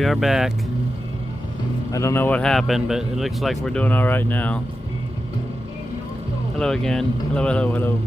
We are back. I don't know what happened, but it looks like we're doing all right now. Hello again. Hello, hello, hello.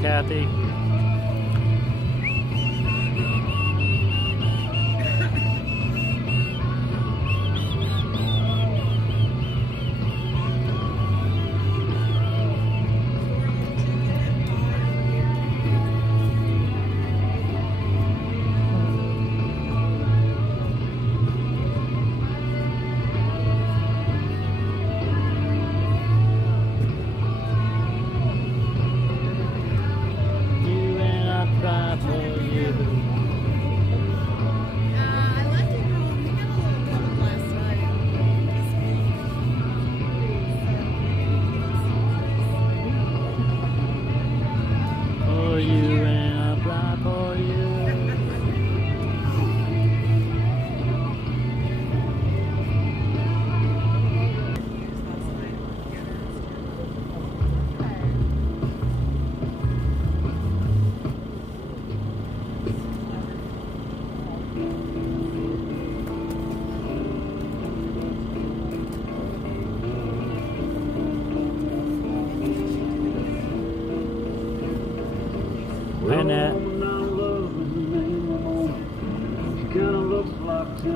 Kathy.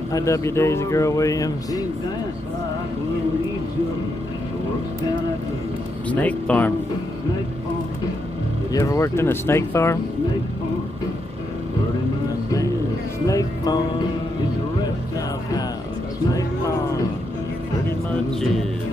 IW Daisy Girl Williams. Snake farm. You ever worked in a snake farm? Snake farm is a reptile house. Snake farm pretty much is.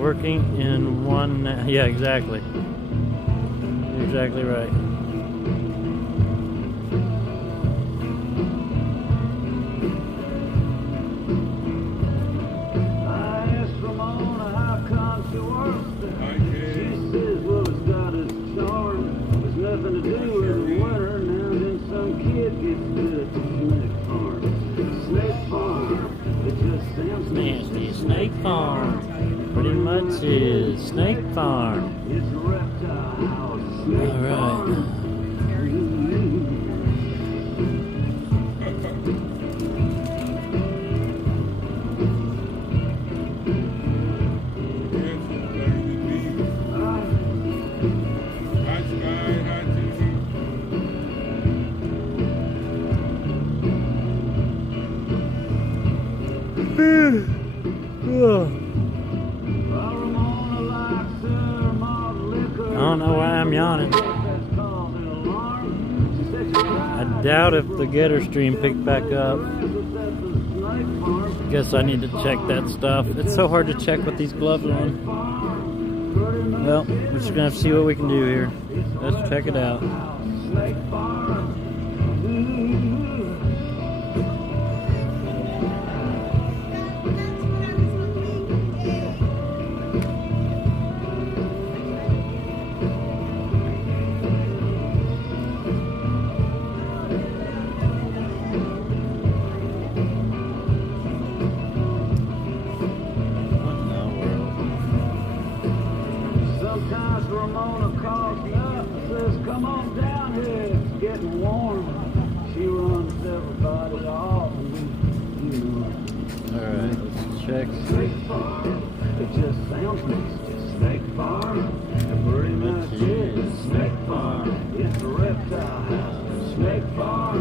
Working in one, yeah, exactly. You're exactly right. I asked Ramona how come she works there. She says, well, it's got its charm. There's nothing to do in the winter. Now and then some kid gets good at the snake farm. Snake farm. It just sounds nasty. Snake farm. Pretty much is Snake Farm. It's a reptile house. Snake Farm. I don't know why I'm yawning. I doubt if the getter stream picked back up. Guess I need to check that stuff. It's so hard to check with these gloves on. Well, we're just gonna have to see what we can do here. Let's check it out. snake farm. Sometimes Ramona calls me up and says, come on down here, it's getting warm. She runs everybody off and you know. Alright, let's check. Snake farm, it just sounds nice. Snake farm, it pretty much is. Snake farm, it's a reptile house. Snake farm,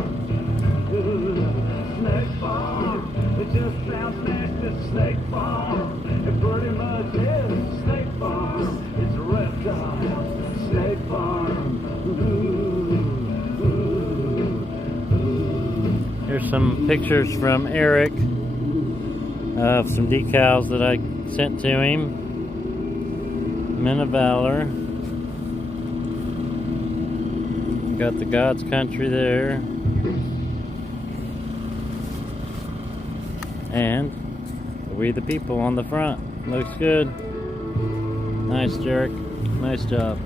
snake farm, it just sounds nasty. Snake farm, it pretty much is. Snake farm, it's a reptile house. Snake farm. Here's some pictures from Eric of some decals that I sent to him. Men of Valor. Got the God's Country there. And We the People on the front. Looks good. Nice, Jarek. Nice job.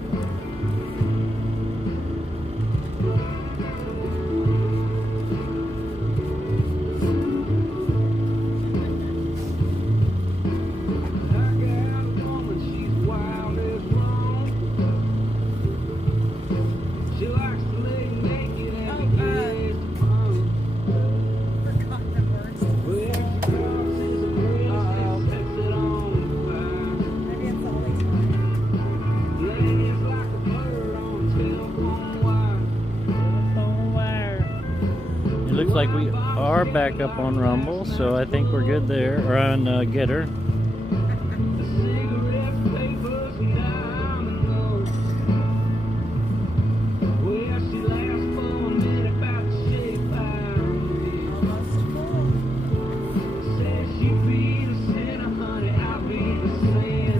Looks like we are back up on Rumble, so I think we're good there, or on Getter.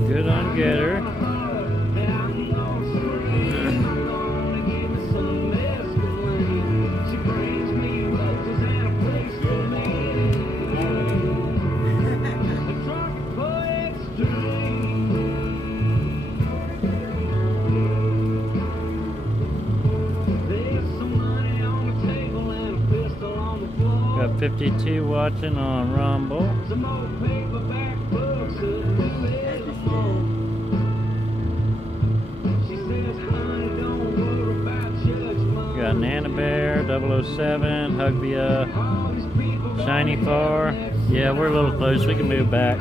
Good on Getter. Got 52 watching on Rumble. Got Nana Bear, 007, Hugbia, Shiny Far. Yeah, we're a little close. We can move back.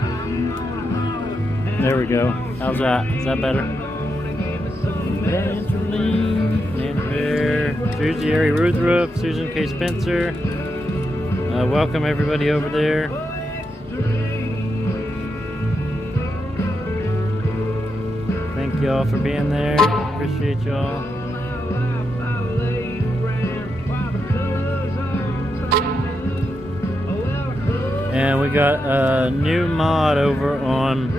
There we go. How's that? Is that better? Nana Bear, Jerry Ruthrop, Susan K. Spencer. Welcome everybody over there. Thank y'all for being there. Appreciate y'all. And we got a new mod over on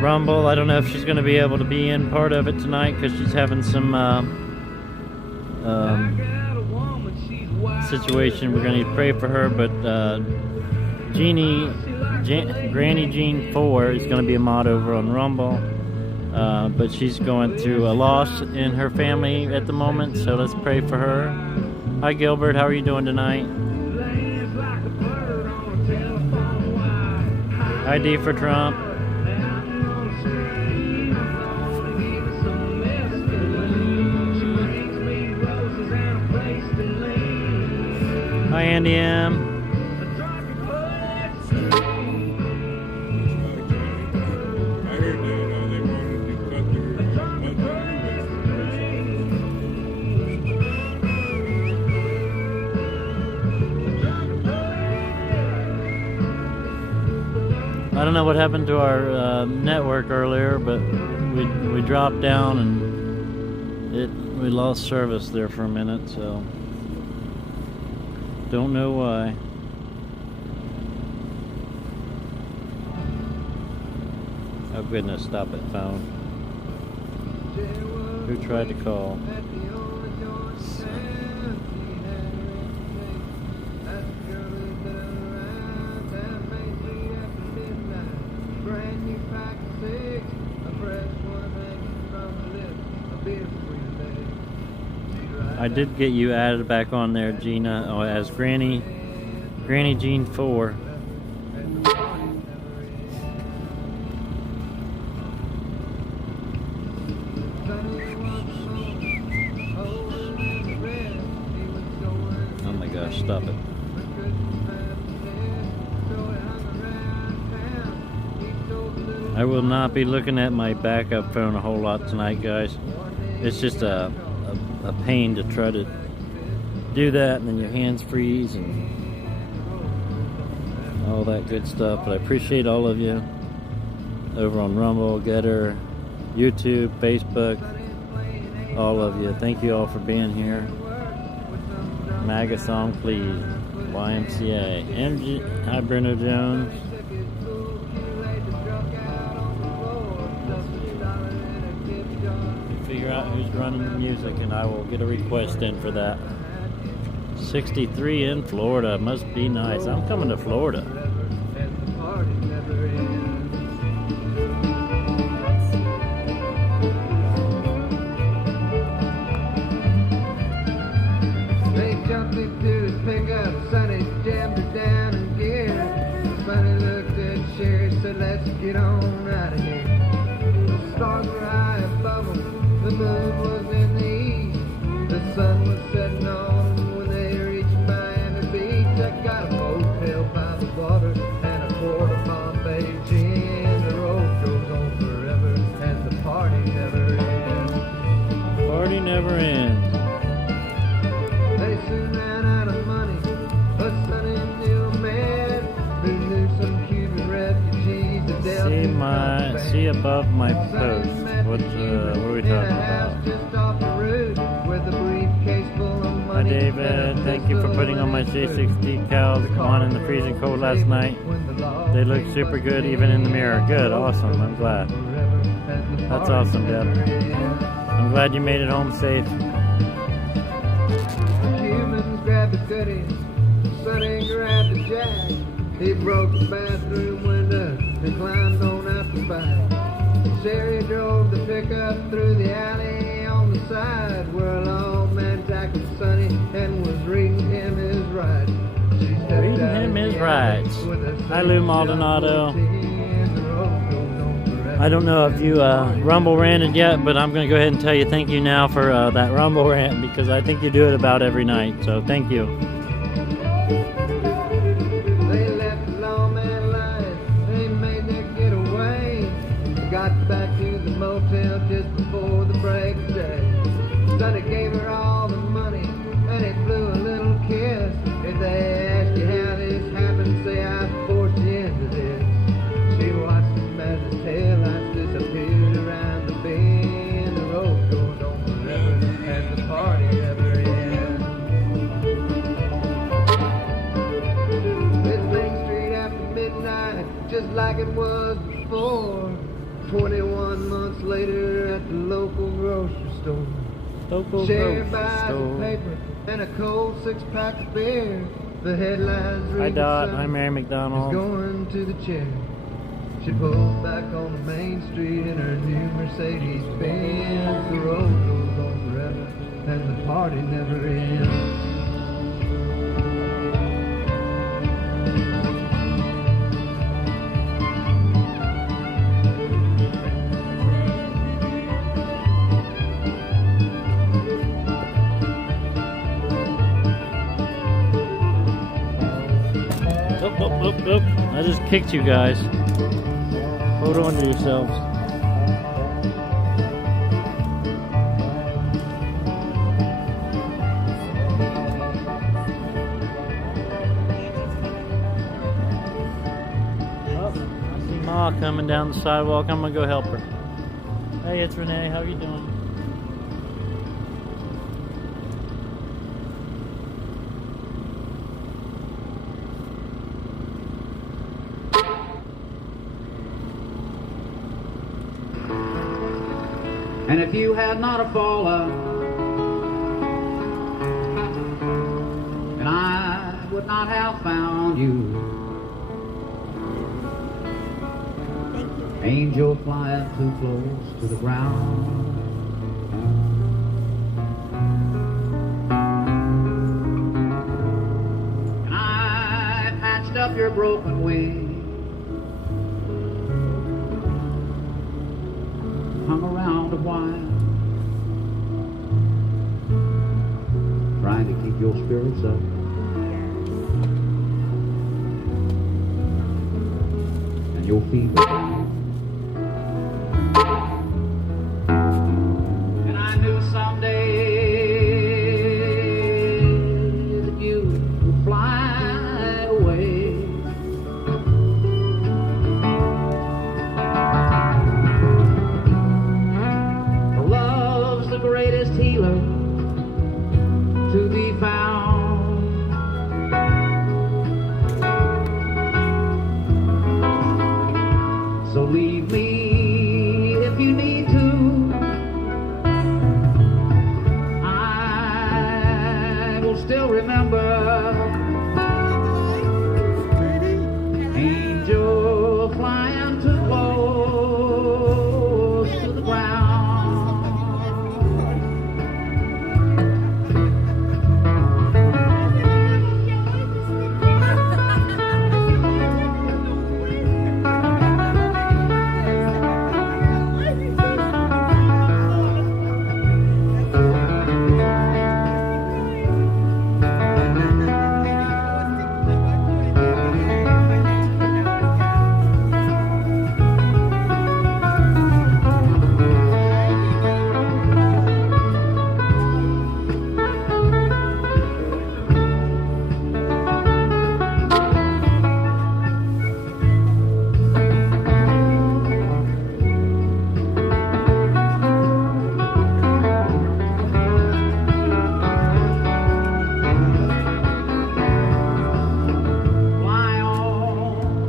Rumble. I don't know if she's going to be able to be in part of it tonight because she's having some situation. We're going to need to pray for her, but Granny Jean 4 is going to be a mod over on Rumble, but she's going through a loss in her family at the moment, so let's pray for her. Hi Gilbert, how are you doing tonight? ID for Trump. Hi Andy M. I don't know what happened to our network earlier, but we dropped down and we lost service there for a minute, so don't know why. Oh goodness, stop it, phone. Who tried to call? I did get you added back on there, Gina, as Granny Jean 4. Oh my gosh, stop it. I will not be looking at my backup phone a whole lot tonight, guys. It's just a pain to try to do that, and then your hands freeze and all that good stuff. But I appreciate all of you over on Rumble, Getter, YouTube, Facebook, all of you. Thank you all for being here. MAGA song, please. YMCA. MG. Hi, Bruno Jones. Figure out who's running the music, and I will get a request in for that. 63 in Florida. Must be nice. I'm coming to Florida. They jumped into his pickup, Sonny jammed her down in gear. Sonny looked at Sherry, said, let's get on out of here. The stars were high above them, the moon was in the east. The sun was setting on when they reached Miami Beach. I got a motel by the water and a quart of Bombay gin. The road goes on forever and the party never ends. Party never ends. They soon ran out of money, but Sonny knew a man who knew some Cuban refugees. See above my post. What are we talking about? Hi David, thank you for putting on my J6 decals. On in the freezing cold last night. They look super good even in the mirror. Good, awesome, I'm glad. That's awesome, Deb. I'm glad you made it home safe. Cubans grabbed the goodies, Sonny grabbed the jack. He broke the bathroom window and climbed on out the back. Sherry drove the pickup through the alley on the side where a long man tackled Sonny and was reading him his rights. Reading him his rights. Hi Lou Maldonado. I don't know if you Rumble ranted yet, but I'm going to go ahead and tell you thank you now for that Rumble rant, because I think you do it about every night, so thank you. They left the lawman lying, they made their getaway. Got back to the motel just before the break of day. Sonny gave her all the money and he blew a little kiss. If they ask you how this happened, say I forced you into this. She watched him as his taillights disappeared around the bend. The road goes on forever and the party never ends. This Main Street after midnight, just like it was before. 21 months later at the local grocery store. Sherry buys a paper and a cold 6-pack of beer. The headlines read, Hi Dot, hi Mary McDonald. Going to the chair. She pulled back on the main street in her new Mercedes Benz. The road goes on forever and the party never ends. Oop. I just kicked you guys. Hold on to yourselves. Oh, I see Ma coming down the sidewalk. I'm gonna go help her. Hey, it's Renee. How are you doing? And if you had not a fallen, and I would not have found you. Angel flying too close to the ground. your broken wing. Hung around a while, trying to keep your spirits up. And your feet were down. And I knew someday that you would fly away. For love's the greatest healer to be found. So leave me if you need to. I will still remember. Angel flying too close to the ground.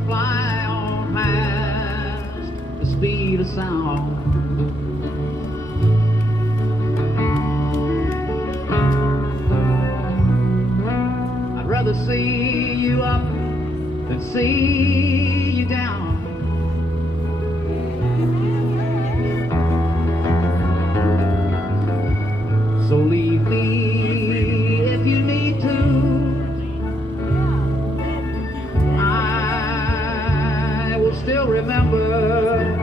Fly on past the speed of sound. I'd rather see you up than see you down. So leave me if you need to. I will still remember.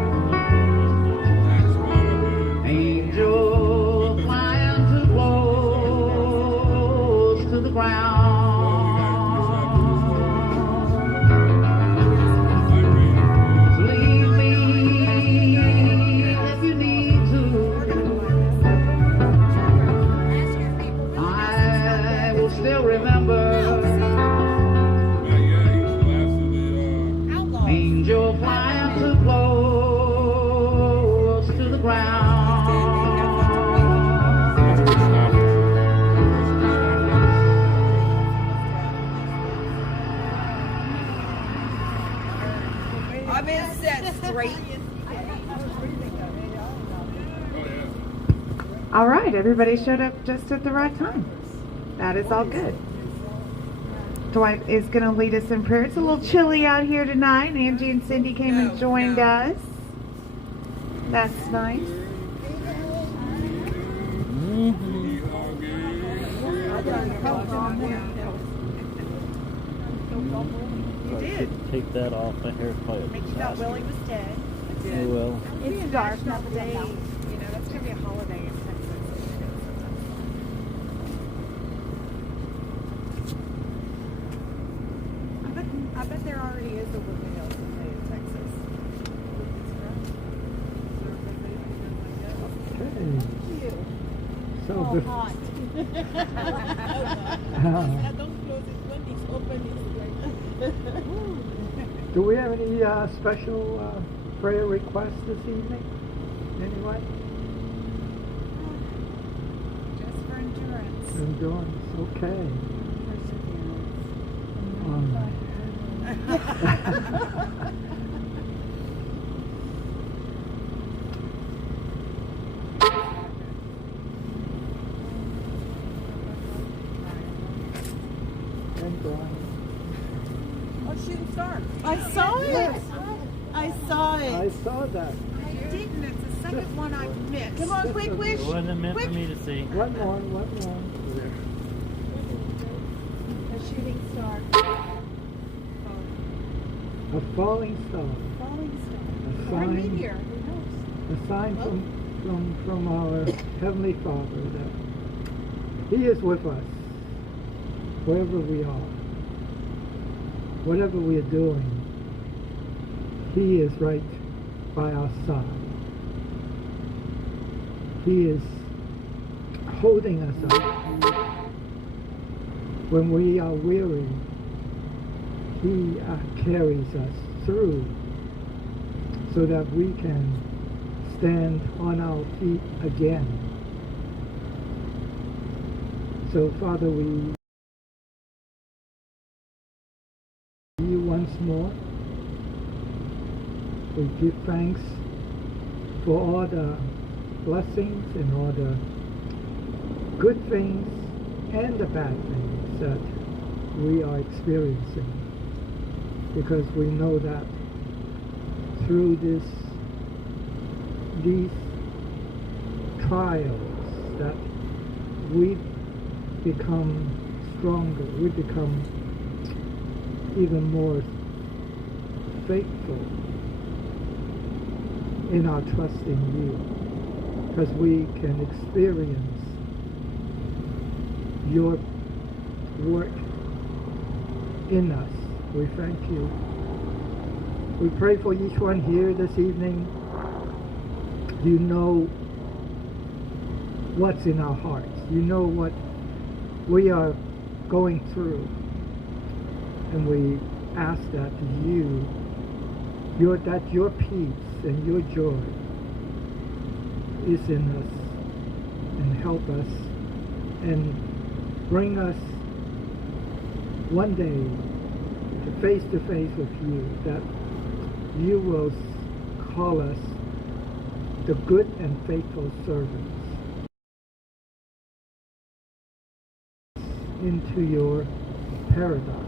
Angel flying too close to the ground. So leave me if you need to. I will still remember. Angel flying too close to the ground. I'm in set straight. All right, everybody showed up just at the right time. That is all good. Dwight is going to lead us in prayer. It's a little chilly out here tonight. Angie and Cindy came and joined us. That's nice. You did. Take that off my hair plate. Make you thought Willie was dead. Oh well. It's dark, not the day. You know, that's going to be a holiday in Texas. I bet there already is a Memorial Day in Texas. So Oh, bef- hot. Don't close it when it's open. do we have any special prayer requests this evening? Anyone? Just for endurance. Endurance, okay. Oh, shooting star. I saw it. I saw it. I saw that. I didn't. It's the second one I missed. Come on, quick, wish. It wasn't meant for me to see. One more. A shooting star. A falling star. Falling star. A Or a sign. meteor. Who knows? A sign from our Heavenly Father that He is with us wherever we are, whatever we are doing. He is right by our side. He is holding us up when we are weary. He carries us through so that we can stand on our feet again. So, Father, we you once more. We give thanks for all the blessings and all the good things and the bad things that we are experiencing, because we know that through these trials that we become stronger, we become even more faithful in our trust in you, because we can experience your work in us. We thank you. We pray for each one here this evening. You know what's in our hearts. You know what we are going through. And we ask that that your peace and your joy is in us, and help us and bring us one day to face with you, that you will call us the good and faithful servants into your paradise.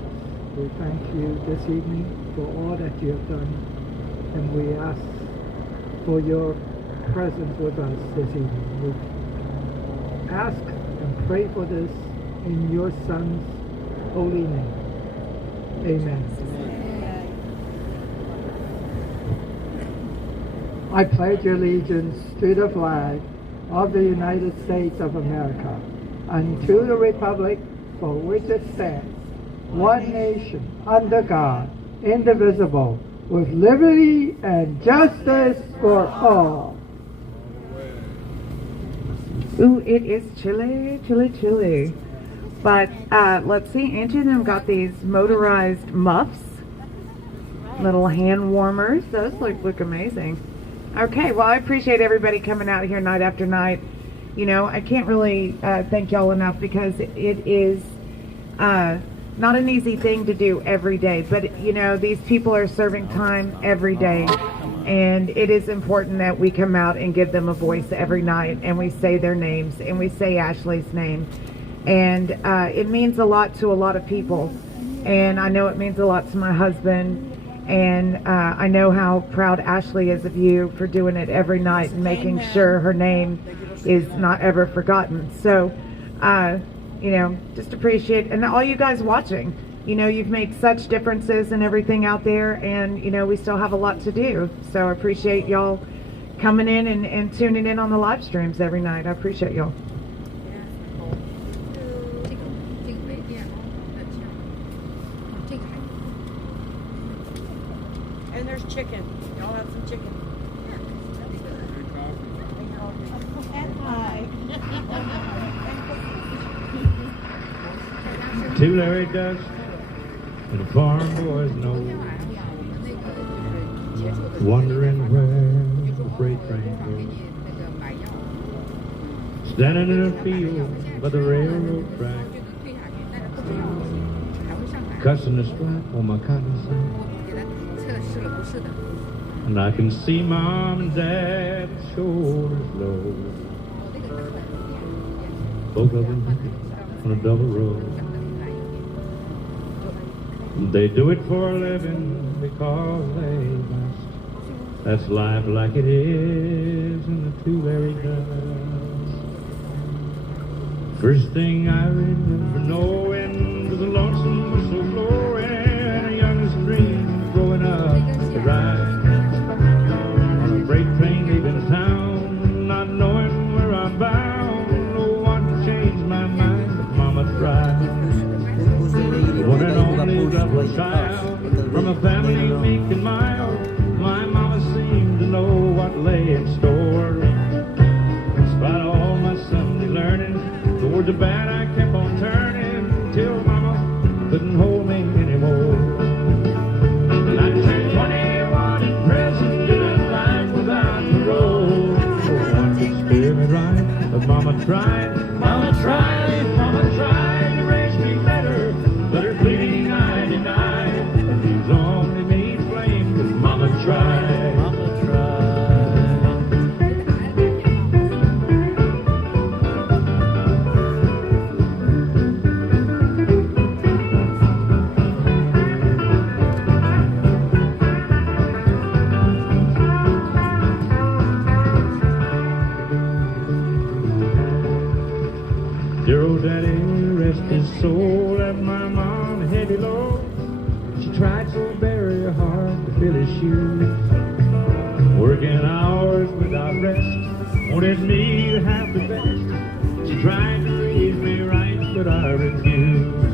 We thank you this evening for all that you have done, and we ask for your presence with us this evening. We ask and pray for this in your Son's holy name. Amen. I pledge allegiance to the flag of the United States of America and to the republic for which it stands, one nation, under God, indivisible, with liberty and justice for all. Ooh, it is chilly, chilly, chilly. But let's see, Angie and them got these motorized muffs, little hand warmers. Those look amazing. Okay, well, I appreciate everybody coming out here night after night. You know, I can't really thank y'all enough, because it is not an easy thing to do every day. But, you know, these people are serving time every day. And it is important that we come out and give them a voice every night, and we say their names, and we say Ashley's name. And it means a lot to a lot of people. And I know it means a lot to my husband. And I know how proud Ashley is of you for doing it every night and making sure her name is not ever forgotten. So, you know, just appreciate, and all you guys watching. You know, you've made such differences and everything out there, and, you know, we still have a lot to do. So I appreciate y'all coming in and tuning in on the live streams every night. I appreciate y'all. And there's chicken. Y'all have some chicken. And pie. Two Larry Dutch and a farm boy's nose, wondering where the freight train goes. Standing in a field by the railroad track, cussing the stripe on my cotton sack. And I can see Mom and Dad's shoulders low, both of them on a double road. They do it for a living because they must. That's life like it is in the two Larry Dutch. First thing I remember knowing was a lonesome whistle blowing, a youngest dream growing up the ride. On a freight train leaving town, not knowing where I'm bound. No one can change my mind, but Mama tried. One and only double child, from a family meek and mild, my mama seemed to know what lay in store. In spite of all my Sunday learning, toward the bad I kept on turning, till Mama couldn't hold me anymore. And I turned 21 in prison, doing life without parole. No one could steer me right, but Mama tried, Mama tried, Mama tried to raise me better, but her pleading I denied. Leaves only me to blame, 'cause Mama tried. Mama tried. Dear old daddy, rest his soul, left my mom a heavy load. She tried so very hard to fill his shoes, working hours without rest, wanted me to have the best. She tried to raise me right, but I refused.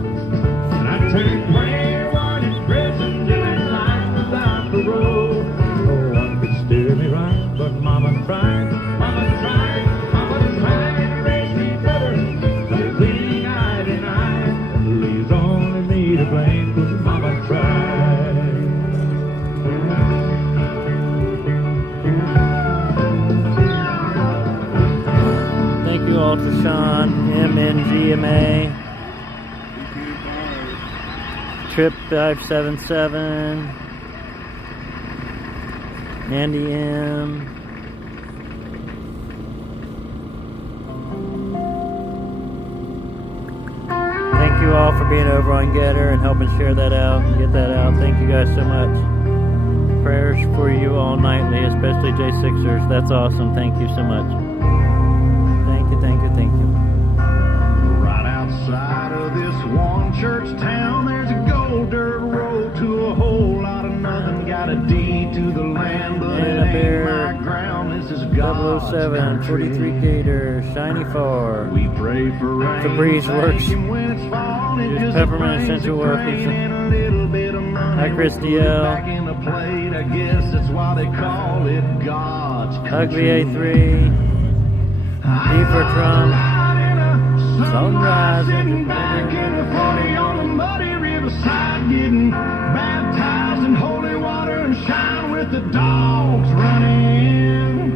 And I turned 21 in prison, doing life without parole. No one could steer me right, but Mama tried, Mama tried, Mama tried to raise me better. But her pleading I denied, leaves only me to blame, 'cause Mama tried. Thank you, Ultrasean, MNGMA, Trip 577, Andy M. Thank you all for being over on Getter and helping share that out and get that out. Thank you guys so much. Prayers for you all nightly, especially J6ers. That's awesome. Thank you so much. Thank you, thank you, thank you. Right outside of this one church town, there's a gold dirt road to a whole lot of nothing. Got a deed to the land, but it ain't my ground. This is God's 007, 43 Gator, Shiny 4. We pray for rain. Febreze works. When it's falling, Just just peppermint brings essential a oil. grain and a little bit of money. Hi, Chris Put it DL. back in the plate. I guess that's why they call it God's Ugly country. A3, D for Trump, Sunrise, Sitting back in the 40 on the muddy riverside, getting baptized in holy water and shine with the dogs running.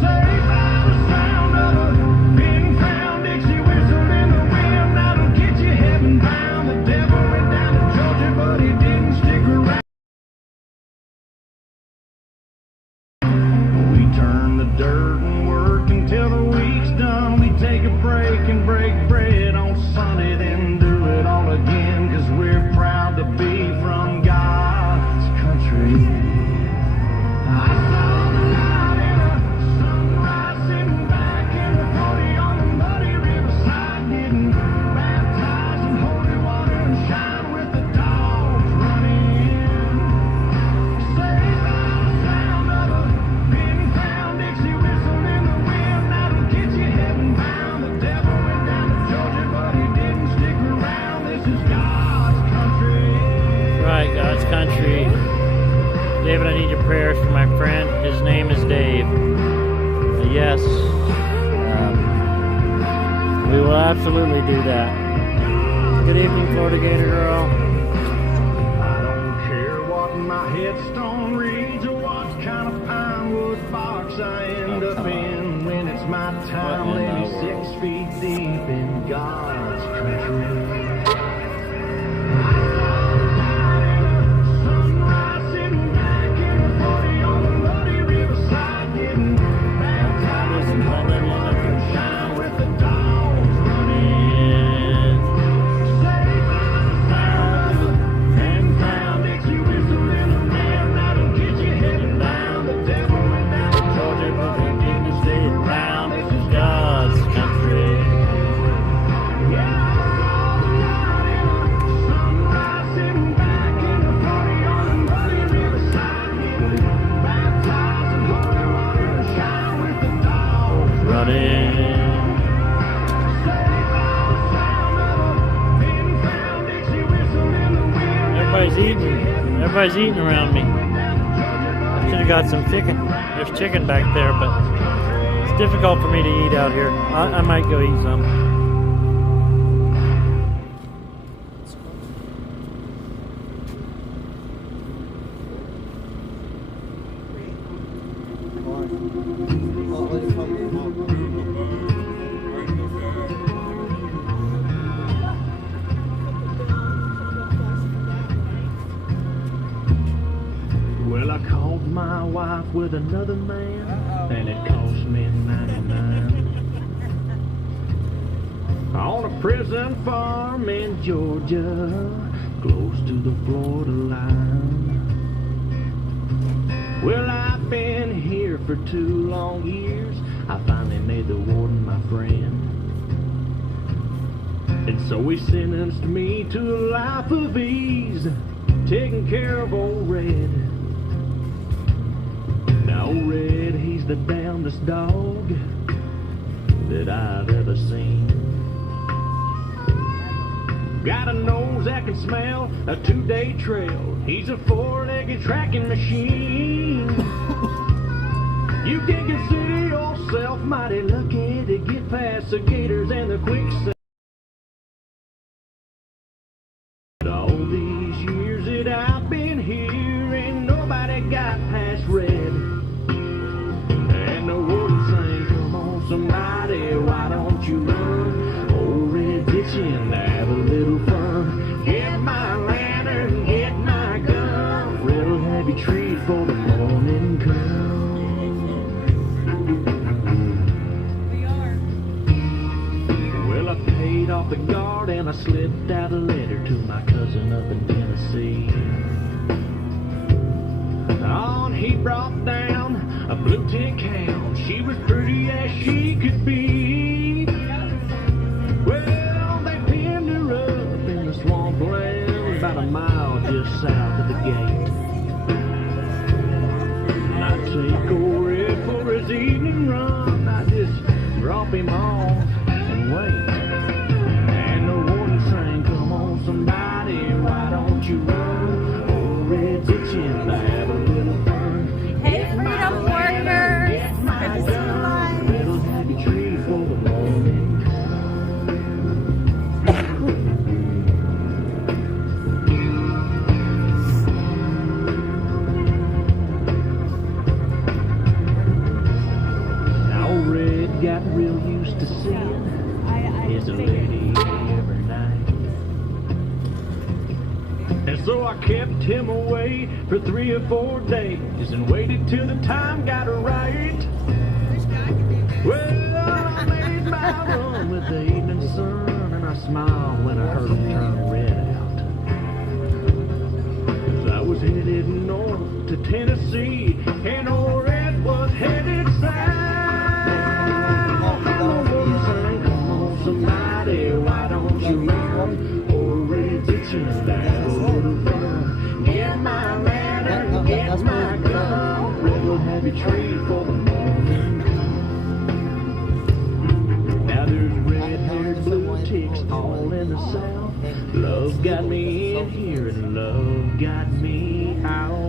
Saved by the sound of a pin crown Dixie whistle in the wind. That'll get you heaven bound. The devil went down to Georgia, but he didn't stick around. We turn the dirt and work until the week's done. We take a break and break bread on Sunday, then do it all again, 'cause we're proud to be from God's country. I saw the light in a sunrise, sitting back in the 40 on the muddy riverside, getting baptized in holy water and shine with the dogs running. Saved by the sound of a pin crown Dixie whistle in the wind. That'll get you heaven bound. The devil went down to Georgia, but he didn't stick around. This is God's country. right, God's country. David, I need your prayers for my friend. His name is Dave. Yes, we will absolutely do that. Good evening, Florida Gator Girl. I don't care what my headstone reads or what kind of pine wood box I end up in. When it's my time, lay me 6 feet deep in God's country. Sunrise sitting back in the 40 on the muddy riverside, getting baptized in holy water and shine with the dogs running. Saved by the sound Everybody's eating around me. I should have got some chicken. There's chicken back there, but it's difficult for me to eat out here. I might go eat some. Well, I called my wife with another man, and it cost me 99. On a prison farm in Georgia, close to the Florida line. Well, I've been here for 2 long years. I finally made the warden my friend. And so he sentenced me to a life of ease, taking care of old Red. Now old Red, he's the damnedest dog that I've ever seen. Got a nose that can smell a 2-day trail. He's a 4-legged tracking machine. You can consider yourself mighty lucky to get past the gators and the quicksand. All these years that I've been here, ain't nobody got past Red. And the warden saying, come on somebody, why don't you run? Old Red's itching to have a little fun. Get my lantern, get my gun. Red'll have you treated for the morning come. Well, I paid off the guard and I slipped out a letter to my cousin up in Tennessee. On he brought down a blue tin can. She was pretty as she could be. Well, they pinned her up in the swampland about a mile just south of the gate. And I take old Red for his evening run. I just drop him off and wait. And the warden sang, come on somebody, why don't you run? Old Red's itching to have a little fun. Hey, freedom workers! Get my gun. Red'll have you treated for the morning. Now Red got real used to seeing his lady every night. And so I kept him away for 3 or 4 days and waited till the time got right. Well, I made my run with the evening sun, and I smiled when I heard him turn Red out. 'Cause I was headed north to Tennessee, and old Red was headed south. And the woman sang, come on somebody, why don't you run? Old Red's itching to have a little fun. Get my lantern, get my gun. Red will have you treated for the morning. Now there's red-haired lunatics all in the south. Love got me in here and love got me out.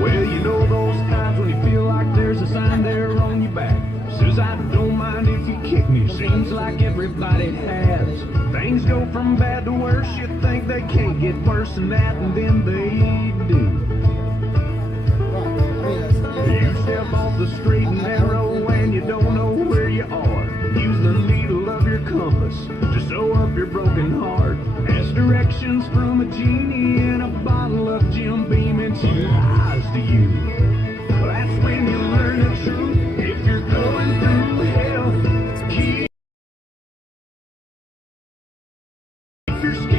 Well, you know those times when you feel like there's a sign there on your back. Says I don't mind if you kick me. Seems like everybody has. Things go from bad to worse. You think they can't get worse than that, and then they do. You step off the straight and narrow and you don't know where you are. Use the needle of your compass to sew up your broken heart. Ask directions from a genie in a bottle of Jim Beam and she lies to you. Well, that's when you learn the truth. If you're going through hell, keep your skin.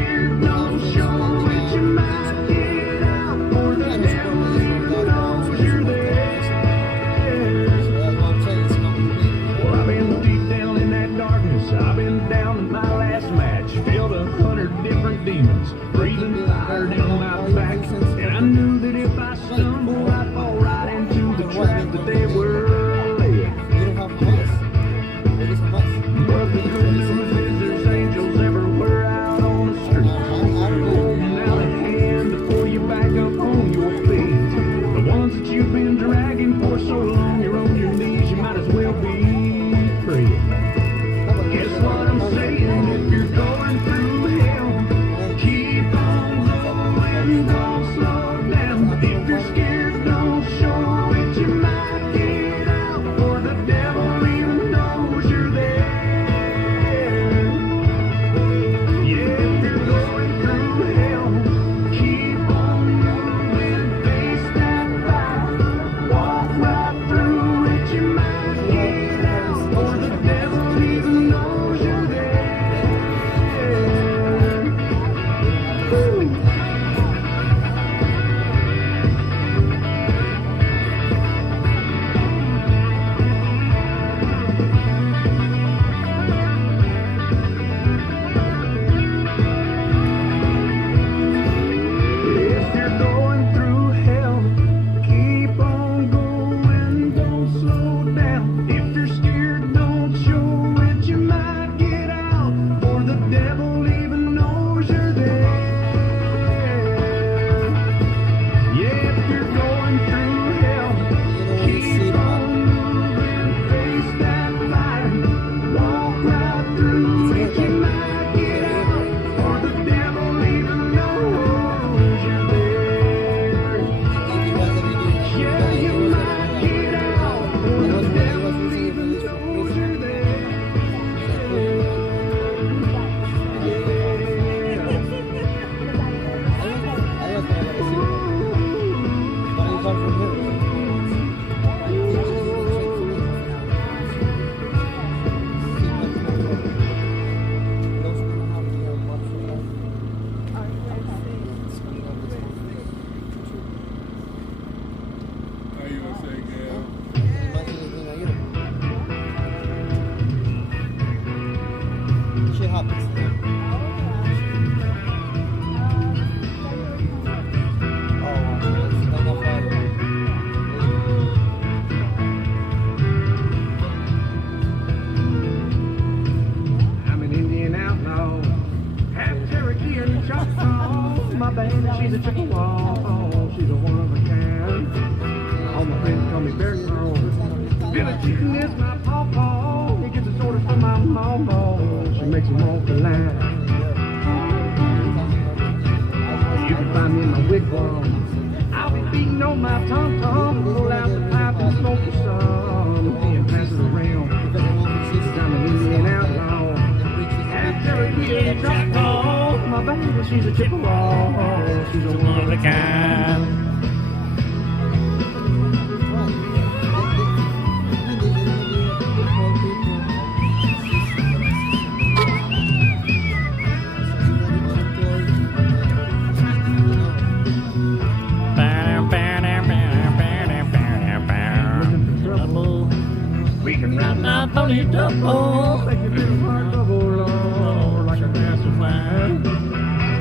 I'm an Indian outlaw, half Cherokee and Choctaw. My baby, she's a Chippewa, she's a one of a kind. All my friends call me Bear Claw. Billy Chicken is my pawpaw. He gets his orders from my mama. She makes him walk the line. You can find me in my wigwam. I'll be beating on my tom-tom. Pull out the pipe and smoke the some. And pass it around. 'Cause I'm an Indian outlaw. Half Cherokee and Choctaw. My baby, she's a Chippewa. She's a one of a kind. We can ride my pony double, make your little heart double, Lord, like a glass of wine.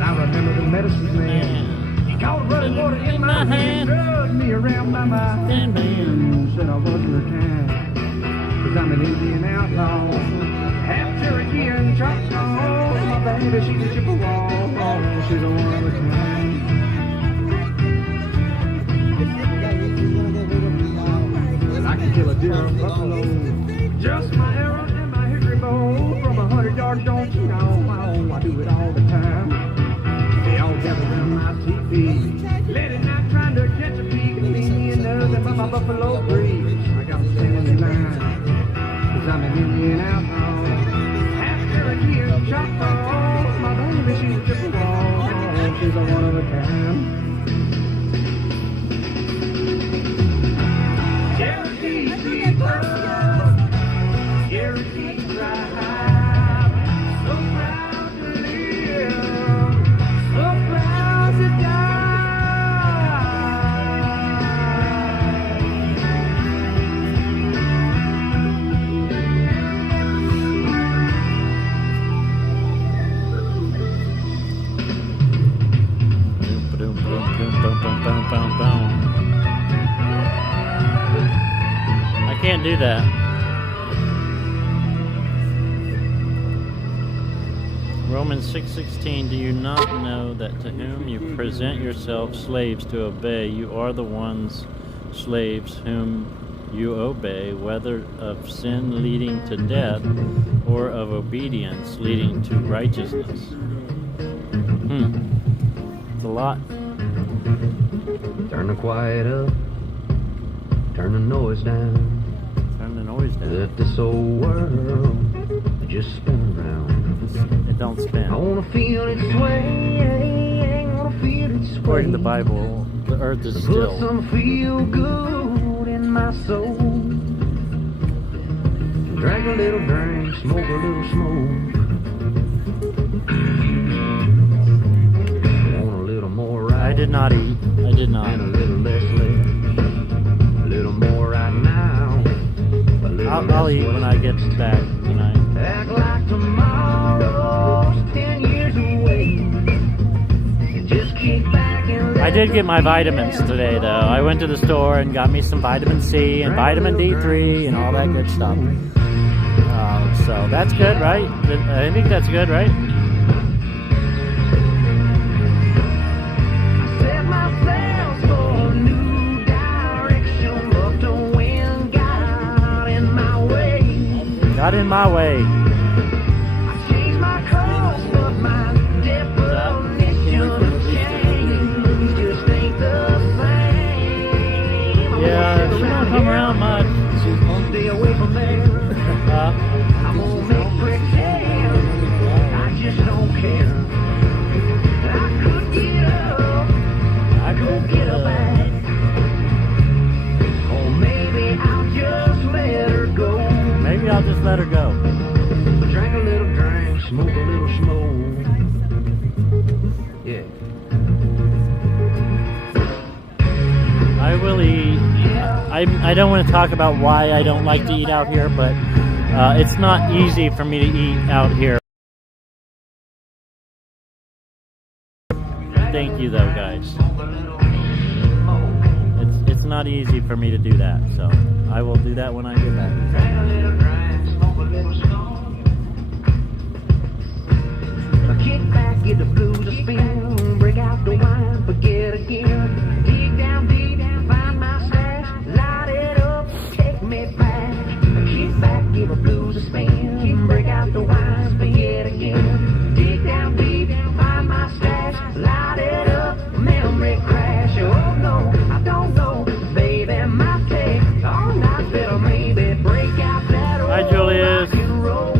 I remember the medicine man. He called running water in my hand, drugged me around by my handband, said I wasn't her kind. 'Cause I'm an Indian outlaw, half Cherokee and Choctaw. My baby, she's a Chippewa, she's a one of a kind. I can kill a deer or buffalo, just my arrow and my hickory bow. From 100 yards, don't you know? I do it all the time. They all gather around my teepee, late at night trying to catch a peek at me and nothing but my buffalo breeze. I got them singing in line, 'cause I'm an Indian outlaw, half Cherokee and Choctaw. My baby, she's a Chippewa, she's a one of a kind. I can't do that. Romans 6:16, do you not know that to whom you present yourselves slaves to obey, you are the ones slaves whom you obey, whether of sin leading to death or of obedience leading to righteousness? It's a lot. Turn the quiet up, turn the noise down. Turn the noise down. Let this old world just spin around. It don't spin. I wanna feel it sway, wanna feel it sway. According to the Bible, the earth is Put still. some feel good in my soul. Drink a little drink, smoke a little smoke. Want a little more right. I did not eat. I did not. And a little less left. A little more right now. A little I'll less eat when I get back tonight. Act like tomorrow's 10 years away. And just kick back and I did get my vitamins today, though. I went to the store and got me some vitamin C and vitamin D3 and all that good stuff. So that's good, right? I think that's good, right? set myself for a new direction, but the wind got in my way. Got in my way. I changed my course, but my definition of change just ain't the same. Yeah, she don't come around much. Stay away from there. I'm gonna make pretend I just don't care. I could get up, I could get up back. I will eat. I don't want to talk about why I don't like to eat out here, but it's not easy for me to eat out here. Thank you, though, guys. It's not easy for me to do that, so I will do that when I get back. Kick back, get the blues a spin, break out the wine, forget again. Dig down deep, find my stash, light it up, take me back. Kick back, give the blues a spin, break out the wine, forget again. Dig down deep, find my stash, light it up, memory crash. Oh no, I don't know, baby, my take all night, better maybe break out that old Hi, Julius. rock and roll.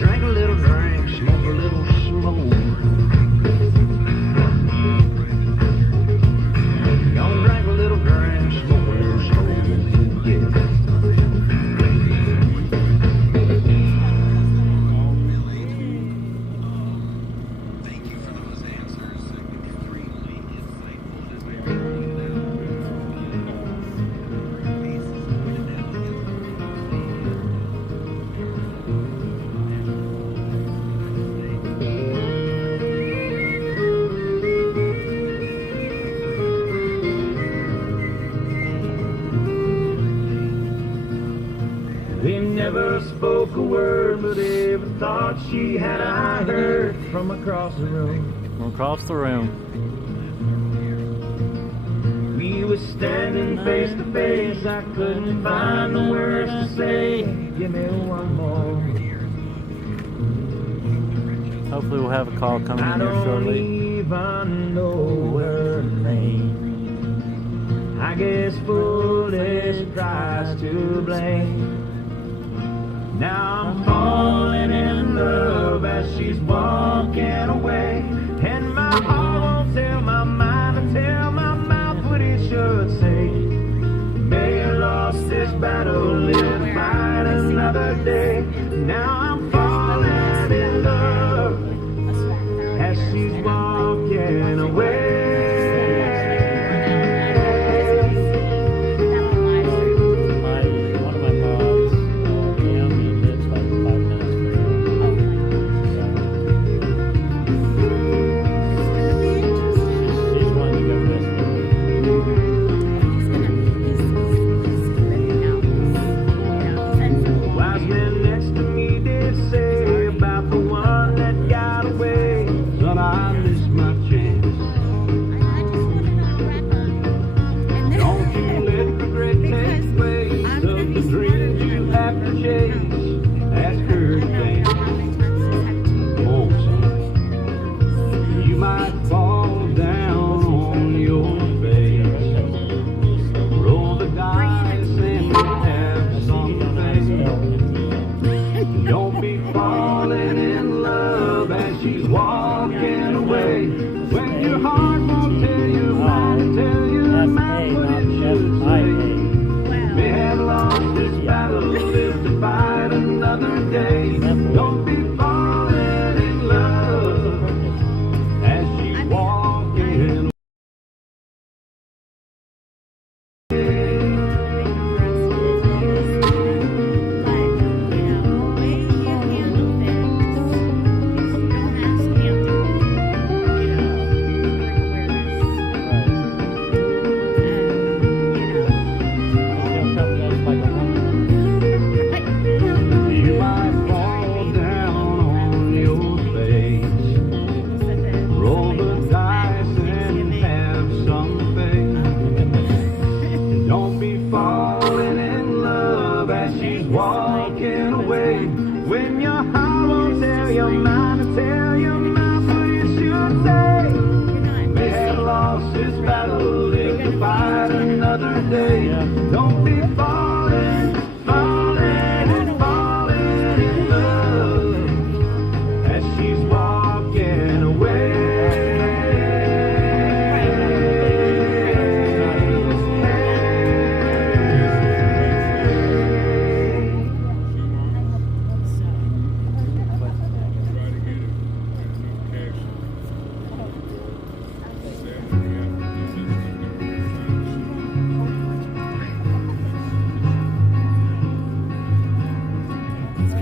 Drink a little drink, smoke a little smoke. Gonna drink a little drink, smoke a little smoke. Yeah. They never spoke a word, but every thought she had I heard from across the room. From across the room. We were standing face to face, I couldn't find the words to say. Give me one more. Hopefully we'll have a call coming I in here don't shortly. even know her name. I guess foolish price to blame. Now I'm falling in love as she's walking away, and my heart won't tell my mind to tell my mouth what it should say. May have lost this battle, live to fight another day. Now I'm falling in love as she's walking away. One of my mods, he only lives like 5 minutes from here.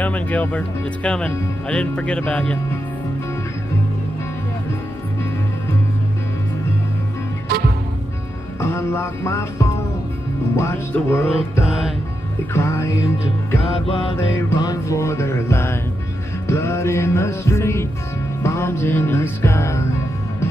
coming, Gilbert. It's coming. I didn't forget about you. Unlock my phone and watch the world die. They cry into God while they run for their lives. Blood in the streets, bombs in the sky.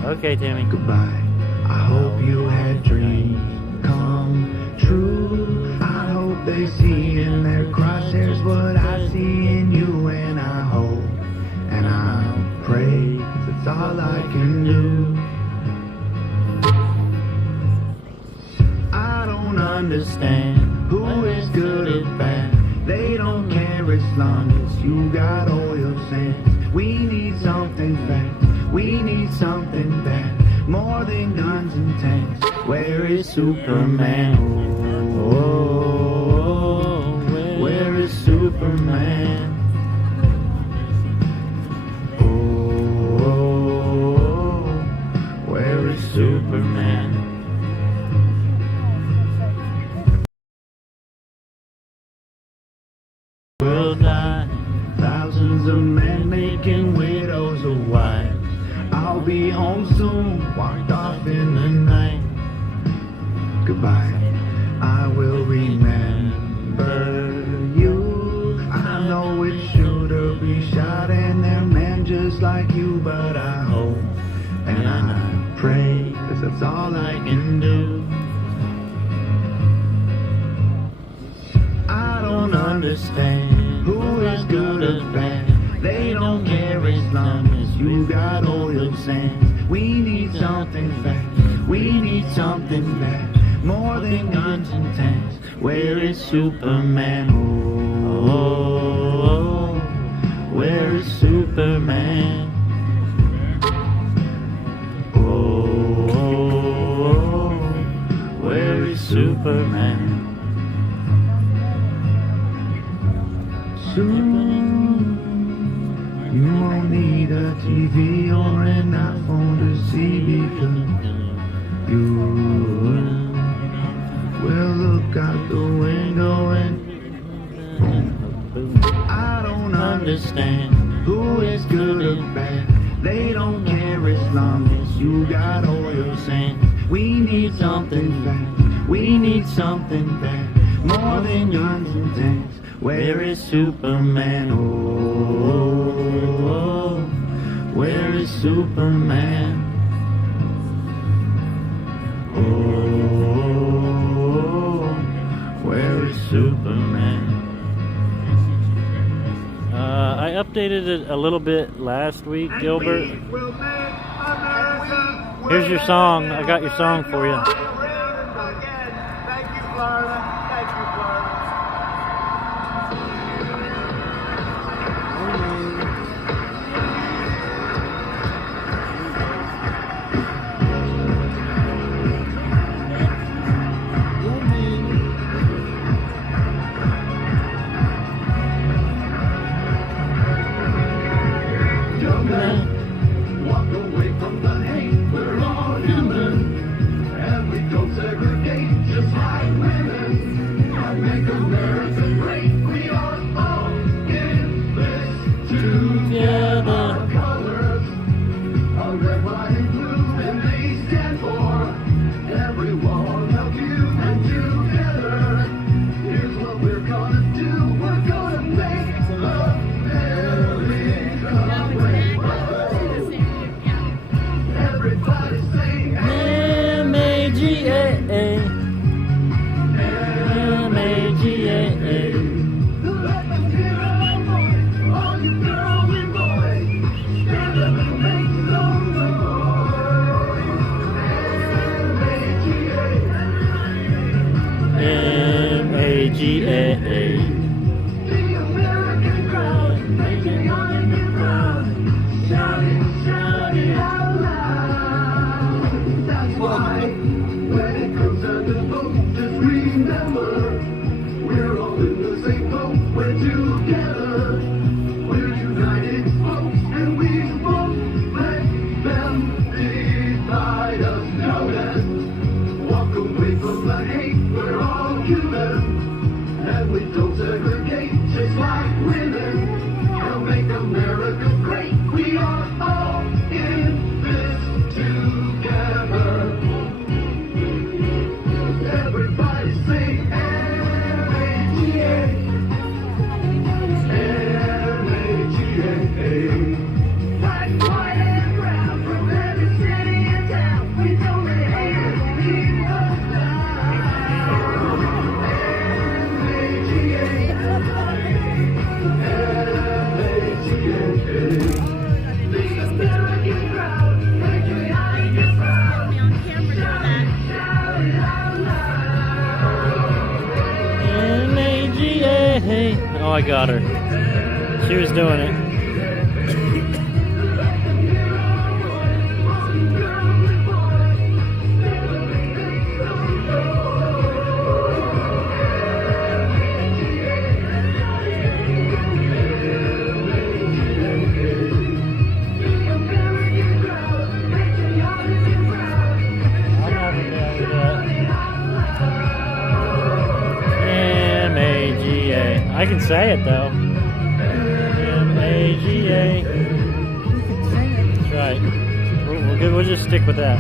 Okay, Timmy. Goodbye. I hope you had dreams come true. I hope they see in their crosshairs what I see in you. And I hope and I pray, that's all I can do. I don't understand who is good or bad. They don't care as long as you got oil sands. We need something fast, we need something bad, more than guns and tanks. Where is Superman? Oh, where is Superman? Oh, where is Superman? Will die, thousands of men making widows of wives. I'll be home soon, walked off in the night. Goodbye, I will remember you. I know it's sure to be shot and they're men just like you, but I hope and I pray, 'cause that's all I can do. I don't understand who is good or bad. They don't care as long as you got oil sands. We need something fast, we need something bad, more than guns and tanks. Where is Superman? Oh, where is Superman? Oh, where is Superman? Soon, you won't need a TV or an iPhone to see, because you will look out the window and I don't understand who is good or bad. They don't care as long as you got oil sands. We need something fast, we need something bad, more than guns and tanks. Where is Superman? Oh, where is Superman? Oh, where is Superman? I updated it a little bit last week, Gilbert. Here's your song. I got your song for you. Thank you, Florida. Thank you, Florida. Walk away from the hate, we're all human, and we don't segregate just like women. I make America great, we are all in this together. Our colors are red, white, and blue, and they stand for everyone of you, and together, here's what we're gonna do, we're gonna make America great. Everybody sing M-A-G-A-A. M-A-G-A-A. Let them hear our voice, all you girls and boys, stand up and make some noise. M-A-G-A-A. The American crowd, making all of you proud, shout it out loud. That's why, when it comes time to vote, just remember, we're all in the same boat, we're together, we're united folks, and we won't let them divide us. Now then, walk away from the hate, we're all human, and we don't I got her. She was doing it. I can say it though. M-A-G-A. That's right. We're good. We'll just stick with that.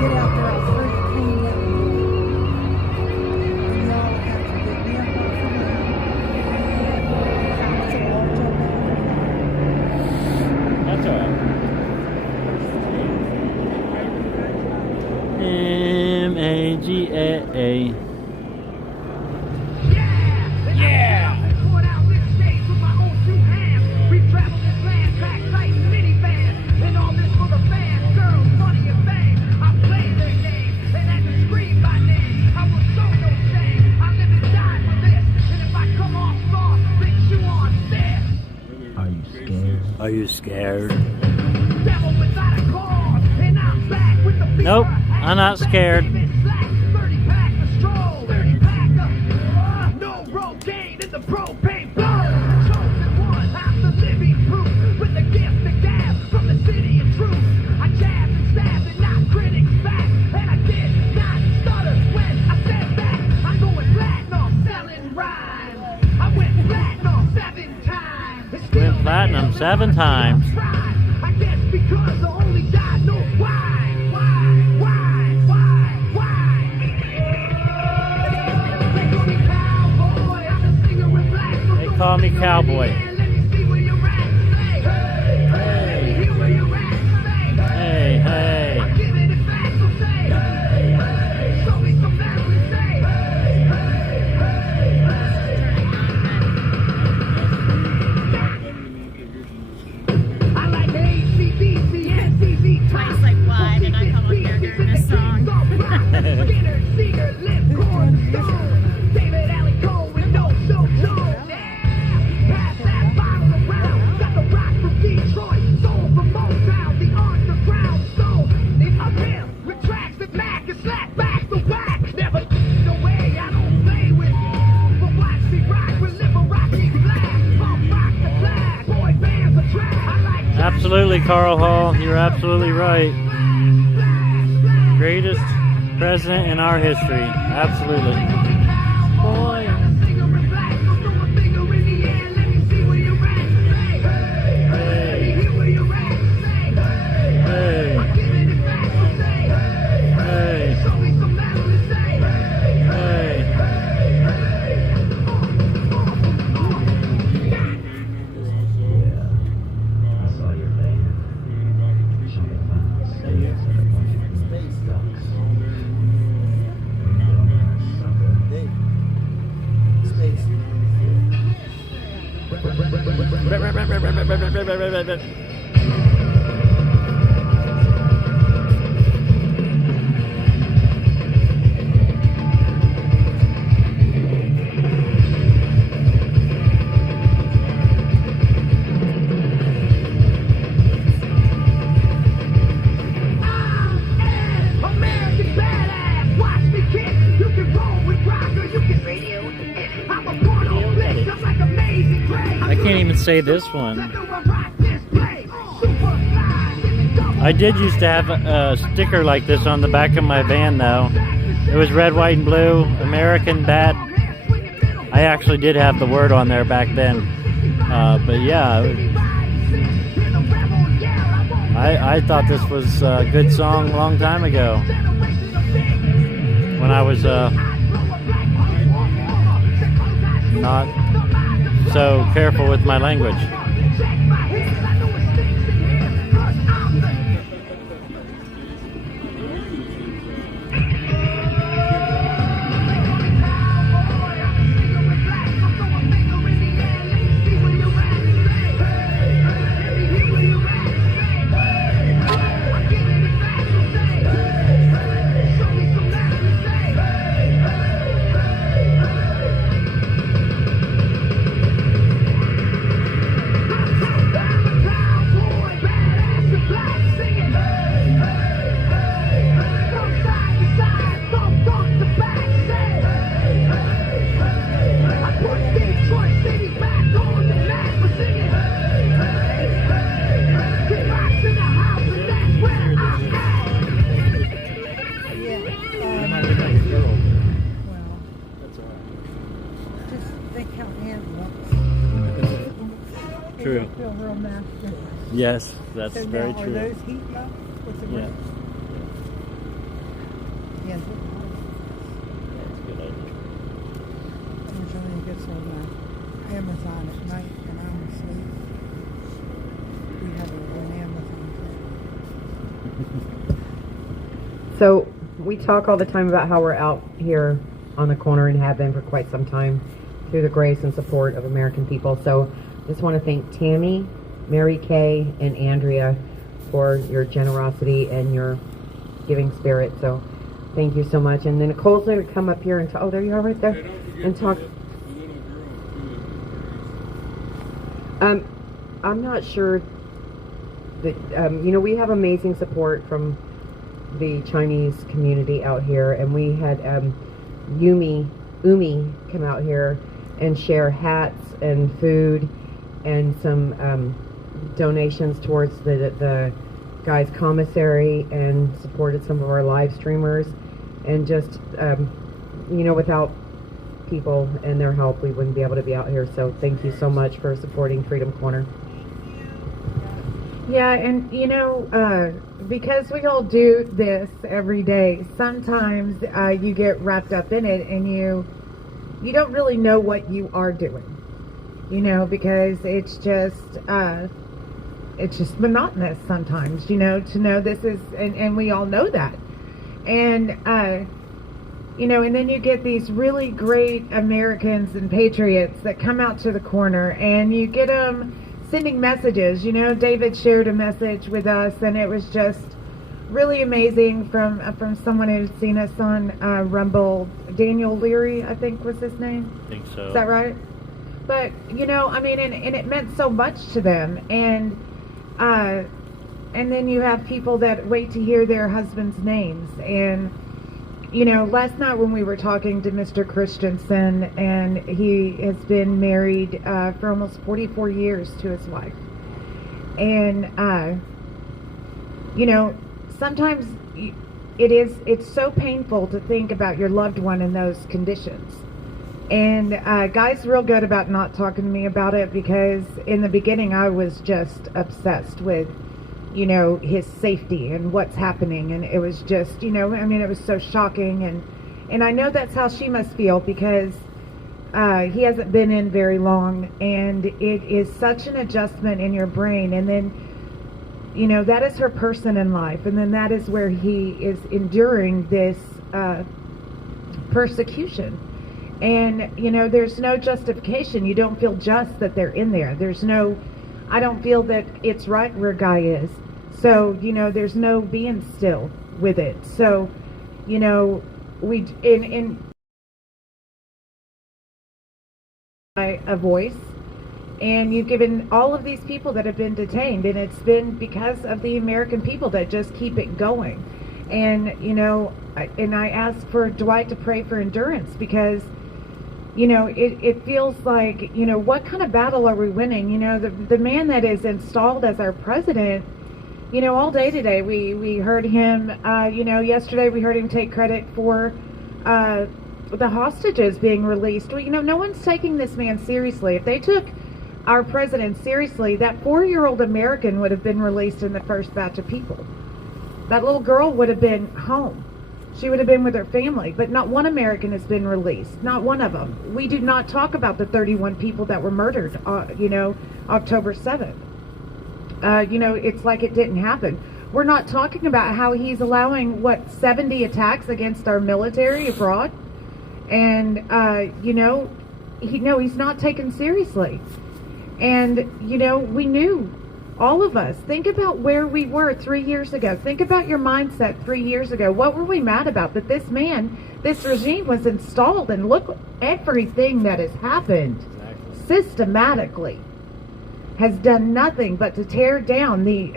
Get out there, I'll throw your cane at you. And y'all have to get me up off the ground. That's alright. M-A-G-A-A. Yeah! Poured out this stage with my own two hands. We've traveled this land, pack tight minivans. And all this for the fans, girls, money and fame. I play their game, and that's scream my name. I will show no shame. I live and die for this. And if I come off soft, bitch, you on this. Are you scared? Are you scared? Devil without a cause, and I'm back with the beat. Nope, I'm not scared. 30 pack of stroll, 30 pack of no rogaine in the propane blow. Chosen one, I'm the living proof with the gift of gab from the city of truth. I jabbed and stabbed and knocked critics back, and I did not stutter when I said that. I'm going platinum, selling rhymes. I went platinum 7 times. Went platinum 7 times. I guess because the only God knows why. They call me cowboy. Hey, hey. I like ACDC, NCV, Twice like wide, and I come up here during this song. Skinner, Seeger, Lip, Corn, Stone, David Allen Cole with no show tone. Pass that bottle around. Got the rock from Detroit, soul from Motown, the underground soul. It's up here with tracks that Mac and slap back the whack. Never the way I don't play with. But watch me rock with Liberace flag. Pump rock the flag. Boy bands are trash. I like Absolutely, Carl Hall. You're absolutely right. Greatest president in our history. Absolutely. Boy. American badass, watch me kick. You can roll with rocker, you can radio. I'm a porno flick, I'm like Amazing Grace. I can't even say this one. I did used to have a sticker like this on the back of my van though. It was red, white, and blue, American Bad. I actually did have the word on there back then. But yeah, I thought this was a good song a long time ago. When I was not so careful with my language. Yes, that's So very now, true. Are those heat levels? What's the Yeah. rate? Yes. That's a good idea. Usually it gets on my Amazon at night when I'm asleep. We have an Amazon thing. So we talk all the time about how we're out here on the corner and have been for quite some time through the grace and support of American people. So just want to thank Tammy, Mary Kay, and Andrea for your generosity and your giving spirit. So thank you so much. And then Nicole's going to come up here and talk. Oh, there you are right there. And talk. I'm not sure that, we have amazing support from the Chinese community out here, and we had Umi come out here and share hats and food and some donations towards the guys' commissary, and supported some of our live streamers, and just without people and their help, we wouldn't be able to be out here. So thank you so much for supporting Freedom Corner. Yeah, and because we all do this every day, sometimes you get wrapped up in it, and you don't really know what you are doing, because it's just monotonous sometimes, to know this is, and we all know that, and and then you get these really great Americans and patriots that come out to the corner, and you get them sending messages. David shared a message with us, and it was just really amazing from someone who's seen us on Rumble. Daniel Leary, I think was his name. I think so. Is that right? But and it meant so much to them, and then you have people that wait to hear their husbands' names. And last night when we were talking to Mr. Christensen, and he has been married for almost 44 years to his wife. And, sometimes it's so painful to think about your loved one in those conditions. And Guy's real good about not talking to me about it, because in the beginning I was just obsessed with his safety and what's happening, and it was just, it was so shocking, and I know that's how she must feel, because he hasn't been in very long, and it is such an adjustment in your brain, and then, that is her person in life, and then that is where he is enduring this persecution, and, there's no justification. You don't feel just that they're in there. I don't feel that it's right where Guy is. So, there's no being still with it. So, we in a voice, and you've given all of these people that have been detained, and it's been because of the American people that just keep it going. And, I asked for Dwight to pray for endurance, because it feels like, what kind of battle are we winning? The man that is installed as our president, all day today we heard him, yesterday we heard him take credit for the hostages being released. Well, no one's taking this man seriously. If they took our president seriously, that 4-year-old American would have been released in the first batch of people. That little girl would have been home. She would have been with her family, but not one American has been released. Not one of them. We do not talk about the 31 people that were murdered, October 7th. It's like it didn't happen. We're not talking about how he's allowing, 70 attacks against our military abroad? And, he's not taken seriously. And, we knew, all of us, think about where we were 3 years ago. Think about your mindset 3 years ago. What were we mad about? That this man, this regime was installed, and look, everything that has happened systematically has done nothing but to tear down the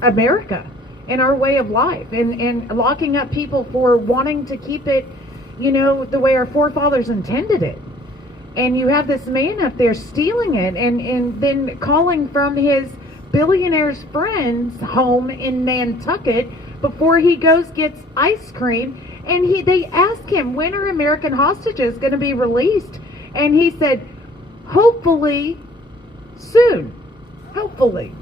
America and our way of life, and locking up people for wanting to keep it, the way our forefathers intended it. And you have this man up there stealing it, and then calling from his billionaire's friend's home in Nantucket before he gets ice cream, and they ask him, when are American hostages going to be released? And he said, hopefully soon. Hopefully.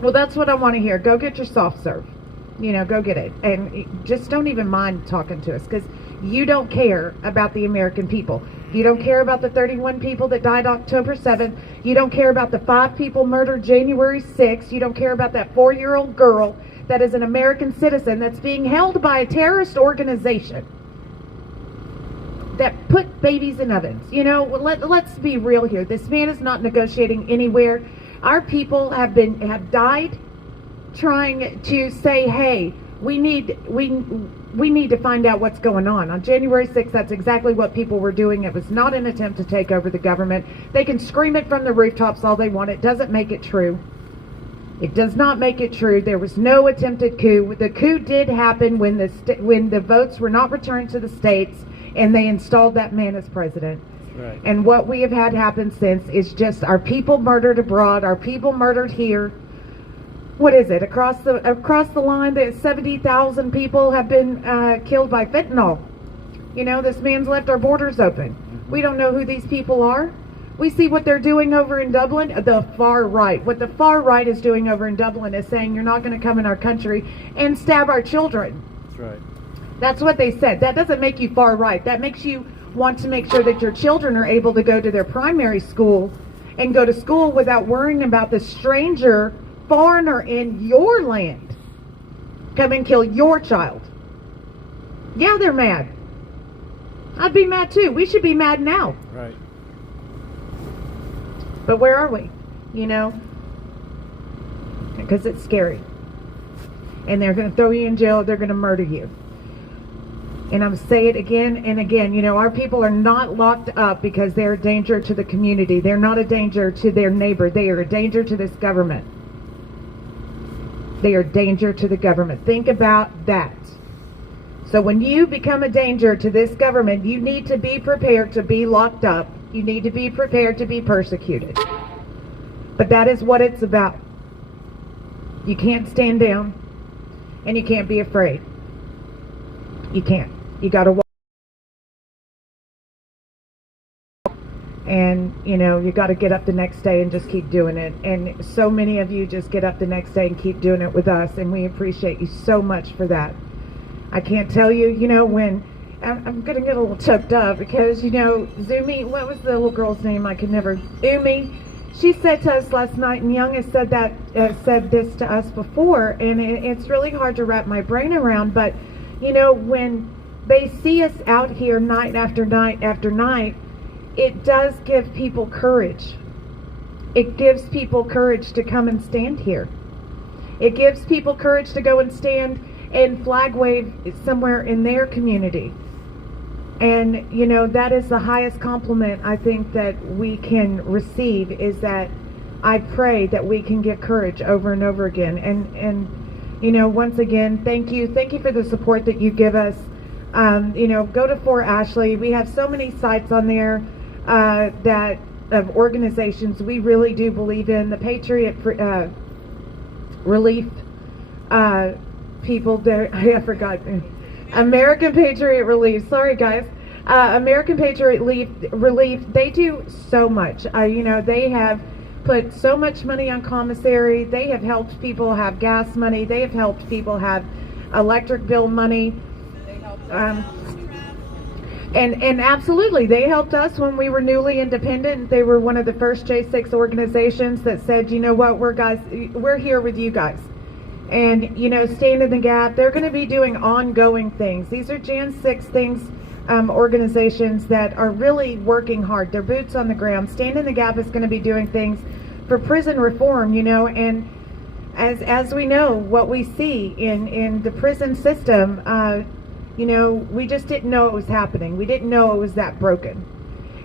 Well, that's what I want to hear. Go get your soft serve. You know, go get it. And just don't even mind talking to us, because you don't care about the American people. You don't care about the 31 people that died October 7th. You don't care about the 5 people murdered January 6th. You don't care about that 4-year-old girl that is an American citizen that's being held by a terrorist organization that put babies in ovens. You know, let's be real here. This man is not negotiating anywhere. Our people have died trying to say, hey, we need to find out what's going on. On January 6th, that's exactly what people were doing. It was not an attempt to take over the government. They can scream it from the rooftops all they want. It doesn't make it true. It does not make it true. There was no attempted coup. The coup did happen when the votes were not returned to the states, and they installed that man as president. Right. And what we have had happen since is just our people murdered abroad, our people murdered here. What is it? Across the line, that 70,000 people have been killed by fentanyl. You know, this man's left our borders open. We don't know who these people are. We see what they're doing over in Dublin, the far right. What the far right is doing over in Dublin is saying, you're not going to come in our country and stab our children. That's right. That's what they said. That doesn't make you far right. That makes you want to make sure that your children are able to go to their primary school and go to school without worrying about the stranger, foreigner in your land come and kill your child. Yeah, they're mad. I'd be mad too. We should be mad now. Right. But where are we? You know? Because it's scary. And they're going to throw you in jail. They're going to murder you. And I'm saying it again and again. You know, our people are not locked up because they're a danger to the community. They're not a danger to their neighbor. They are a danger to this government. They are a danger to the government. Think about that. So when you become a danger to this government, you need to be prepared to be locked up. You need to be prepared to be persecuted. But that is what it's about. You can't stand down, and you can't be afraid. You can't. You got to walk. And, you know, you got to get up the next day and just keep doing it. And so many of you just get up the next day and keep doing it with us, and we appreciate you so much for that. I can't tell you, you know, when I'm going to get a little choked up because, you know, Zumi, what was the little girl's name? I could never, Umi, she said to us last night, and Young has said that, said this to us before, and it's really hard to wrap my brain around, but, you know, when they see us out here night after night after night, it does give people courage. It gives people courage to come and stand here. It gives people courage to go and stand and flag wave somewhere in their community. And, you know, that is the highest compliment I think that we can receive, is that I pray that we can get courage over and over again. And you know, once again, thank you. Thank you for the support that you give us. You know, go to Fort Ashley. We have so many sites on there that of organizations we really do believe in. The Patriot Relief people there. I forgot. American Patriot Relief. Sorry, guys. American Patriot Relief. They do so much. You know, they have put so much money on commissary. They have helped people have gas money. They have helped people have electric bill money. And absolutely, they helped us when we were newly independent. They were one of the first J6 organizations that said, you know what, we're here with you guys. And, you know, stand in the gap. They're going to be doing ongoing things. These are Jan 6 things, organizations that are really working hard. They're boots on the ground. Stand in the Gap is going to be doing things for prison reform, you know, and as we know, what we see in the prison system, you know, we just didn't know it was happening. We didn't know it was that broken.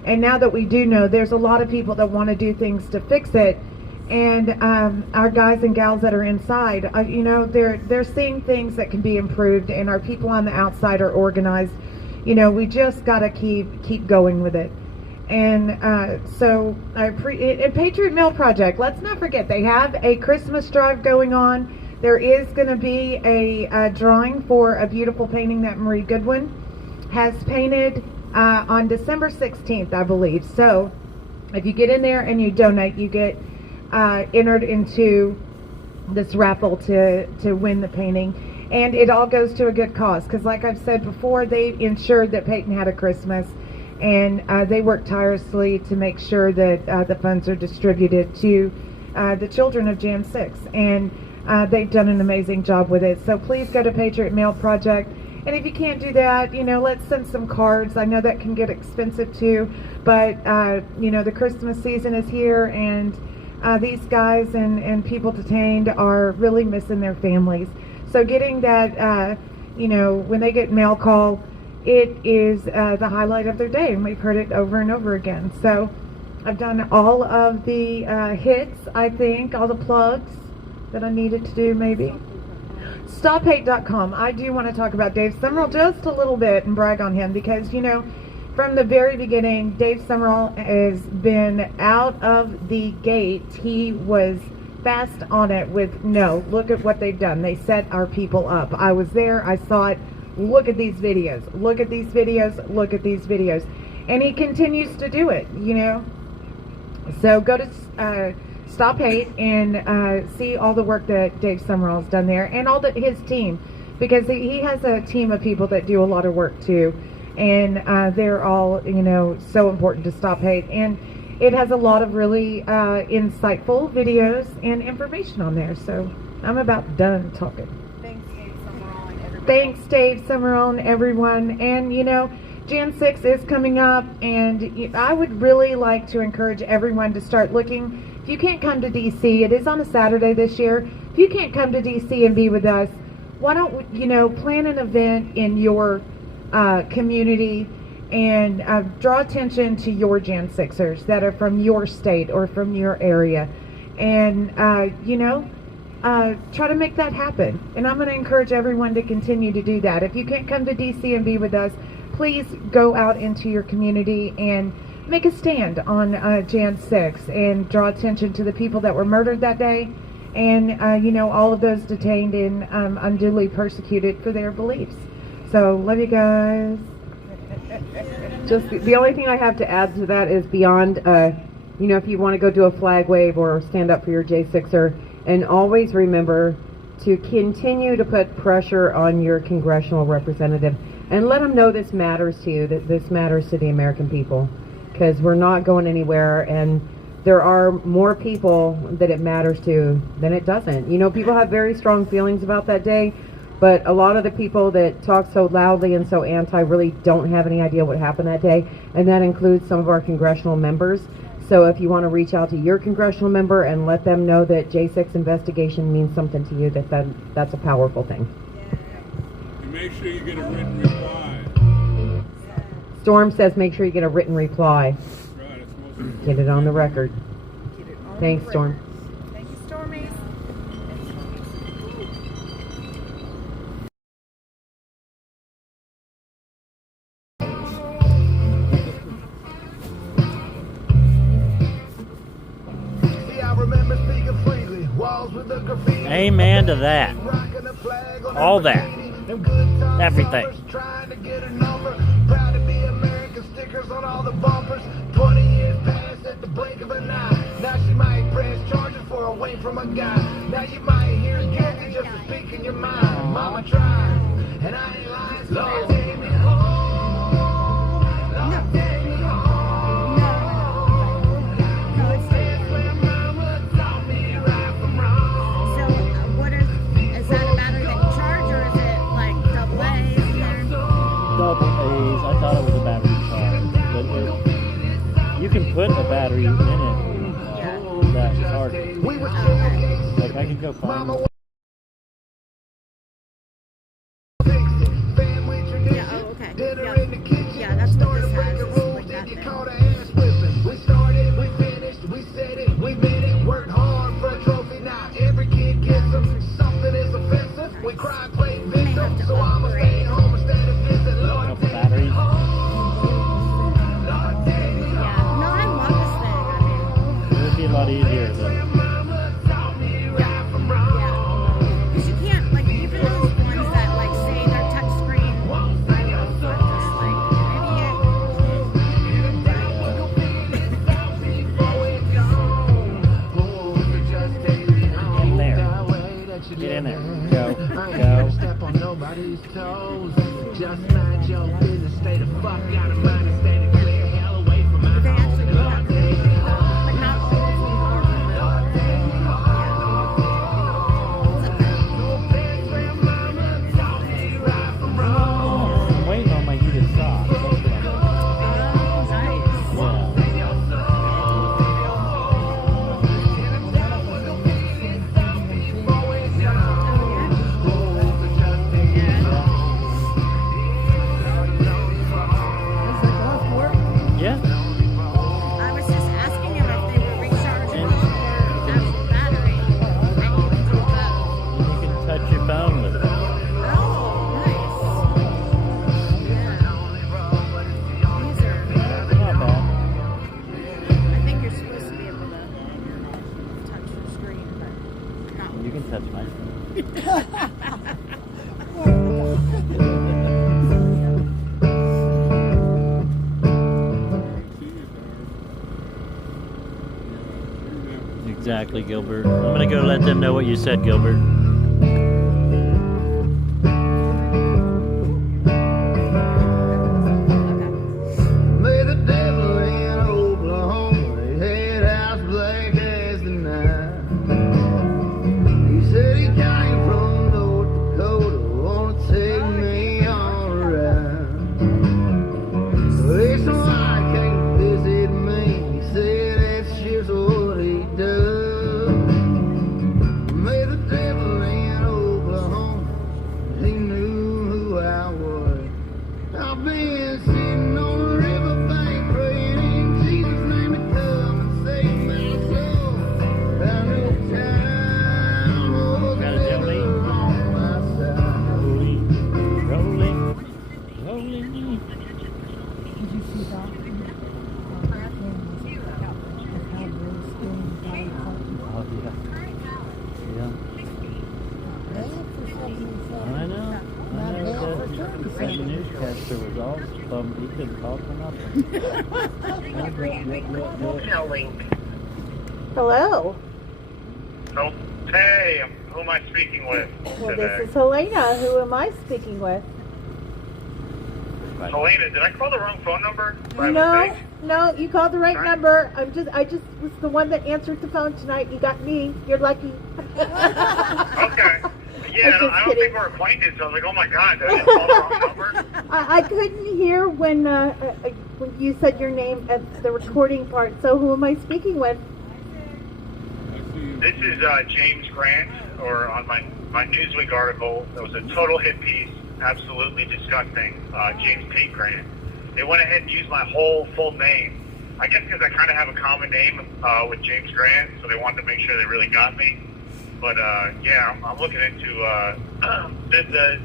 And now that we do know, there's a lot of people that want to do things to fix it. And our guys and gals that are inside, you know, they're seeing things that can be improved, and our people on the outside are organized. You know, we just got to keep going with it. And so, Patriot Mail Project, let's not forget, they have a Christmas drive going on. There is going to be a drawing for a beautiful painting that Marie Goodwin has painted on December 16th, I believe. So, if you get in there and you donate, you get entered into this raffle to win the painting. And it all goes to a good cause, because like I've said before, they ensured that Peyton had a Christmas, and they work tirelessly to make sure that the funds are distributed to the children of Jan 6, and they've done an amazing job with it. So please go to Patriot Mail Project, and if you can't do that, you know, let's send some cards. I know that can get expensive too, but you know, the Christmas season is here, and these guys and people detained are really missing their families. So getting that, you know, when they get mail call, it is the highlight of their day, and we've heard it over and over again. So I've done all of the hits, I think, all the plugs that I needed to do, maybe. StopHate.com. I do want to talk about Dave Summerall just a little bit and brag on him, because, you know, from the very beginning, Dave Summerall has been out of the gate. He was fast on it with, no, look at what they've done. They set our people up. I was there. I saw it. Look at these videos. Look at these videos. Look at these videos. And he continues to do it, you know. So go to Stop Hate and see all the work that Dave Summerall's done there, and all his team, because he has a team of people that do a lot of work too, and they're all, you know, so important to Stop Hate. And it has a lot of really insightful videos and information on there. So I'm about done talking. Thanks, Dave Summerall and everybody. Thanks, Dave Summerall and everyone. And, you know, Jan 6 is coming up, and I would really like to encourage everyone to start looking. If you can't come to D.C., it is on a Saturday this year. If you can't come to D.C. and be with us, why don't, you know, plan an event in your community and draw attention to your Jan 6ers that are from your state or from your area. And, you know, try to make that happen. And I'm going to encourage everyone to continue to do that. If you can't come to D.C. and be with us, please go out into your community and make a stand on Jan 6 and draw attention to the people that were murdered that day, and, you know, all of those detained and unduly persecuted for their beliefs. So, love you guys. Just the only thing I have to add to that is beyond, you know, if you want to go do a flag wave or stand up for your J6er, and always remember to continue to put pressure on your congressional representative and let them know this matters to you, that this matters to the American people, because we're not going anywhere, and there are more people that it matters to than it doesn't. You know, people have very strong feelings about that day, but a lot of the people that talk so loudly and so anti really don't have any idea what happened that day, and that includes some of our congressional members. So if you want to reach out to your congressional member and let them know that J6 investigation means something to you, that's a powerful thing. And make sure you get a written reply. Storm says make sure you get a written reply. Right, it's most important. Get it on the record. Thanks, Storm. Thank you, Stormies. Amen to that. All that. Everything. Trying to get a number, proud to be American, stickers on all the bumpers. 20 years past at the blink of an eye. Now she might press charges for a wait from a guy. Now you might hear guilty just to speak in your mind. Mama tried, and I ain't lying. Lord, take me home. Lord, take me home. That's where mama taught me right from wrong. So, what is that a battery charge, or is it like double A's in there? Double A's. I thought it was a battery charge, but you can put a battery in it that charges. Like I can go find it. Yeah, oh, okay. Yeah, that's what this has. It's like that thing. We started, we finished, we said it, we meant it, worked hard for a trophy. Now every kid gets them. Something is offensive. We cry, play victim, so I'ma stay home instead of visit. Lord, Couple batteries. Yeah, no, I love this thing. I mean, It would be a lot easier though. yeah. let you Get in live. there. Go. I ain't Go. gonna step on nobody's toes. Just mind your business. Stay the fuck out of mine and stay the clear hell away from my But they home. actually do have to, but not all of them are. I'm waiting on my heated socks. That's what I'm doing. Yeah. I was just asking him if they were recharging their actual battery. And you can do both. You can touch your phone with it. Oh, nice. Yeah. These are, Not bad. I think you're supposed to be able to touch the screen, but not. You can touch mine. Exactly, Gilbert. I'm gonna go let them know what you said, Gilbert. May the devil in Oklahoma head as black as the night. He said he came from North Dakota, wanna take me on a ride. This one came to visit me, he said that's just what he does. May the devil in Oklahoma, he knew who I was. I've been sitting on the riverbank praying in Jesus' name to come and save my soul. I know time was Got it, Jody. never on my side. Rolling. Rolling. Did you see that? Oh, yeah. Yeah. I know. I know that newscaster was all bummed. He couldn't talk or nothing. Hello. So, hey, who am I speaking with Well, today? this is Helena. Who am I speaking with? Helena, did I call the wrong phone number? By No, mistake? no, you called the right Sorry? number. I just was the one that answered the phone tonight. You got me. You're lucky. Okay. Yeah, I'm I don't kidding. think we're acquainted, so I was like, oh my god, did I just call the wrong number? I couldn't hear when you said your name at the recording part. So who am I speaking with? This is James Grant, or on my Newsweek article, it was a total hit piece, absolutely disgusting, James Tate Grant. They went ahead and used my whole full name. I guess because I kind of have a common name with James Grant, so they wanted to make sure they really got me. But yeah, I'm looking into the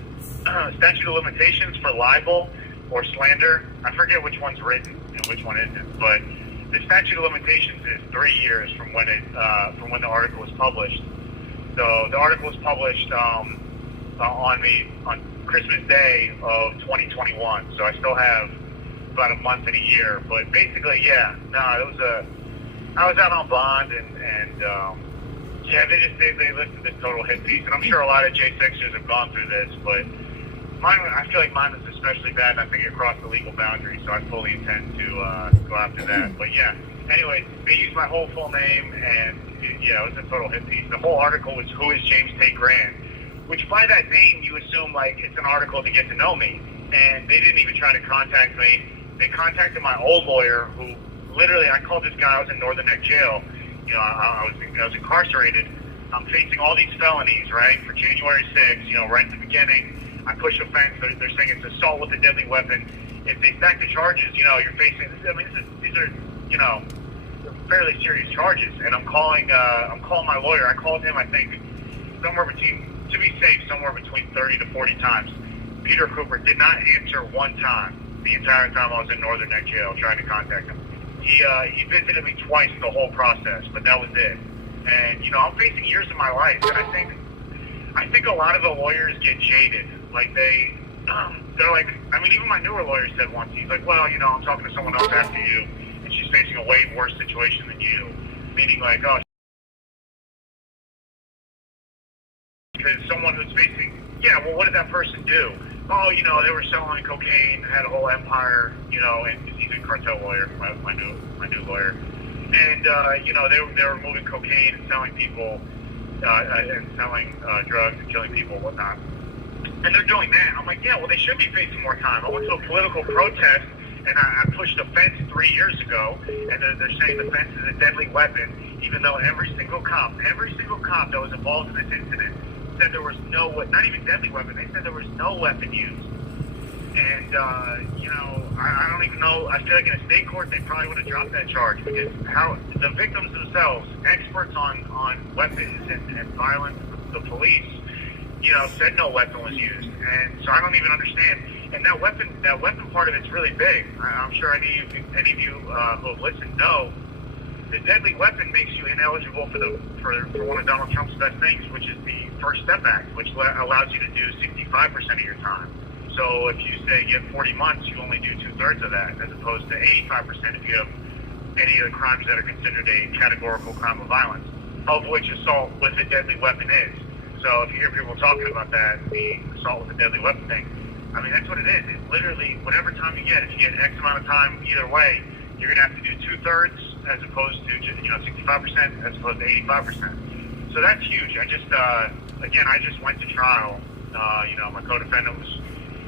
statute of limitations for libel or slander. I forget which one's written and which one isn't, but the statute of limitations is 3 years from when the article was published. So the article was published on Christmas Day of 2021. So I still have about a month and a year. But basically, yeah, no, I was out on bond and yeah, they listed this total hit piece, and I'm sure a lot of J6ers have gone through this, but I feel like mine is especially bad, and I think it crossed the legal boundary, so I fully intend to go after that. But yeah, anyways, they used my whole full name, and yeah, it was a total hit piece. The whole article was "Who is James Tate Grant?" Which by that name, you assume like it's an article to get to know me, and they didn't even try to contact me. They contacted my old lawyer, who literally, I called this guy. I was in Northern Neck Jail. You know, I was incarcerated. I'm facing all these felonies, right, for January 6th, you know, right at the beginning. I push a fence. They're saying it's assault with a deadly weapon. If they stack the charges, you know, you're facing, these are, you know, fairly serious charges. And I'm calling my lawyer. I called him, I think, to be safe, somewhere between 30 to 40 times. Peter Cooper did not answer one time the entire time I was in Northern Neck Jail trying to contact him. He visited me twice the whole process, but that was it. And, you know, I'm facing years of my life, and I think a lot of the lawyers get jaded. Like, they're like, I mean, even my newer lawyer said once, he's like, well, you know, I'm talking to someone else after you, and she's facing a way worse situation than you. Meaning, like, oh, because someone who's basically, yeah, well, what did that person do? Oh, you know, they were selling cocaine, had a whole empire, you know, and he's a cartel lawyer, my new lawyer. And, you know, they were moving cocaine and selling people, and selling drugs and killing people and whatnot. And they're doing that. I'm like, yeah, well, they should be facing more time. I went to a political protest, and I pushed a fence 3 years ago, and they're saying the fence is a deadly weapon, even though every single cop that was involved in this incident said there was no, not even deadly weapon, they said there was no weapon used. And, you know, I don't even know, I feel like in a state court they probably would have dropped that charge, because how the victims themselves, experts on weapons and violence, the police, you know, said no weapon was used. And so I don't even understand. And that weapon part of it's really big. I'm sure any of you who have listened know the deadly weapon makes you ineligible for one of Donald Trump's best things, which is the First Step Act, which allows you to do 65% of your time. So if you say you have 40 months, you only do 2/3 of that, as opposed to 85% if you have any of the crimes that are considered a categorical crime of violence, of which assault with a deadly weapon is. So if you hear people talking about that, the assault with a deadly weapon thing, I mean, that's what it is. It's literally whatever time you get. If you get X amount of time either way, you're going to have to do 2/3 as opposed to, you know, 65% as opposed to 85%. So that's huge. I just went to trial. You know, my co-defendant was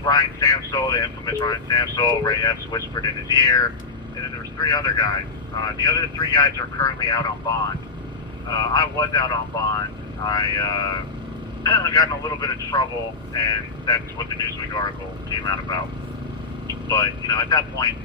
Ryan Samsel, the infamous Ryan Samsel. Ray Epps whispered in his ear. And then there was 3 other guys. The other 3 guys are currently out on bond. I was out on bond. I got in a little bit of trouble, and that's what the Newsweek article came out about. But, you know, at that point,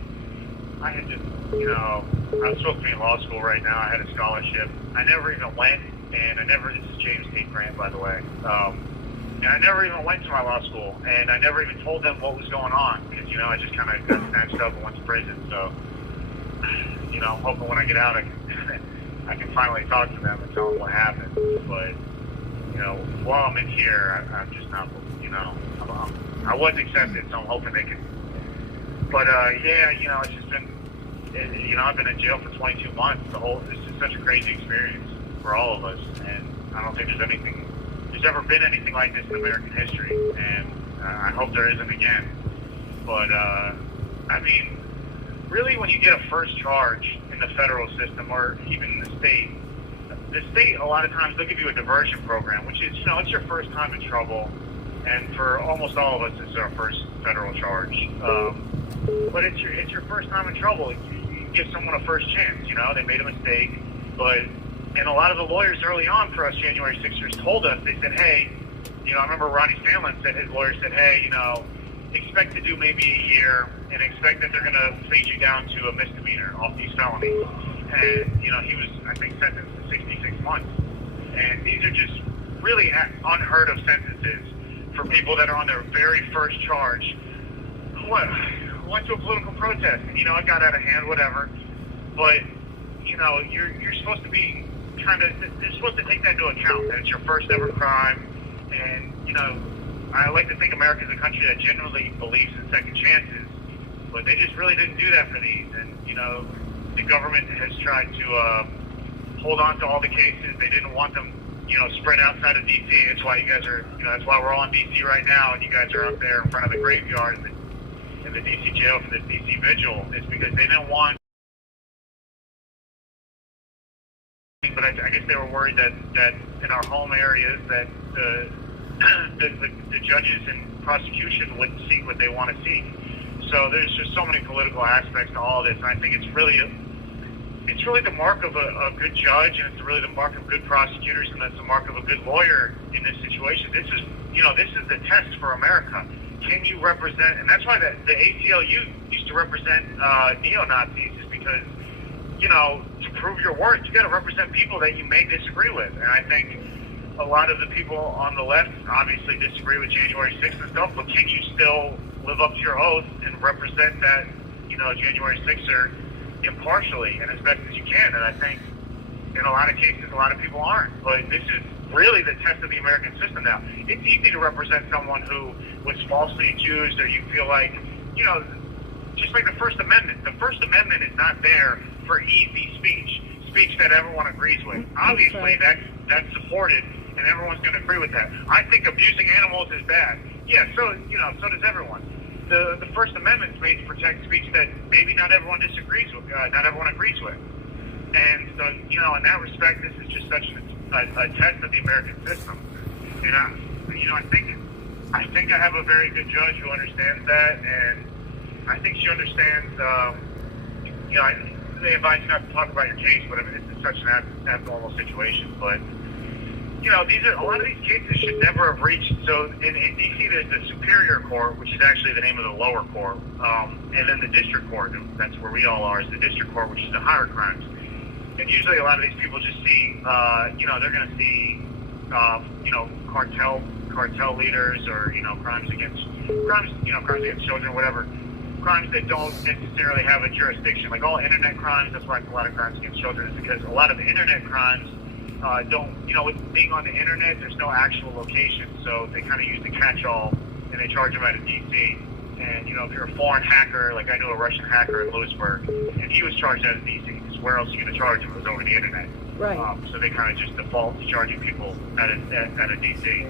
I had just, you know, I was supposed to be in law school right now. I had a scholarship. I never even went, and this is James Tate Grant, by the way. And I never even went to my law school, and I never even told them what was going on, because, you know, I just kind of got snatched up and went to prison. So, you know, I'm hoping when I get out, I can finally talk to them and tell them what happened. But, you know, while I'm in here, I'm just not, you know, I was accepted, so I'm hoping they can. But, yeah, you know, it's just been, you know, I've been in jail for 22 months. It's just such a crazy experience for all of us, and I don't think there's ever been anything like this in American history, and I hope there isn't again. But, I mean, really, when you get a first charge in the federal system, or even in the state, a lot of times they'll give you a diversion program, which is, you know, it's your first time in trouble, and for almost all of us, it's our first federal charge. But it's your first time in trouble. You give someone a first chance, you know, they made a mistake, and a lot of the lawyers early on for us January 6ers told us, they said, hey, you know, I remember Ronnie Stanlin said, his lawyer said, hey, you know, expect to do maybe a year, and expect that they're going to fade you down to a misdemeanor off these felonies. And, you know, he was, I think, sentenced to 66 months. And these are just really unheard of sentences for people that are on their very first charge. Went to a political protest, and, you know, it got out of hand, whatever. But, you know, you're supposed to be they're supposed to take that into account, that it's your first ever crime. And, you know, I like to think America's a country that genuinely believes in second chances, but they just really didn't do that for these. And, you know, the government has tried to hold on to all the cases. They didn't want them, you know, spread outside of D.C. That's why you guys are, you know, that's why we're all in D.C. right now, and you guys are up there in front of the graveyard in the D.C. jail for the D.C. Vigil. It's because they didn't want, but I guess they were worried that in our home areas that the judges and prosecution wouldn't seek what they want to seek. So there's just so many political aspects to all of this, and I think it's really the mark of a good judge, and it's really the mark of good prosecutors, and it's the mark of a good lawyer in this situation. This is the test for America. Can you represent? And that's why the ACLU used to represent neo-Nazis, is because, you know, to prove your worth, you got to represent people that you may disagree with. And I think a lot of the people on the left obviously disagree with January 6th and stuff, but can you still live up to your oath and represent that, you know, January 6er impartially and as best as you can? And I think in a lot of cases, a lot of people aren't. But this is really the test of the American system now. It's easy to represent someone who was falsely accused, or you feel like, you know, just like the First Amendment. The First Amendment is not there for easy speech that everyone agrees with. Obviously, that's supported and everyone's going to agree with that. I think abusing animals is bad. Yeah, so does everyone. The First Amendment is made to protect speech that maybe not everyone disagrees with, not everyone agrees with. And so, in that respect, this is just such a test of the American system. And I think I have a very good judge who understands that, and I think she understands. They advise you not to talk about your case, but I mean, this is such an abnormal situation. But a lot of these cases should never have reached. So in D.C., there's the Superior Court, which is actually the name of the lower court, and then the District Court. That's where we all are. Is the District Court, which is the higher crimes. And usually, a lot of these people just see, they're going to see, cartel leaders or crimes against children, whatever. Crimes that don't necessarily have a jurisdiction, like all internet crimes. That's why it's a lot of crimes against children, is because a lot of internet crimes with being on the internet, there's no actual location, so they kind of use the catch-all and they charge them out of D.C. And if you're a foreign hacker, like I knew a Russian hacker in Lewisburg, and he was charged out of D.C. because where else are you going to charge him? It was over the internet. Right. So they kind of just default to charging people out of D.C.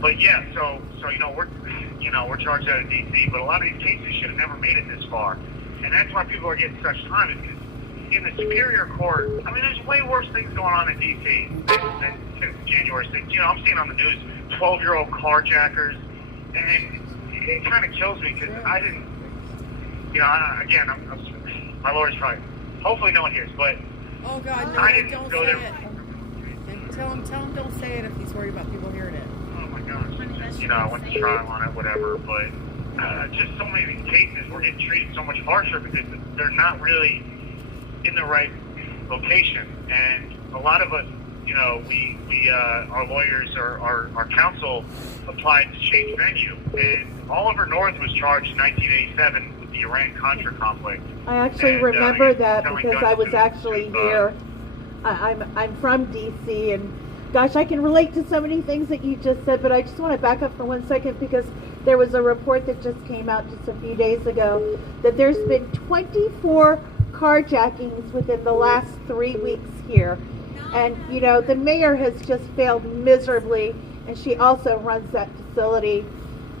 But yeah, so we're charged out of D.C., but a lot of these cases should have never made it this far, and that's why people are getting such time. Is because in the Superior Court, I mean, there's way worse things going on in D.C. than since January 6th. I'm seeing on the news 12-year-old carjackers, and it kind of kills me because I didn't. My lawyer's probably. Hopefully, no one hears, but. Oh God, no! I didn't Don't go say there. it. And tell him don't say it if he's worried about people hearing it. Oh my gosh! I went to trial on it, whatever. But just so many of these cases, we're getting treated so much harsher because they're not really in the right location. And a lot of us, our lawyers or our counsel applied to change venue. And Oliver North was charged in 1987 with the Iran-Contra conflict. I actually remember that because I was actually here. I'm from D.C. and gosh, I can relate to so many things that you just said, but I just want to back up for 1 second because there was a report that just came out just a few days ago that there's been 24 carjackings within the last 3 weeks here. And, the mayor has just failed miserably, and she also runs that facility,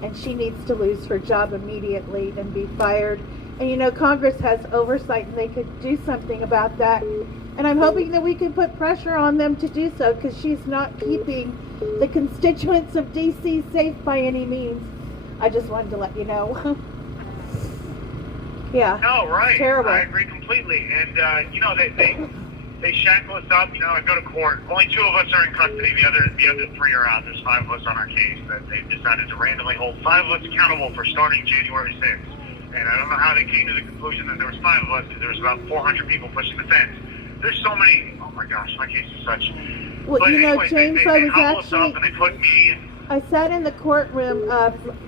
and she needs to lose her job immediately and be fired. And, Congress has oversight, and they could do something about that. And I'm hoping that we can put pressure on them to do so, because she's not keeping the constituents of D.C. safe by any means. I just wanted to let you know. Yeah. No, right. Terrible. I agree completely. And, they shackle us up. I go to court. Only 2 of us are in custody. The other 3 are out. There's 5 of us on our case that they've decided to randomly hold 5 of us accountable for starting January 6th. And I don't know how they came to the conclusion that there was 5 of us, because there was about 400 people pushing the fence. There's so many. Oh my gosh, my case is such. Well, but anyway, James, they I was hobble us actually. up and they put me in. I sat in the courtroom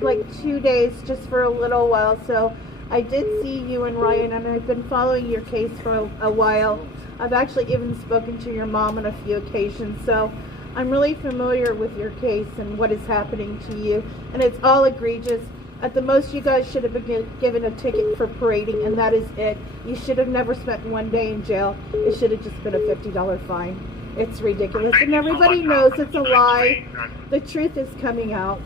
like 2 days just for a little while, so I did see you and Ryan, and I've been following your case for a while. I've actually even spoken to your mom on a few occasions, so I'm really familiar with your case and what is happening to you, and it's all egregious. At the most, you guys should have been given a ticket for parading, and that is it. You should have never spent 1 day in jail. It should have just been a $50 fine. It's ridiculous, and everybody knows it's a lie. The truth is coming out.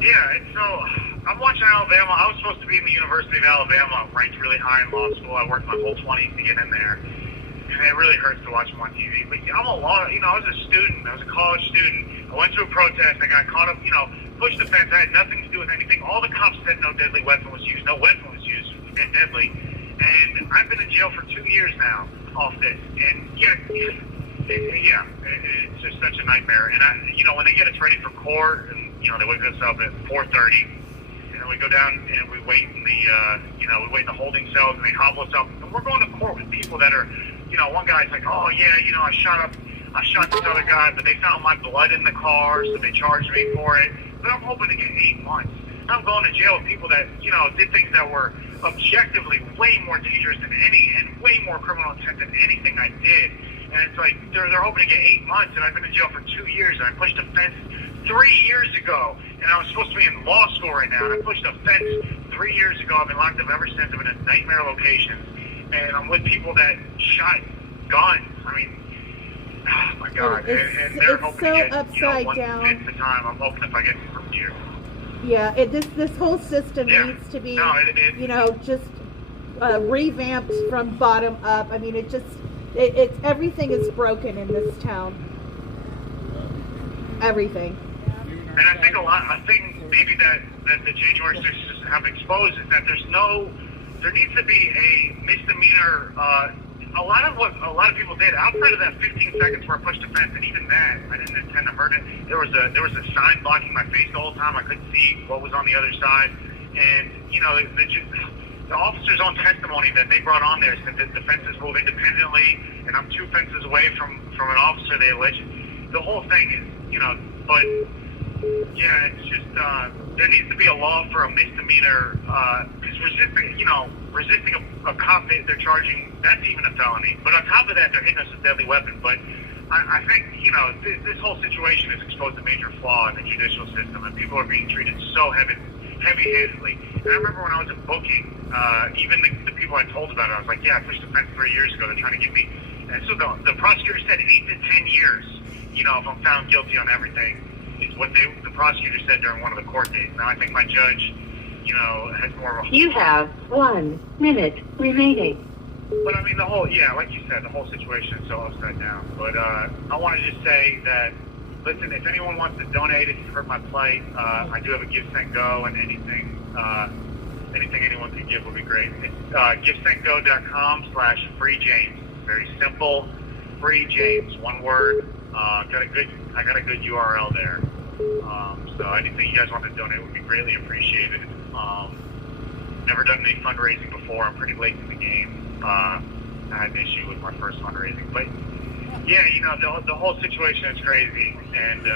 Yeah, and so I'm watching Alabama. I was supposed to be in the University of Alabama, ranked really high in law school. I worked my whole 20s to get in there. And it really hurts to watch them on TV. But I'm a law, I was a student. I was a college student. I went to a protest. I got caught up, pushed the fence. I had nothing to do with anything. All the cops said no deadly weapon was used. No weapon was used and deadly. And I've been in jail for 2 years now off this. And it's just such a nightmare. And when they get us ready for court, and they wake us up at 4:30, and we go down and we wait in the we wait in the holding cells, and they hobble us up. And we're going to court with people that are, one guy's like, oh yeah, I shot this other guy, but they found my blood in the car, so they charged me for it. But I'm hoping to get 8 months. I'm going to jail with people that, did things that were objectively way more dangerous than and way more criminal intent than anything I did. And it's like, they're hoping to get 8 months, and I've been in jail for 2 years, and I pushed a fence 3 years ago, and I was supposed to be in law school right now, and I pushed a fence 3 years ago. I've been locked up ever since. I've been in nightmare locations, and I'm with people that shot guns. I mean, oh my God. And they're hoping so to get, upside 1 down. at a time. I'm hoping if I get from here. Yeah, this whole system needs to be, just revamped from bottom up. I mean, it's everything is broken in this town. Everything. And I think a thing maybe that the January 6th have exposed is that there needs to be a misdemeanor. A lot of people did outside of that 15 seconds where I pushed the fence, and even that I didn't intend to hurt it. There was a sign blocking my face the whole time. I couldn't see what was on the other side, and the officer's own testimony that they brought on there said that the fences move independently, and I'm 2 fences away from an officer. They allege the whole thing is but yeah, it's just there needs to be a law for a misdemeanor because resisting a cop they're charging, that's even a felony. But on top of that, they're hitting us with a deadly weapon. But I think this whole situation has exposed a major flaw in the judicial system, and people are being treated so heavy-handedly. And I remember when I was in booking, even the people I told about it, I was like, yeah, I pushed the fence 3 years ago. They're trying to get me. And so the prosecutor said 8 to 10 years. If I'm found guilty on everything, is what the prosecutor said during one of the court dates. Now I think my judge, has more of a... You have 1 minute remaining. But I mean, like you said, the whole situation is so upside down. But I want to just say that, listen, if anyone wants to donate, if you've heard my plight, I do have a Give, Send, Go, and anything anyone can give would be great. It's givesendgo.com/freejames. Very simple. Free James, one word. I got a good URL there. So anything you guys want to donate would be greatly appreciated. Never done any fundraising before. I'm pretty late in the game. I had an issue with my first fundraising, but yeah, the whole situation is crazy. And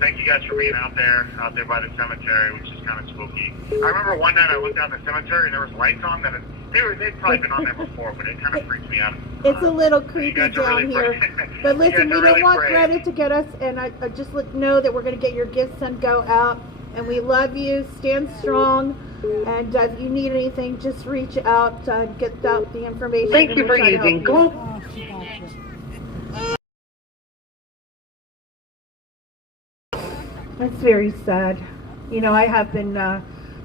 thank you guys for being out there by the cemetery, which is kind of spooky. I remember one night I looked out the cemetery and there was lights on that. They'd probably been on there before, but it kind of freaks me out. It's a little creepy down here. But listen, we don't want Greta to get us, and I just know that we're going to get your Give, Send, Go out. And we love you. Stand strong. And if you need anything, just reach out, get out the information. Thank you for using Global. That's very sad. I have been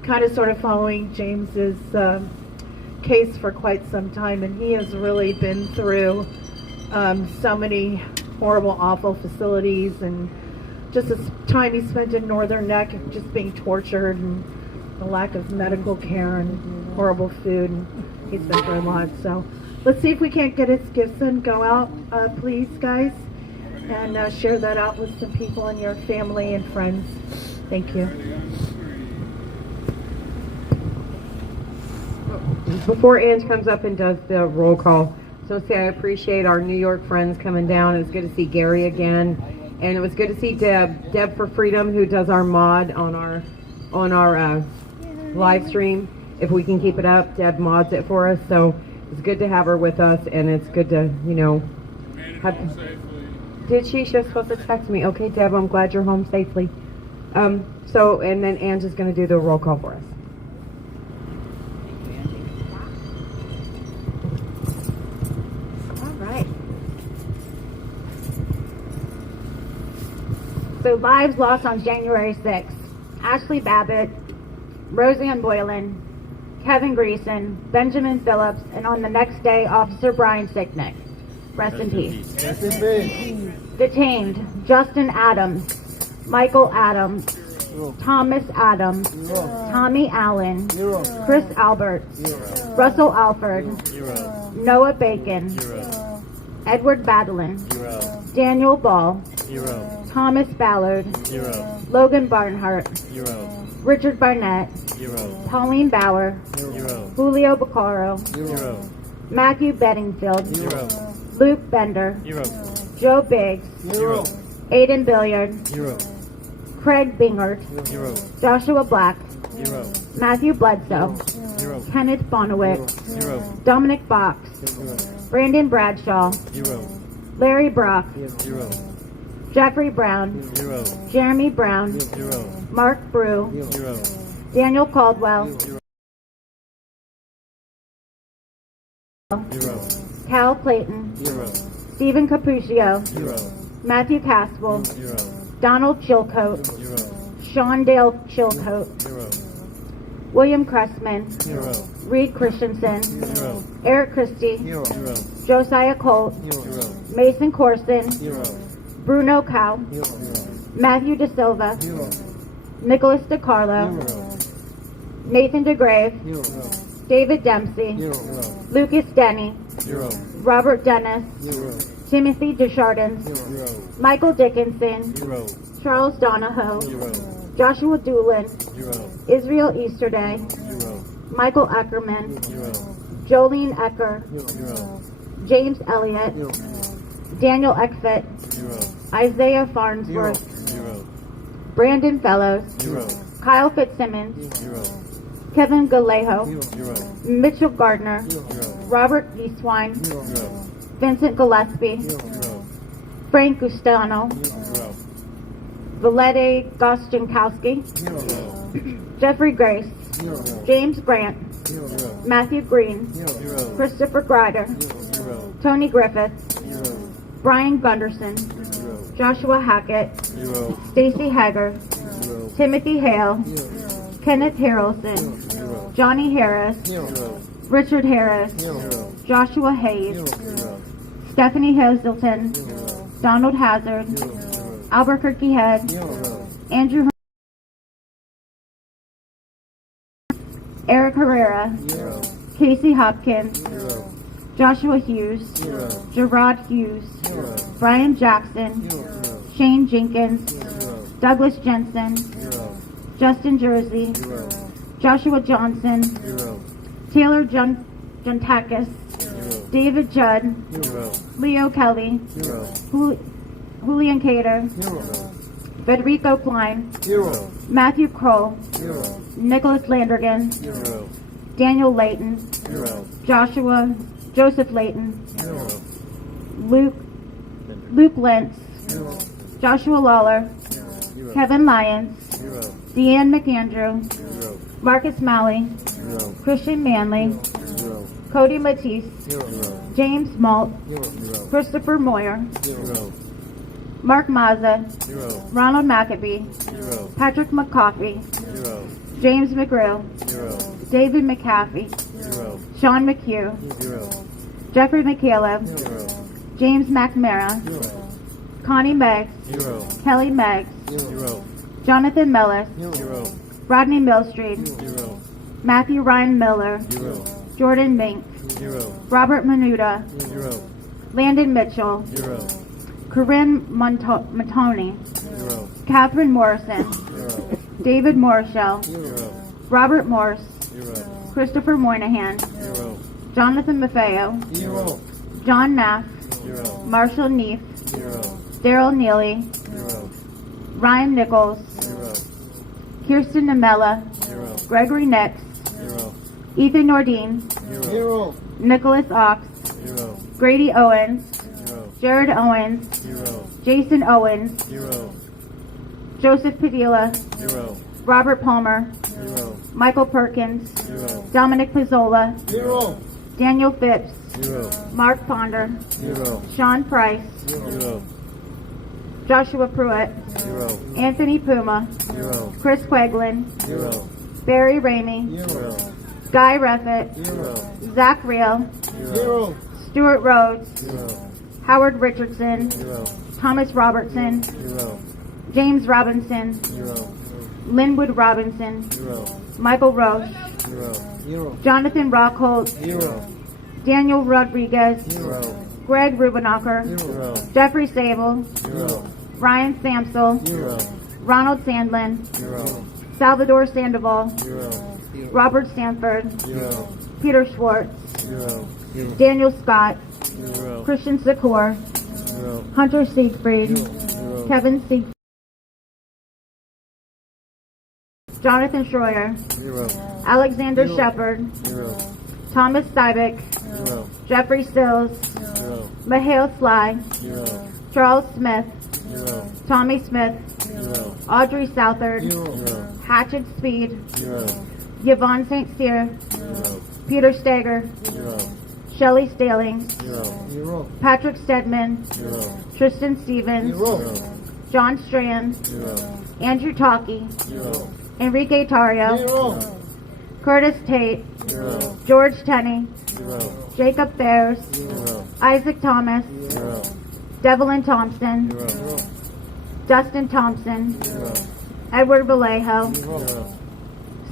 kind of sort of following James's case for quite some time, and he has really been through so many horrible, awful facilities, and just the time he spent in Northern Neck just being tortured, and the lack of medical care and horrible food, and he's been through a lot. So let's see if we can't get his gifts and go out, please, guys, and share that out with some people in your family and friends. Thank you. Before Ange comes up and does the roll call, so say I appreciate our New York friends coming down. It was good to see Gary again, and it was good to see Deb for Freedom, who does our mod on our live stream. If we can keep it up, Deb mods it for us, so it's good to have her with us, and it's good to did she was supposed to text me? Okay, Deb, I'm glad you're home safely. And then Ange is going to do the roll call for us. So lives lost on January 6th. Ashley Babbitt, Roseanne Boylan, Kevin Greason, Benjamin Phillips, and on the next day, Officer Brian Sicknick. Rest in peace. Rest in peace. Detained, Justin Adams, Michael Adams, Thomas Adams, Tommy Allen, Chris Albert, Russell Alford, Noah Bacon, Edward Badlin, Daniel Ball, Thomas Ballard, Logan Barnhart, Richard Barnett, Pauline Bauer, Julio Baccaro, Matthew Bedingfield, Luke Bender, Joe Biggs, Aiden Billiard, Craig Bingert, Joshua Black, Matthew Bledsoe, Kenneth Bonowitz, Dominic Box, Brandon Bradshaw, Larry Brock, Jeffrey Brown, Jeremy Brown, Mark Brew, Daniel Caldwell, Cal Clayton, 0. Stephen Capuccio, 0. Matthew Caspel, 0. Donald Chilcote, 0. Shondale Chilcote, 0. William Cressman, 0. Reed Christensen, 0. Eric Christie, 0. Josiah Colt, 0. Mason Corson, 0. Bruno Cow, 0. Matthew De Silva, 0. Nicholas DeCarlo, Nathan DeGrave, 0. David Dempsey, 0. Lucas Denny, 0. Robert Dennis, 0. Timothy Deschardins, 0. Michael Dickinson, 0. Charles Donahoe, 0. Joshua Doolin, 0. Israel Easterday, 0. Michael Eckerman, 0. Jolene Ecker, 0. James Elliott, Daniel Eckfit, 0. Isaiah Farnsworth, 0. Brandon Fellows, 0. Kyle Fitzsimmons, 0. Kevin Galejo, 0. Mitchell Gardner, 0. Robert Eastwine, 0. Vincent Gillespie, 0. Frank Gustano, 0. Valete Gostinkowski, 0. Jeffrey Grace, 0. James Grant, 0. Matthew Green, 0. Christopher Grider, 0. Tony Griffith, 0. Brian Gunderson, 0. Joshua Hackett, 0. Stacy Hager, 0. Timothy Hale, 0. Kenneth Harrelson, 0. Johnny Harris, 0. Richard Harris, 0. Joshua Hayes, 0. Stephanie Hazelton, Donald Hazard, Albuquerque Head, 0. Andrew Eric Herrera, 0. Casey Hopkins, 0. Joshua Hughes, 0. Gerard Hughes, 0. Brian Jackson, 0. Shane Jenkins, 0. Douglas Jensen, 0. Justin Jersey, 0. Joshua Johnson, 0. Taylor Juntakis, 0. David Judd, 0. Leo Kelly, 0. Julian Cater, 0. Federico Klein, 0. Matthew Kroll, 0. Nicholas Landergan, 0. Daniel Layton, 0. Joseph Layton, 0. Luke Lentz, 0. Joshua Lawler, 0. Kevin Lyons, 0. Deanne McAndrew, 0. Marcus Malley, 0. Christian Manley, 0. Cody Matisse, 0. James Malt, 0. Christopher Moyer, 0. Mark Mazza, 0. Ronald McAbee, 0. Patrick McCoffey, 0. James McGrew, 0. David McCaffey, 0. Sean McHugh, 0. Jeffrey McCaleb, 0. James McNamara, 0. Connie Meggs, 0. Kelly Meggs, 0. Jonathan Mellis, 0. Rodney Millstreet, 0. Matthew Ryan Miller, 0. Jordan Mink, 0. Robert Menuda, 0. Landon Mitchell, 0. Corinne Montoni, 0. Catherine Morrison, 0. David Morshell, 0. Robert Morse, 0. Christopher Moynihan, 0. Jonathan Maffeo, 0. John Naff, 0. Marshall Neef, 0. Daryl Neely, 0. Ryan Nichols, 0. Kirsten Namella, 0. Gregory Nix, 0. Ethan Nordine, 0. Nicholas Ox, 0. Grady Owens, 0. Jared Owens, 0. Jason Owens, 0. Joseph Padilla, 0. Robert Palmer, 0. Michael Perkins, 0. Dominic Pizzola, 0. Daniel Phipps, 0. Mark Ponder, 0. Sean Price, 0. Joshua Pruitt, 0. Anthony Puma, 0. Chris Queglin, 0. Barry Ramey, 0. Guy Reffitt, 0. Zach Reel, 0. Stuart Rhodes, 0. Howard Richardson, 0. Thomas Robertson, 0. James Robinson, 0. Linwood Robinson, 0. Michael Roche, 0. Jonathan Rockholt, 0. Daniel Rodriguez, 0. Greg Rubenacher, 0. Jeffrey Sable, 0. Ryan Samsel, 0. Ronald Sandlin, 0. Salvador Sandoval, 0. Robert Stanford, 0. Peter Schwartz, 0. Daniel Scott, 0. Christian Secor, 0. Hunter Siegfried, 0. Kevin Siegfried, Jonathan Schroyer, 0. Alexander Shepard, 0. Thomas Stybick, 0. Jeffrey Sills, 0. Mahail Sly, 0. Charles Smith, 0. Tommy Smith, 0. Audrey Southard, 0. Hatchet Speed, 0. Yvonne St. Cyr, 0. Peter Steger, 0. Shelley Staling, 0. Patrick Stedman, 0. Tristan Stevens, 0. John Strand, 0. Andrew Talkie, 0. Enrique Tario, 0. Curtis Tate, 0. George Tenney, 0. Jacob Fairs, 0. Isaac Thomas, 0. Devlin Thompson, 0. Dustin Thompson, 0. Edward Vallejo, 0.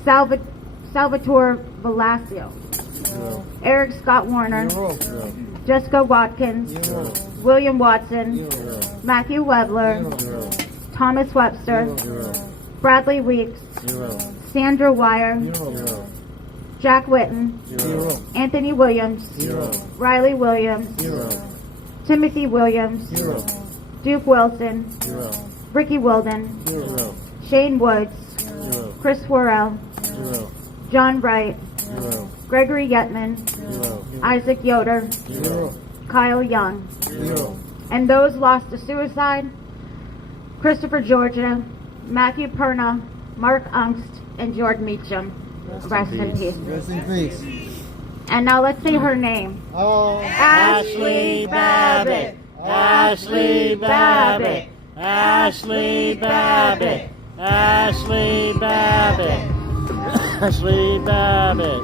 Salvatore Velasco, 0. Eric Scott Warner, 0. Jessica Watkins, 0. William Watson, 0. Matthew Webler, 0. Thomas Webster, 0. Bradley Weeks, 0. Sandra Wire, 0. Jack Witten, 0. Anthony Williams, 0. Riley Williams, 0. Timothy Williams, 0. Duke Wilson, 0. Ricky Wilden, 0. Shane Woods, 0. Chris Worrell, 0. John Wright, 0. Gregory Yetman, 0. Isaac Yoder, 0. Kyle Young, 0. and those lost to suicide, Christopher Georgia, Matthew Perna, Mark Ungst, and George Meacham. Rest in peace. Rest in peace. And now let's say her name. Oh, Ashley Babbitt. Ashley Babbitt. Ashley Babbitt. Ashley Babbitt. Ashley Babbitt.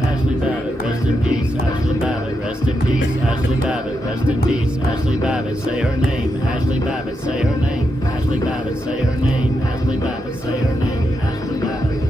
Ashley Babbitt, rest in peace. Ashley Babbitt, rest in peace. Ashley Babbitt, rest in peace. Ashley Babbitt, say her name. Ashley Babbitt, say her name. Ashley Babbitt, say her name. Ashley Babbitt, say her name. Ashley Babbitt.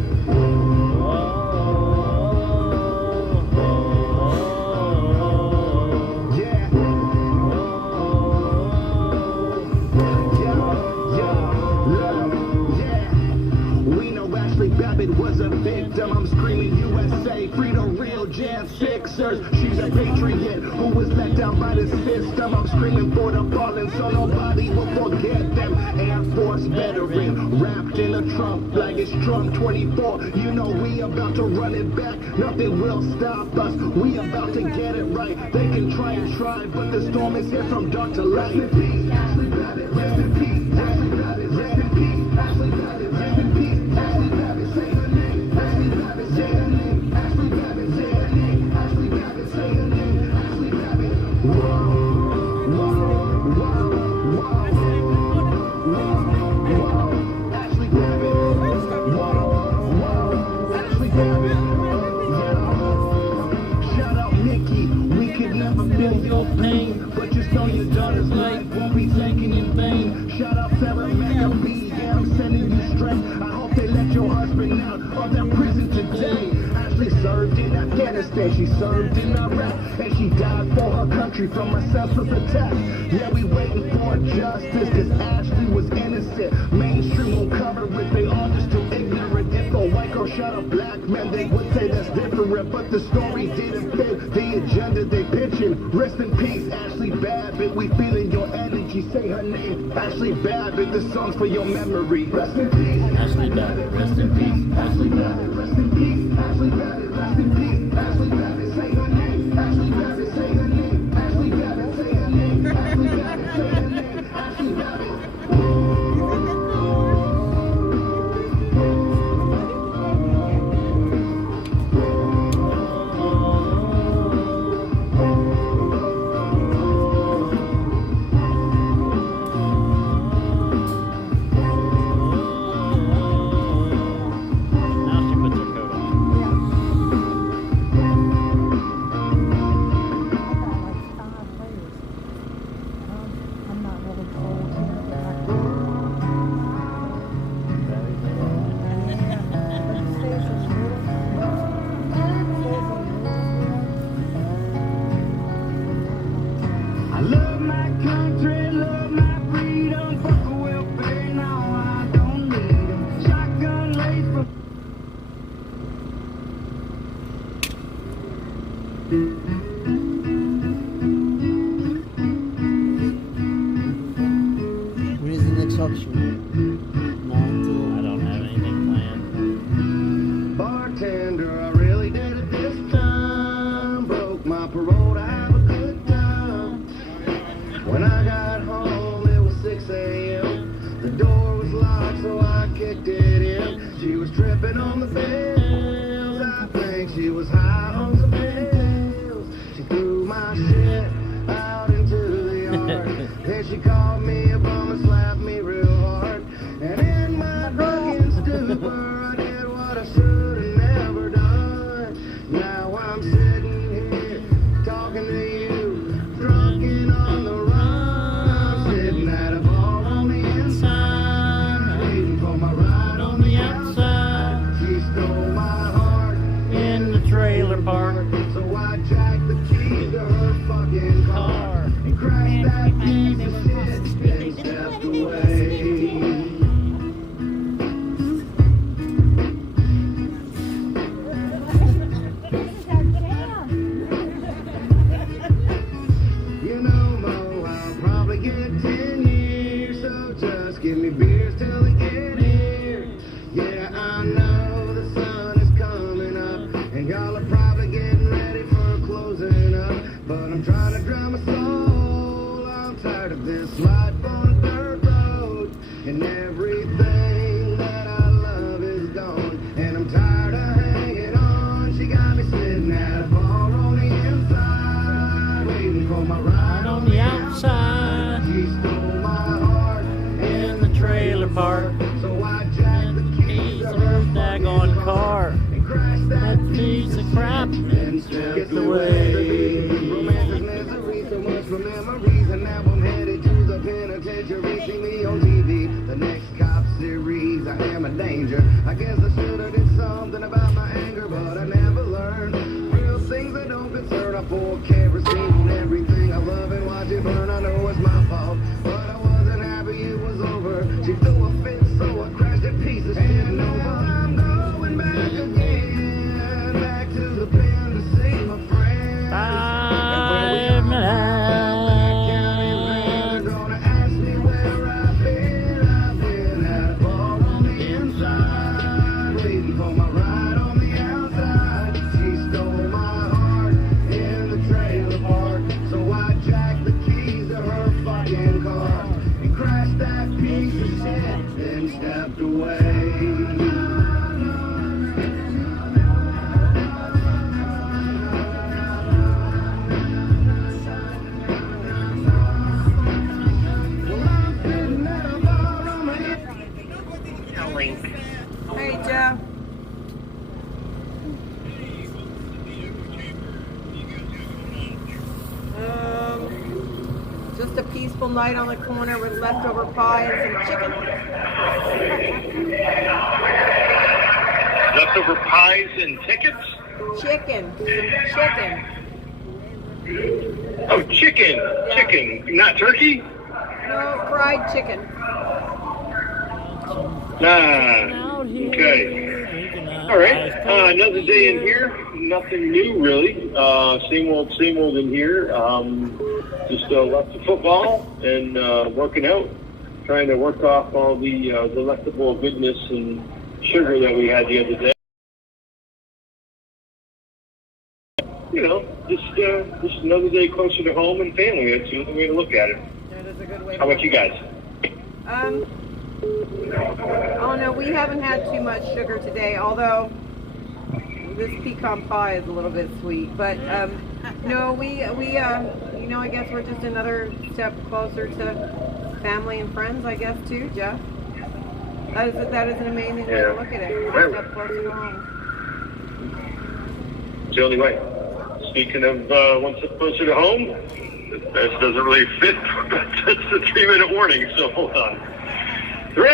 Babbitt was a victim. I'm screaming USA, free the real J6ers. She's a patriot who was let down by the system. I'm screaming for the fallen so nobody will forget them. Air Force veteran, wrapped in a Trump flag. It's Trump 24. You know we about to run it back. Nothing will stop us. We about to get it right. They can try and try, but the storm is here from dark to light. Rest in peace, Ashley Babbitt. Rest in peace, Ashley Babbitt. Rest in peace, Ashley Babbitt. Rest in peace, Ashley Babbitt. Say her name. Ashley Babbitt. Say her name. Ashley Babbitt. Say her name. Ashley Babbitt. Say her name. Ashley Babbitt. Whoa, whoa, whoa, whoa, whoa. Ashley Babbitt. Whoa, whoa. Ashley Babbitt. Yeah. Shout out Nikki. We could never feel your pain, but just know your daughter's life won't be taken in vain. Shout out Sarah McAfee. Yeah, I'm sending you strength. I hope they let your husband out of that prison today. Ashley served in Afghanistan, she served in Iraq, and she died for her country from a senseless attack. Yeah, we waiting for justice, cause Ashley was innocent. Mainstream won't cover it, they all just too ignorant. If a white girl shot a black man, they would say that's different, but the story didn't fit the agenda they pitching. Rest in peace, Ashley Babbitt, we feeling your energy. Say her name, Ashley Babbitt, the song's for your memory. Rest in peace, Ashley Babbitt, rest in peace, Ashley Babbitt, rest in peace, Ashley Babbitt, rest in peace, Ashley Babbitt, say her name, Ashley Babbitt, say her name, Ashley Babbitt, say her name, Ashley Babbitt, say her name, Ashley Babbitt. Now she puts her coat on. I'm not really cold here. I love my country, love my freedom, fuck a welfare, now I don't need 'em. Shotgun lace from When is the next auction? I don't have anything planned. bartender, I really did it this time. Broke my parole to have a good time. When I got home, it was 6 a.m. The door was locked. Get away. Romance is misery, so much for memories, and now I'm headed to the penitentiary. See me on TV, the next cop series. I am a danger. I guess I should have did something about my anger, but I never learned. Real things that don't concern. I pour kerosene on everything I love and watch it burn. I know it's my fault, but I wasn't happy it was over. She threw a fit, so I crashed a piece of shit. And now I'm going back again, back to the pen to see my friends. 5 minutes. They're gonna ask me where I've been. I've been at a bar on the inside, waiting for my ride on the outside. She stole my heart in the trailer park, so I jacked the keys to her fucking car and crashed that piece of shit, then stepped away. Hey, Joe. Just a peaceful night on the corner with leftover pie and some chicken. Leftover pies and tickets? Chicken. Some chicken. Oh, chicken. Yeah. Chicken. Not turkey? No, fried chicken. Ah, okay. All right. Another day in here. Nothing new, really. Same old in here. Just lots of football and working out. Trying to work off all the delectable goodness and sugar that we had the other day. You know, just another day closer to home and family. That's the only way to look at it. That is a good way. How about you guys? Oh no, we haven't had too much sugar today, although this pecan pie is a little bit sweet. But no, we you know, I guess we're just another step closer to family and friends, I guess, too, Jeff. That is an amazing way to look at it. We're a step closer to home. It's the only way. Speaking of one step closer to home, this doesn't really fit. That's the 3-minute warning, so hold on. 3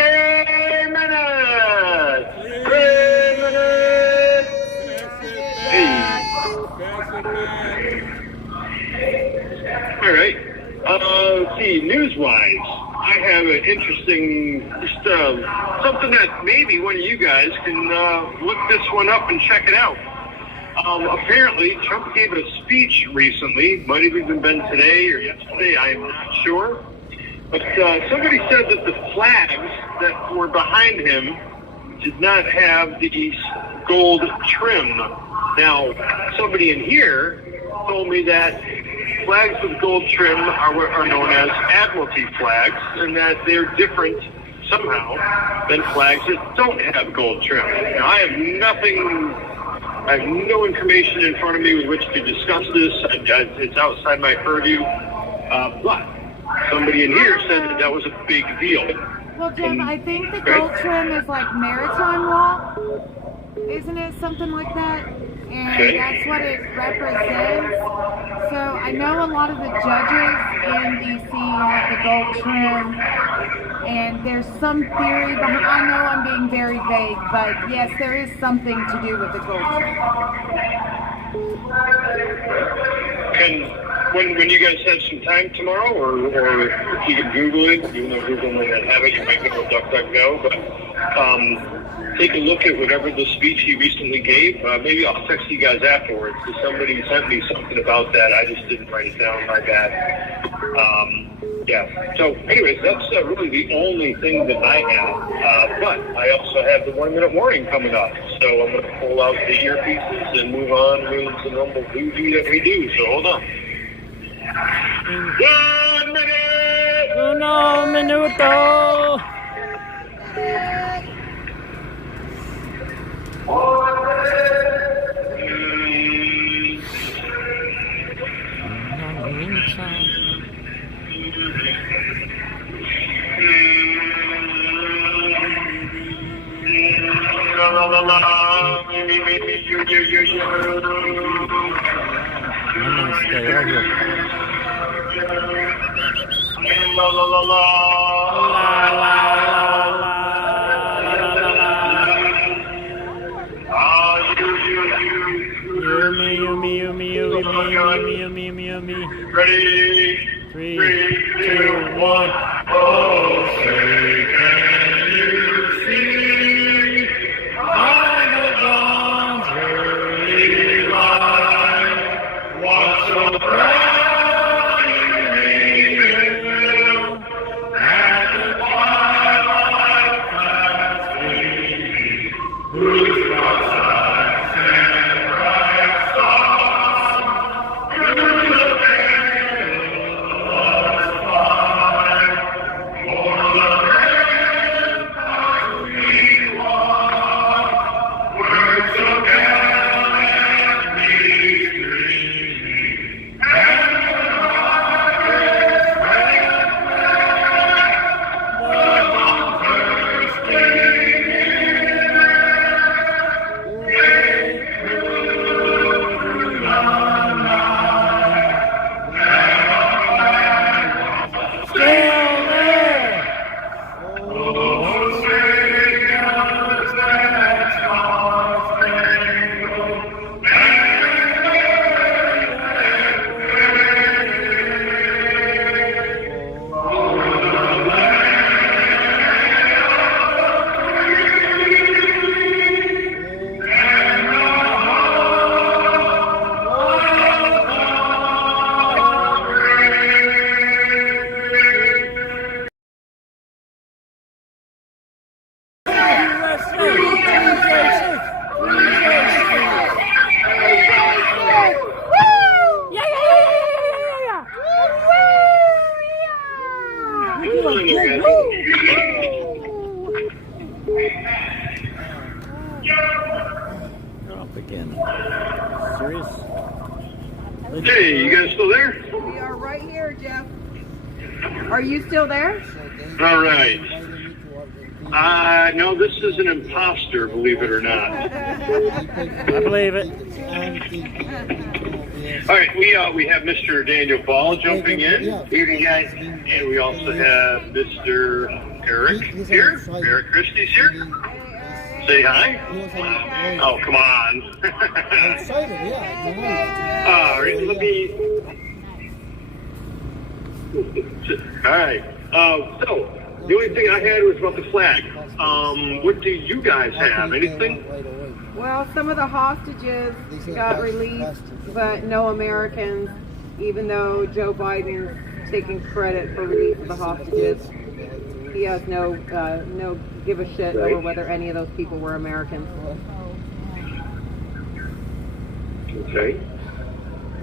minutes! 3 minutes! Hey. All right. Let's see, news-wise, I have an interesting, just something that maybe one of you guys can look this one up and check it out. Apparently, Trump gave a speech recently, might have even been today or yesterday, I am not sure. But somebody said that the flags that were behind him did not have the gold trim. Now, somebody in here told me that flags with gold trim are known as Admiralty flags, and that they're different somehow than flags that don't have gold trim. Now, I have no information in front of me with which to discuss this. It's outside my purview. But somebody in here said that was a big deal. Well, Jim, I think the gold trim is like maritime law. Isn't it something like that? And that's what it represents. So I know a lot of the judges in D.C. have the gold trim. And there's some theory behind, I know I'm being very vague, but yes, there is something to do with the gold trim. When you guys have some time tomorrow, or if you can Google it, even though Google might not have it, you might go to DuckDuckGo, but take a look at whatever the speech he recently gave. Maybe I'll text you guys afterwards, because somebody sent me something about that. I just didn't write it down, my bad. Yeah, so anyways, that's really the only thing that I have. But I also have the 1-minute warning coming up. So I'm going to pull out the earpieces and move on with the normal voodoo that we do. So hold on. 1 minute! 1 minuto! I'm gonna stay right here. La la la la. Ready? 3, 2, 1. Oh, say, can you see by the dawn's early light what so proudly we hailed at the twilight past we, whose broad sides and bright stars through the Hey, you guys still there? We are right here, Jeff. Are you still there? All right. No, this is an imposter, believe it or not. I believe it. All right, we have Mr. Daniel Ball jumping in. Evening, guys. And we also have Mr. Eric here. Eric Christie's here. Say hi. Oh, come on. All right, let me... All right. So, the only thing I had was about the flag. What do you guys have? Anything? Well, some of the hostages got released, but no Americans, even though Joe Biden's taking credit for release of the hostages. He has no give a shit over whether any of those people were Americans. Okay.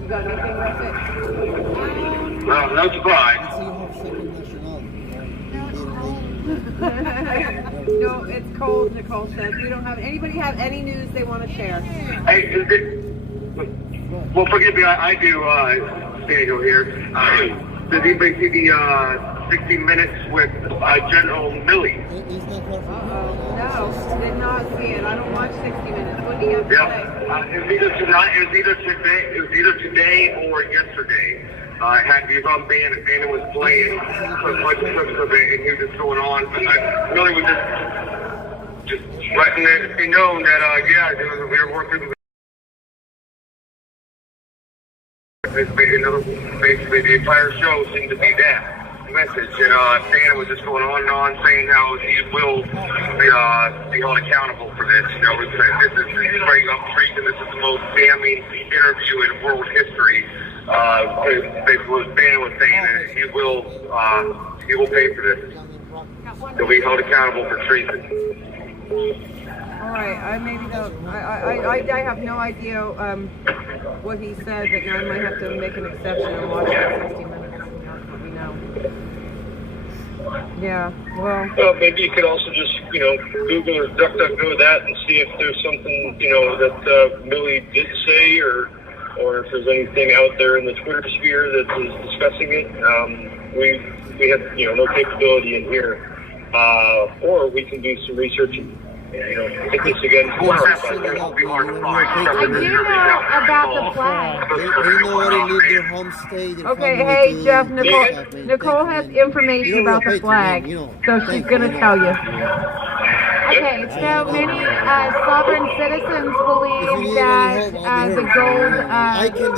You got anything, Russell? Well, no surprise. No, it's cold, Nicole says. We don't have anybody have any news they want to share. Hey, is it... Well, forgive me, I do, Daniel here. Did anybody see the 60 Minutes with General Milley? No, did not see it. I don't watch 60 Minutes. What do you have to say? It was either today or yesterday. He was on band and Bandit was playing a bunch of clips of it and he was just going on. I really was just letting it be known that, we were working with basically the entire show seemed to be that message, and Santa was just going on and on saying how he will be held accountable for this. This is straight up treason. This is the most damning interview in world history. Basically, what Santa was saying is he will pay for this. He'll be held accountable for treason. All right, I maybe don't. I have no idea what he said, but now I might have to make an exception and watch that 60 Minutes. That's what we know. Yeah, well. Maybe you could also just, Google or DuckDuckGo that and see if there's something, that Milley did say or if there's anything out there in the Twitter sphere that is discussing it. We have, no capability in here. Or we can do some research hit this again tomorrow. It won't be hard to find. I do know about the flag. They know how to leave their home state. Their Okay, family hey to Jeff, stuff, man. Nicole has information You know, about we're the patriots, man, flag, you know. so she's Thank gonna you. tell you. Okay, so many sovereign citizens believe that the gold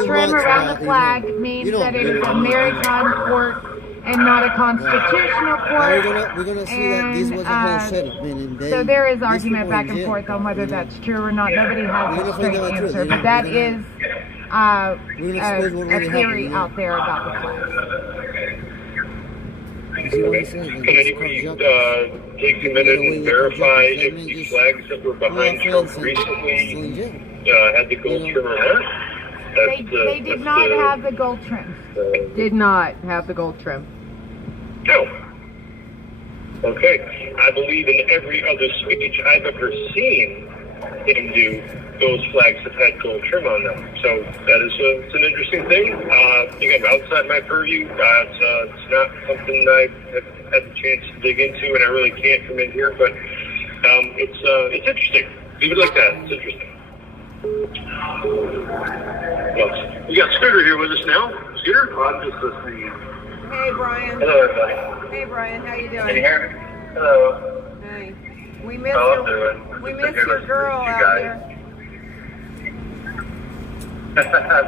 trim around the flag means that it is a maritime port and not a constitutional port. We're gonna see that this was a whole setup, man. And they, So there is these argument people back in and jail, forth on whether you know. that's true or not. Nobody has We're a gonna straight find out the truth, answer, you know. but that We're is gonna expose what a really theory happened, you know. out there about the flag. You see what I'm saying? Like, Can this anybody comes up. take a minute and verify if these flags that were behind Trump recently had the gold trim or not? They did not have the gold trim. Did not have the gold trim. No. Okay. I believe in every other speech I've ever seen him do, those flags have had gold trim on them. So that is it's an interesting thing. Again, outside my purview, it's not something I have had the chance to dig into, and I really can't come in here. But it's interesting. Leave it like that. It's interesting. Well, we got Scooter here with us now. Scooter? I'm just listening. Hey Brian. Hello, everybody. Hey Brian, how you doing? Can you hear me? Hello. Hey. We miss How I'm your doing. we Just miss here your listening girl to you out guys. there. I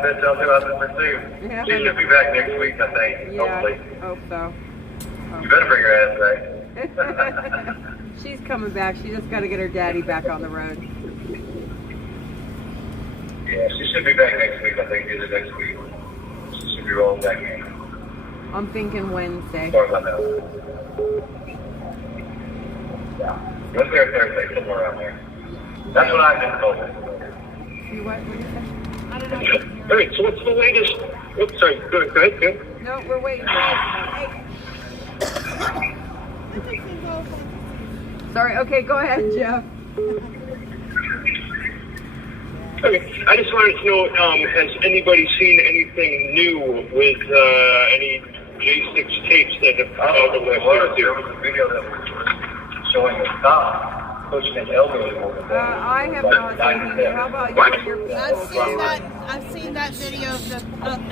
bet y'all do out there too. Yeah. She should be back next week, I think. Yeah, Hopefully. I hope so. You better bring her ass back. She's coming back. She just got to get her daddy back on the road. Yeah, she should be back next week, I think, either next week. She should be rolling back in. I'm thinking Wednesday. Sorry about that. Yeah. Wednesday or Thursday, somewhere around there. That's what I've been told. You what? What did you say? I don't know. All right, so what's the latest? Oops, sorry, go ahead, go. No, we're waiting for hey. Sorry, okay, go ahead, Jeff. Okay, I just wanted to know, has anybody seen anything new with any J6 tapes that have come out over the last year or two? There was a video that was showing a cop pushing an elderly woman. I have not seen either. How about you? I've seen that video of the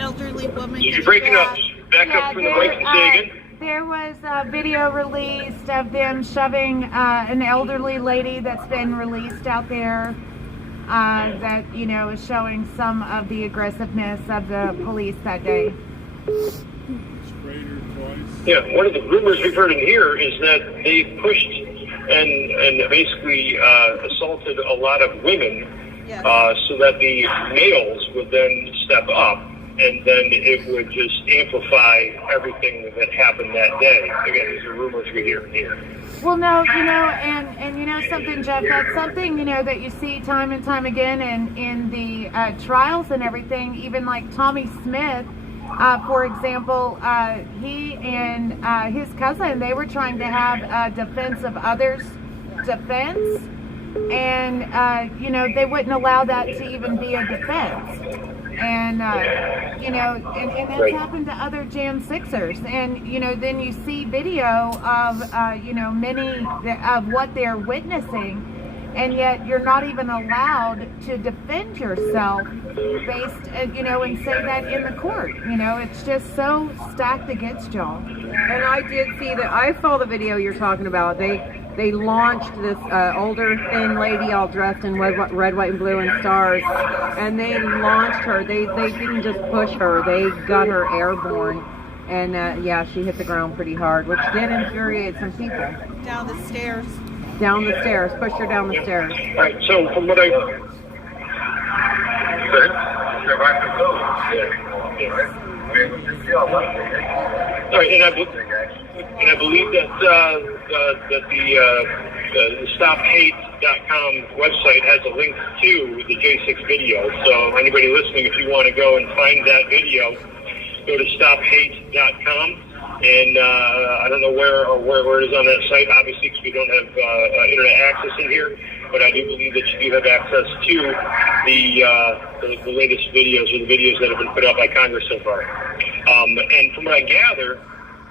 elderly woman. You're breaking up. Back up from the mic and say again. There was a video released of them shoving an elderly lady that's been released out there that, you know, is showing some of the aggressiveness of the police that day. Yeah, one of the rumors we've heard in here is that they pushed and basically assaulted a lot of women so that the males would then step up, and then it would just amplify everything that happened that day. Again, these are rumors we hear here. Well, no, you know, and you know something, Jeff, that's something, you know, that you see time and time again in the trials and everything, even like Tommy Smith, for example, he and his cousin, they were trying to have a defense of others defense, and, you know, they wouldn't allow that to even be a defense. And, you know, and that's happened to other Jan 6ers. And, you know, then you see video of, you know, many of what they're witnessing, and yet you're not even allowed to defend yourself based, you know, and say that in the court. You know, it's just so stacked against y'all. And I did see that. I saw the video you're talking about. They launched this older, thin lady all dressed in red, white, and blue and stars, and they launched her. They didn't just push her. They got her airborne, and yeah, she hit the ground pretty hard, which did infuriate some people. Down the stairs. Down the stairs. Pushed her down the stairs. All right, so from what I... All right, and I believe that the StopHate.com website has a link to the J6 video. So anybody listening, if you want to go and find that video, go to StopHate.com. And I don't know where it is on that site, obviously, because we don't have internet access in here. But I do believe that you do have access to the latest videos, or the videos that have been put out by Congress so far. And from what I gather,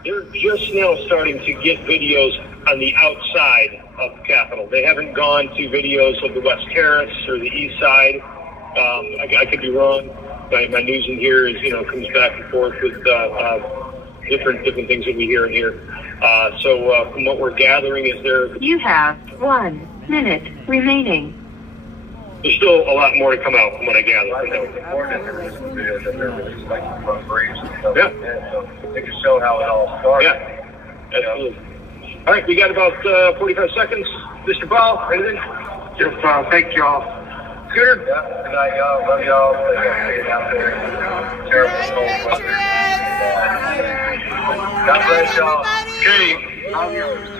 they're just now starting to get videos on the outside of the Capitol. They haven't gone to videos of the West Terrace or the East Side. I could be wrong. My news in here is, comes back and forth with different things that we hear in here. So from what we're gathering, is there... You have 1 minute remaining. There's still a lot more to come out from what I gather. Yeah. They can show how it all started. Yeah, absolutely. All right, we got about 45 seconds. Mr. Paul, anything? Just thank y'all. Scooter? Yeah, good night, y'all. Love y'all. God bless y'all.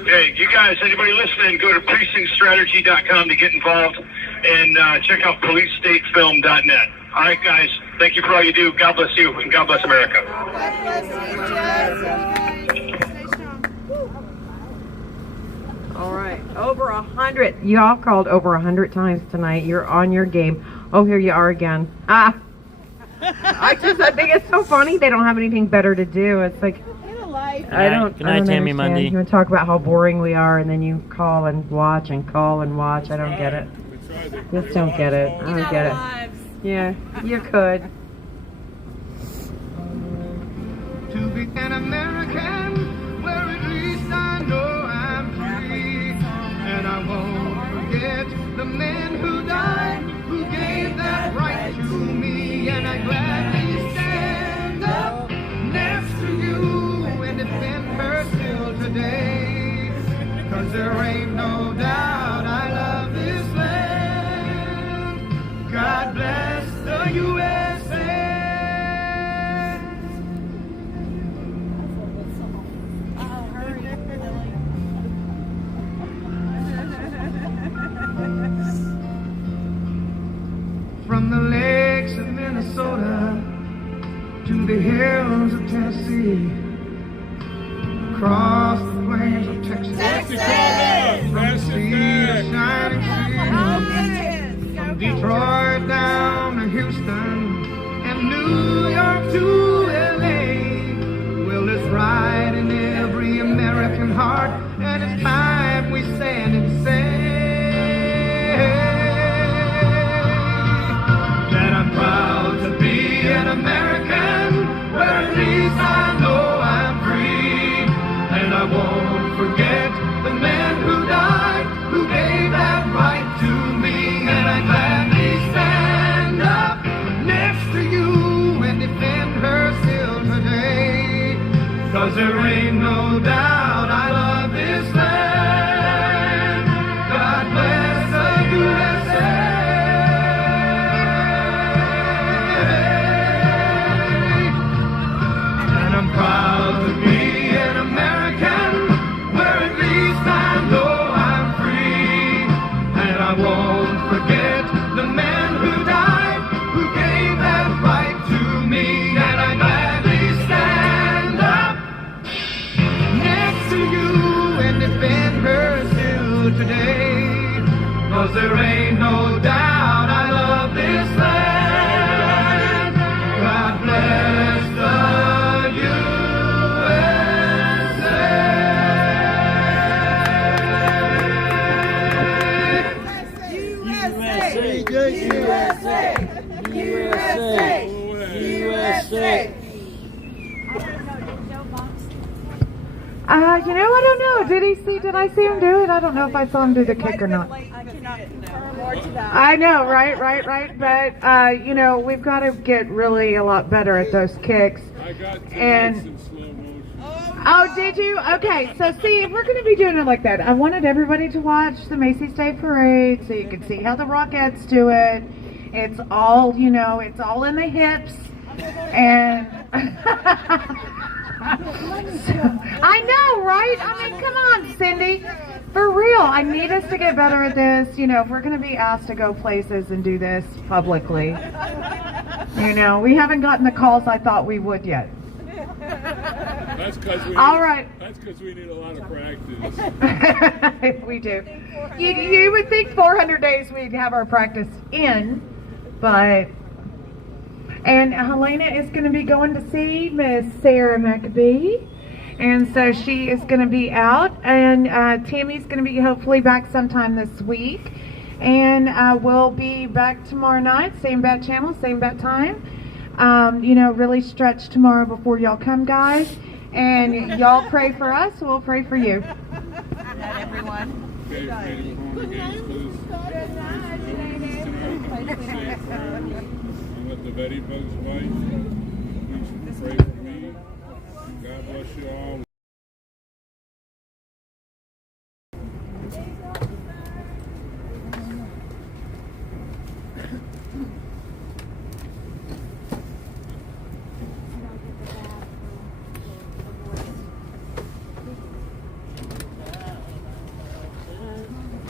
Okay, you guys, anybody listening, go to precinctstrategy.com to get involved and check out policestatefilm.net. All right, guys, thank you for all you do. God bless you, and God bless America. All right, over 100. Y'all called over 100 times tonight. You're on your game. Oh, here you are again. I think it's so funny. They don't have anything better to do. It's like, I don't Tammy understand. Mundy. You want to talk about how boring we are, and then you call and watch and call and watch. I don't get it. Just don't get it. I don't get it. Yeah, you could. To be an American, where at least I know I'm free, and I won't forget the men who died, who gave that right to me, and I gladly stand up next to you and defend her still today, 'cause there ain't no doubt I love this land. God bless the USA. From the lakes of Minnesota to the hills of Tennessee, across the plains of Texas, from the sea to shining sea, from Detroit down to Houston and New York to LA. Well, it's right in every American heart, and it's time we stand and say that I'm proud to be an American, where at least I know I'm free, and I won't forget the men who died, who gave that right to me, and I gladly stand up next to you and defend her still today, 'cause there ain't no doubt I love this land. God bless the USA. And I'm proud to be an American, where at least I know I'm free, and I won't forget the men who died, who gave that right to me, and I gladly stand up next to you and defend her still today, 'cause there ain't no doubt I love this land. God bless the I don't know. Did I see him do it? I don't know if I saw him do the kick or not. I know, right? But, we've got to get really a lot better at those kicks. And oh, did you? Okay, so see, if we're going to be doing it like that, I wanted everybody to watch the Macy's Day Parade so you can see how the Rockettes do it. It's all, it's all in the hips. And I know, right? I mean, come on, Cindy. For real, I need us to get better at this. If we're going to be asked to go places and do this publicly. We haven't gotten the calls I thought we would yet. That's because we all right. That's because we need a lot of practice. We do. You would think 400 days we'd have our practice in, but... And Helena is going to be going to see Miss Sarah McAbee. And so she is going to be out, and Tammy's going to be hopefully back sometime this week. And we'll be back tomorrow night, same bat channel, same bat time. You know, really stretch tomorrow before y'all come, guys. And y'all pray for us, we'll pray for you. Good night, everyone. Good night. Good night. And let the Betty Bugs bite. Please pray for me. God bless you all.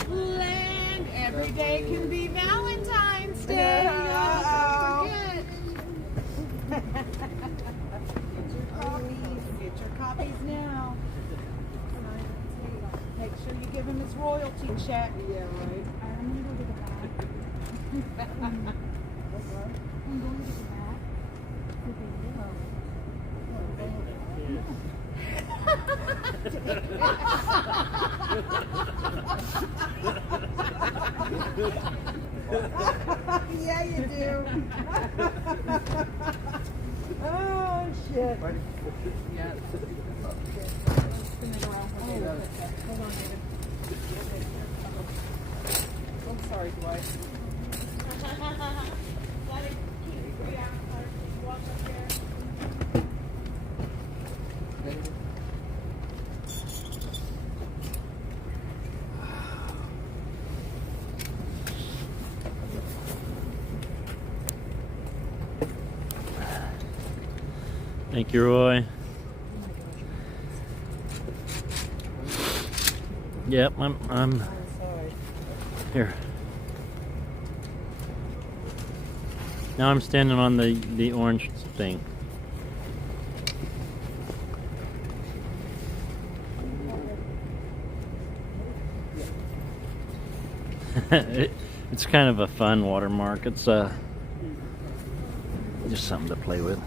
Land, every day can be Valentine's Day. Uh-oh. Don't forget. Get your copies now. Make sure you give him his royalty check. Yeah, right. I'm going to go to the back. I'm going to the back. Yeah, you do. Oh, shit. Yeah. Hold on, David. I'm sorry, Dwight. Walk up there. Thank you, Roy. Yep, I'm here. Now I'm standing on the orange thing. It's kind of a fun watermark. It's just something to play with.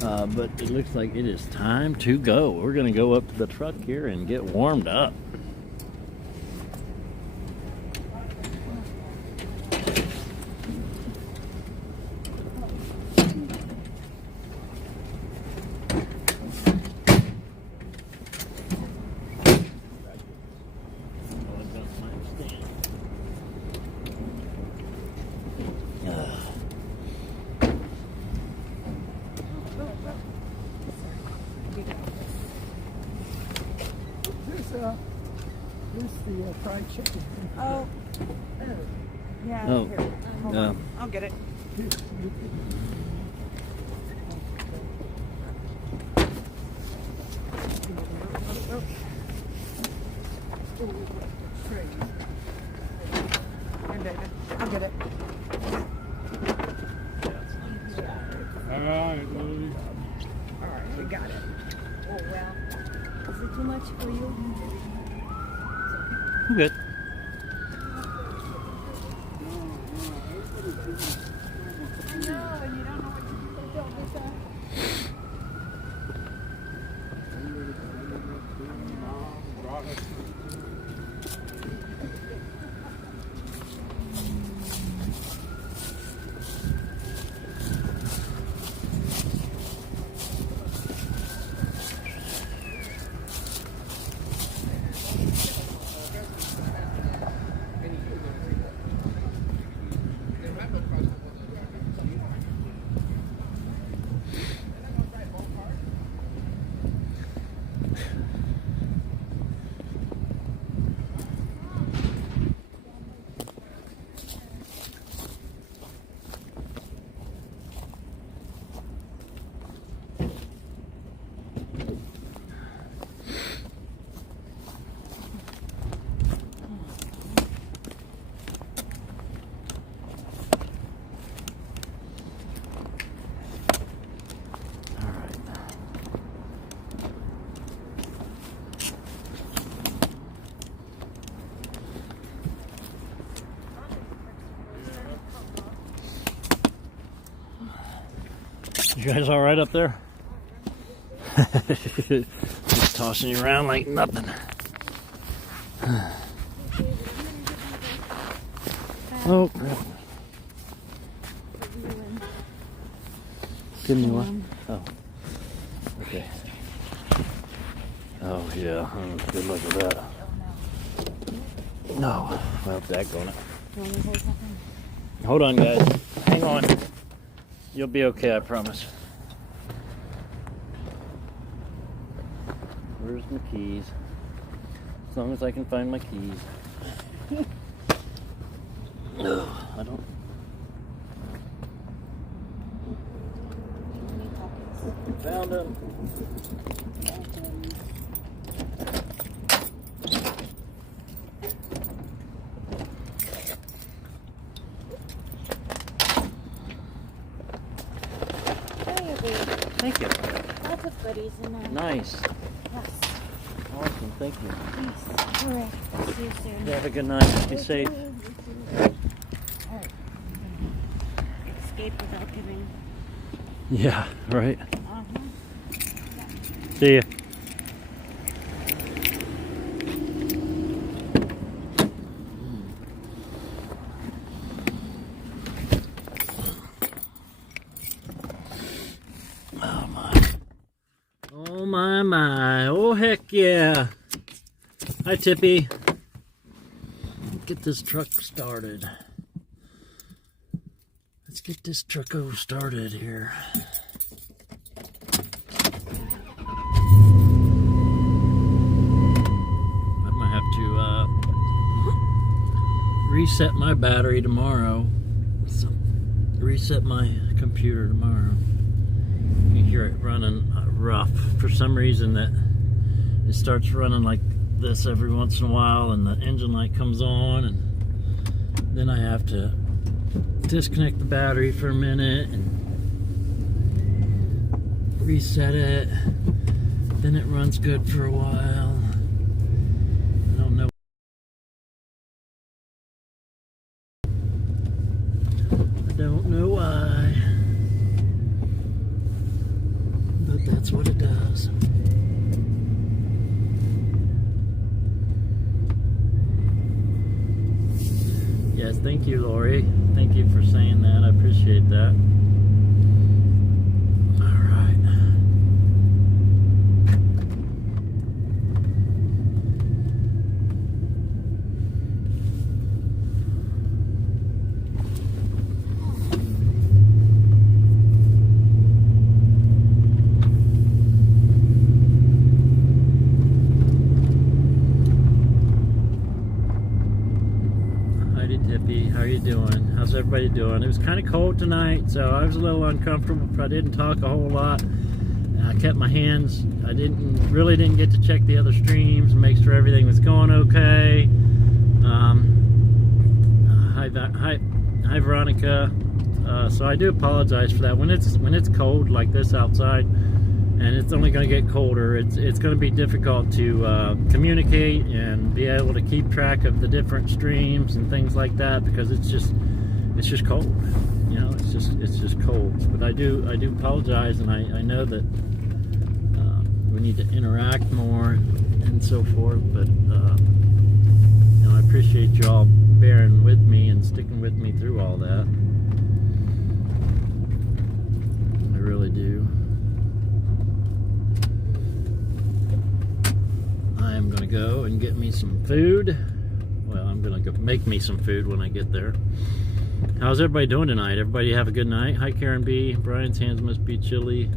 But it looks like it is time to go. We're gonna go up to the truck here and get warmed up. Here's the fried chicken. Oh. Yeah. Oh. Here. Hold on. I'll get it. Here, David. I'll get it. All right, Lily. All right, we got it. Oh, well. Is it too much for you? I'm good. I know, and you don't know what you feel with that. You guys all right up there? tossing you around like nothing. Oh, crap. Give me one. Oh. Okay. Oh, yeah. Good luck with that. No. Well, daggone it. Hold on, guys. Hang on. You'll be okay, I promise. Where's my keys? As long as I can find my keys. No, I don't. Found them. Thank you. Lots of goodies in there. Nice. Yes. Awesome, thank you. Nice. All right. See you soon. Have a good night. Be safe. Escape without giving. Yeah, right. See ya. Oh my. Oh my. Oh heck yeah. Hi Tippy. Get this truck started. Let's get this trucko started here. I'm gonna have to reset my battery tomorrow. So, reset my computer tomorrow. You can hear it running rough. For some reason that it starts running like this every once in a while and the engine light comes on, and then I have to disconnect the battery for a minute and reset it. Then it runs good for a while. I don't know. I don't know why. But that's what it does. Yes, thank you, Lori. Thank you for saying that. I appreciate that. All right. Tippy, how are you doing? How's everybody doing? It was kind of cold tonight, so I was a little uncomfortable. I didn't talk a whole lot. I kept my hands. I really didn't get to check the other streams and make sure everything was going okay. Hi Veronica. So I do apologize for that. When it's cold like this outside, and it's only going to get colder, it's going to be difficult to communicate and be able to keep track of the different streams and things like that, because it's just cold, you know. It's just cold. But I do apologize, and I know that we need to interact more and so forth. But you know, I appreciate you all bearing with me and sticking with me through all that. I really do. I'm gonna go and get me some food. Well, I'm gonna go make me some food when I get there. How's everybody doing tonight? Everybody have a good night? Hi Karen B. Brian's hands must be chilly.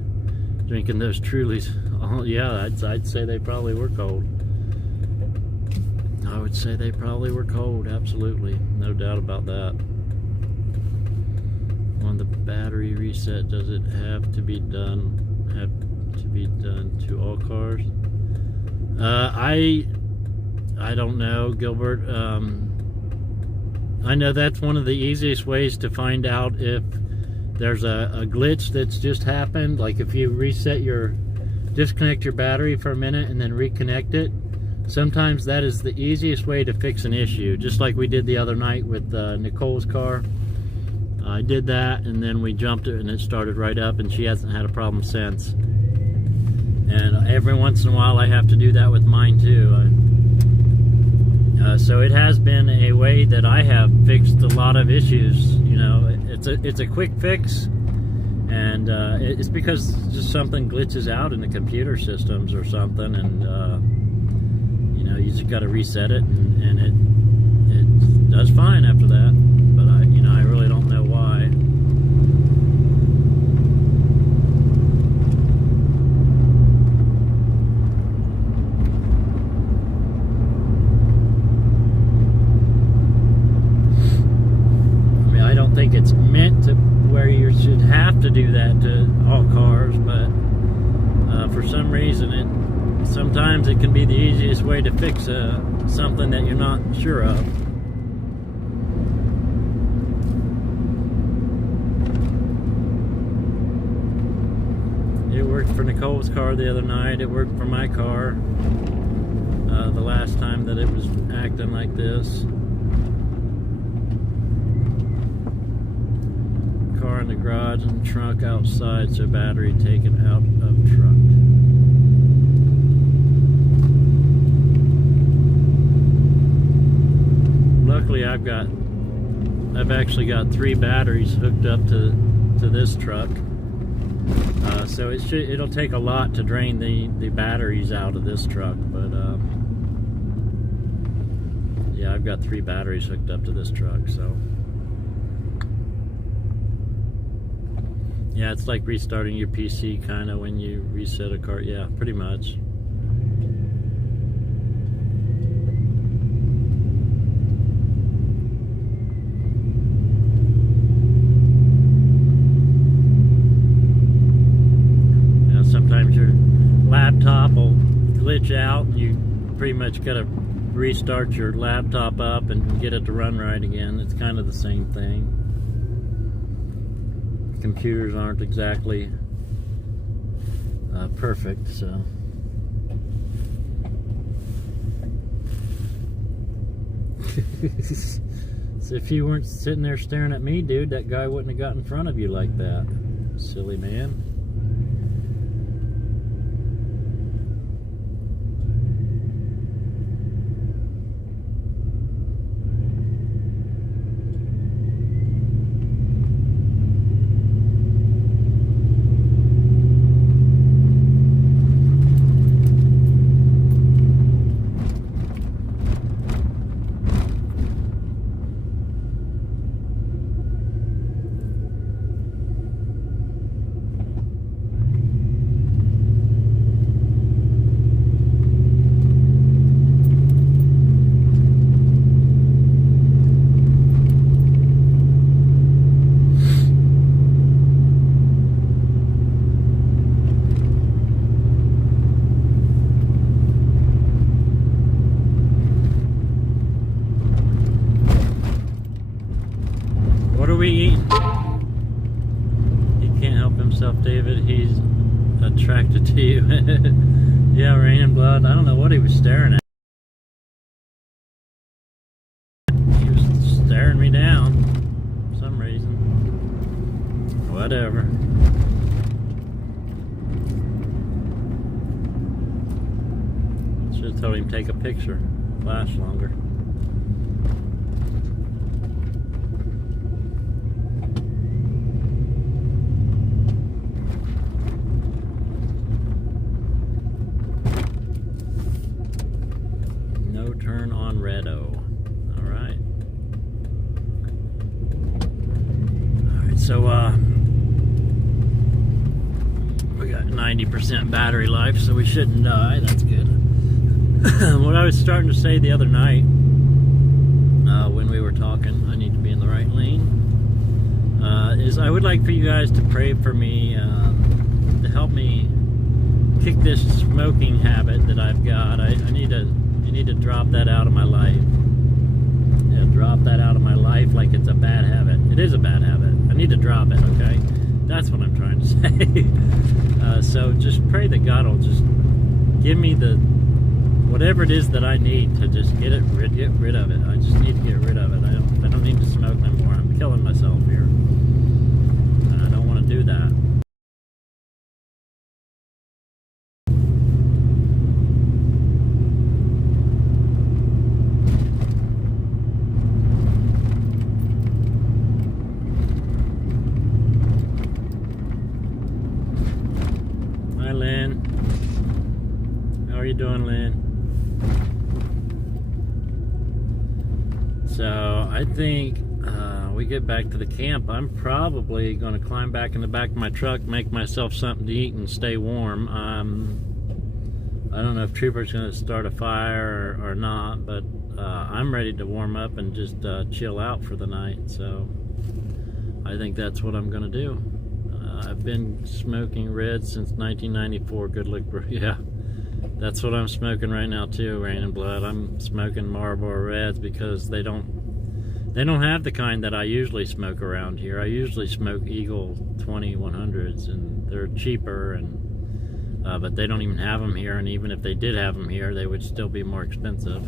Drinking those Trulies. Oh yeah, I'd say they probably were cold. I would say they probably were cold, absolutely. No doubt about that. On the battery reset, does it have to be done to all cars? I don't know, Gilbert. I know that's one of the easiest ways to find out if there's a glitch that's just happened. Like if you disconnect your battery for a minute and then reconnect it, sometimes that is the easiest way to fix an issue. Just like we did the other night with Nicole's car. I did that, and then we jumped it and it started right up, and she hasn't had a problem since. And every once in a while I have to do that with mine too. So it has been a way that I have fixed a lot of issues. You know, it's a quick fix, and it's because just something glitches out in the computer systems or something, and you know, you just got to reset it, and it does fine after that. But I really don't know why. I don't think it's meant to where you should have to do that to all cars, but for some reason sometimes it can be the easiest way to fix something that you're not sure of. It worked for Nicole's car the other night. It worked for my car the last time that it was acting like this. Car in the garage and trunk outside, so battery taken out of truck. Luckily I've actually got 3 batteries hooked up to this truck. So it'll take a lot to drain the batteries out of this truck, but yeah, I've got 3 batteries hooked up to this truck, so yeah, it's like restarting your PC kind of when you reset a car. Yeah, pretty much. Now, sometimes your laptop will glitch out and you pretty much got to restart your laptop up and get it to run right again. It's kind of the same thing. Computers aren't exactly perfect, so so if you weren't sitting there staring at me, dude, that guy wouldn't have got in front of you like that, silly man. David, he's attracted to you. Yeah, Rain and Blood. I don't know what he was staring at. He was staring me down for some reason. Whatever. Should have told him to take a picture. Flash longer. Turn on redo. Alright. Alright, so we got 90% battery life, so we shouldn't die. That's good. What I was starting to say the other night, when we were talking, I need to be in the right lane, is I would like for you guys to pray for me, to help me kick this smoking habit that I've got. I need to drop that out of my life. Yeah, drop that out of my life like it's a bad habit. It is a bad habit. I need to drop it, okay? That's what I'm trying to say. So just pray that God will just give me the whatever it is that I need to just get rid of it. I just need to get rid of it. I don't need to smoke no more. I'm killing myself here. And I don't want to do that. doing, Lynn? So I think we get back to the camp. I'm probably going to climb back in the back of my truck, make myself something to eat, and stay warm. I don't know if Trooper's going to start a fire or not, but I'm ready to warm up and just chill out for the night. So I think that's what I'm going to do. I've been smoking red since 1994. Good luck, bro. Yeah, that's what I'm smoking right now too, Rain and Blood. I'm smoking Marlboro Reds because they don't have the kind that I usually smoke around here. I usually smoke Eagle 2100s, and they're cheaper, and but they don't even have them here. And even if they did have them here, they would still be more expensive.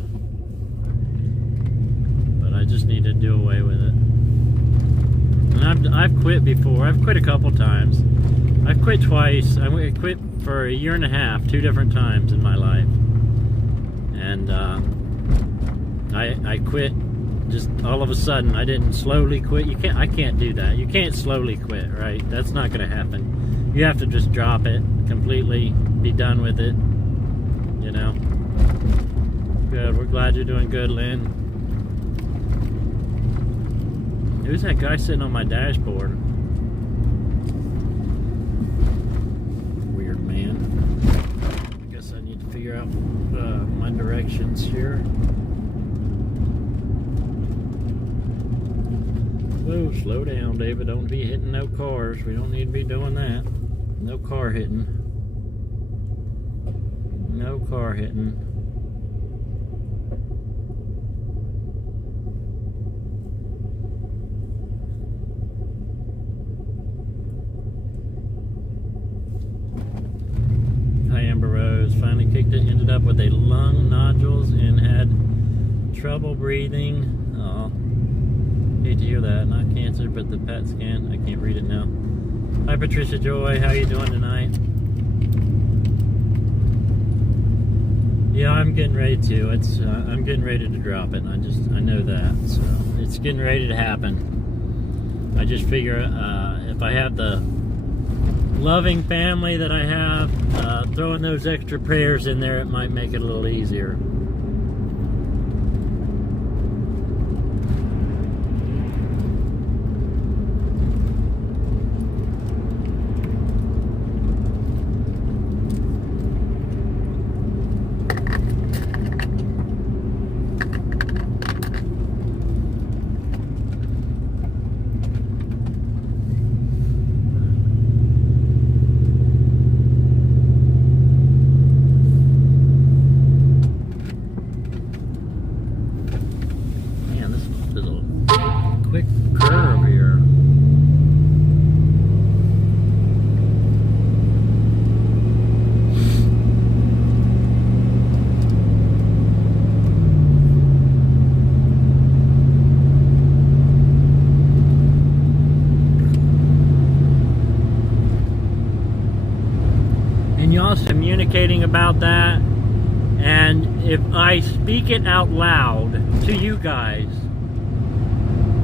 But I just need to do away with it. And I've quit before. I've quit a couple times. I've quit twice. I quit for a year and a half, 2 different times in my life. And I quit just all of a sudden. I didn't slowly quit. I can't do that. You can't slowly quit, right? That's not going to happen. You have to just drop it completely, be done with it, you know. Good. We're glad you're doing good, Lynn. Who's that guy sitting on my dashboard? Weird man. I guess I need to figure out my directions here. Whoa, slow down, David. Don't be hitting no cars. We don't need to be doing that. No car hitting. No car hitting. Finally kicked it, ended up with a lung nodules and had trouble breathing. Oh, hate to hear that. Not cancer, but the PET scan. I can't read it now. Hi, Patricia Joy. How you doing tonight? Yeah, I'm getting ready to. I'm getting ready to drop it. I know that. So it's getting ready to happen. I just figure if I have the loving family that I have, throwing those extra prayers in there, it might make it a little easier. Communicating about that, and if I speak it out loud to you guys,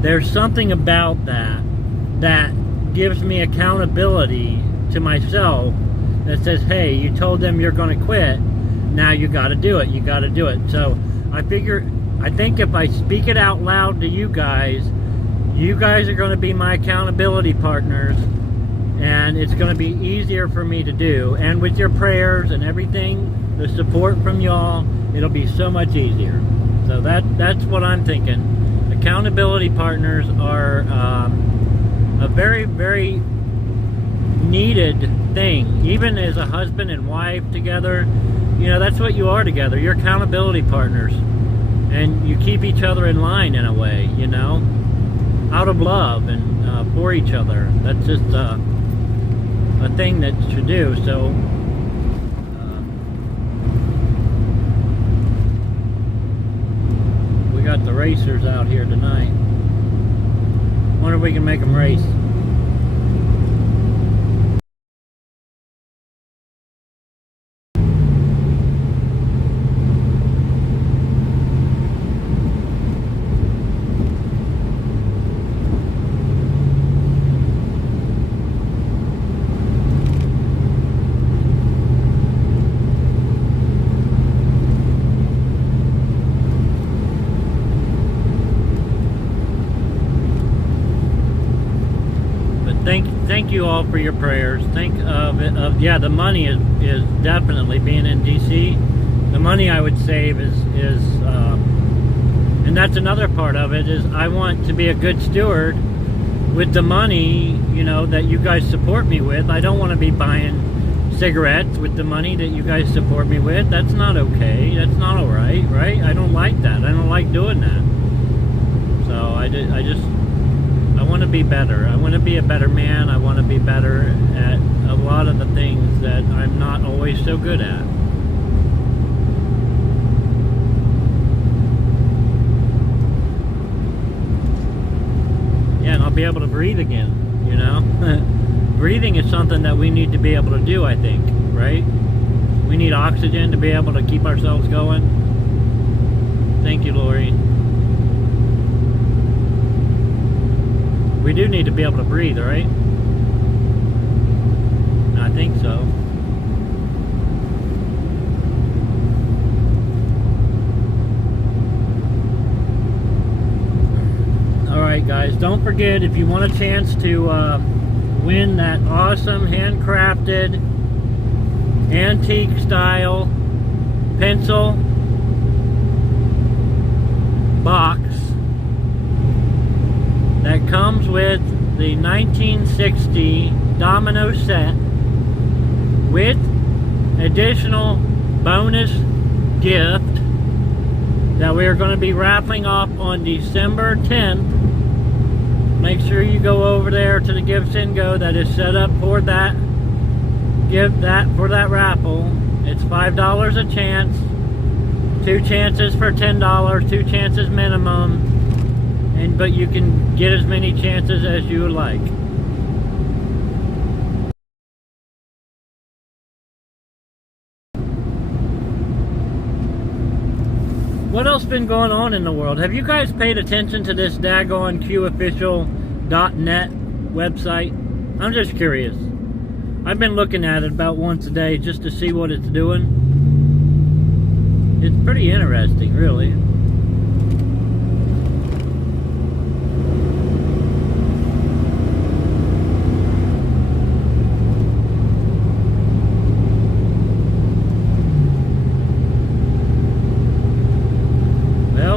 there's something about that gives me accountability to myself that says, hey, you told them you're going to quit, now you got to do it, so I think if I speak it out loud to you guys are going to be my accountability partners. And it's going to be easier for me to do. And with your prayers and everything, the support from y'all, it'll be so much easier. So that's what I'm thinking. Accountability partners are a very, very needed thing. Even as a husband and wife together, you know, that's what you are together. You're accountability partners. And you keep each other in line in a way, you know, out of love and for each other. That's just a thing that you should do. So we got the racers out here tonight. Wonder if we can make them race. thank you all for your prayers. Yeah, the money is definitely, being in DC, the money I would save is and that's another part of it, is I want to be a good steward with the money, you know, that you guys support me with. I don't want to be buying cigarettes with the money that you guys support me with. That's not okay. That's not all right, right? I don't like that. I don't like doing that. So I want to be better. I want to be a better man. I want to be better at a lot of the things that I'm not always so good at. Yeah, and I'll be able to breathe again, you know? Breathing is something that we need to be able to do, I think, right? We need oxygen to be able to keep ourselves going. Thank you, Lori. We do need to be able to breathe, right? I think so. Alright guys, don't forget, if you want a chance to win that awesome handcrafted antique style pencil box that comes with the 1960 domino set with additional bonus gift that we are going to be raffling off on December 10th. Make sure you go over there to the Give Send Go that is set up for that raffle. It's $5 a chance, 2 chances for $10, 2 chances minimum. But you can get as many chances as you would like. What else been going on in the world? Have you guys paid attention to this daggone QOfficial.net website? I'm just curious. I've been looking at it about once a day just to see what it's doing. It's pretty interesting, really.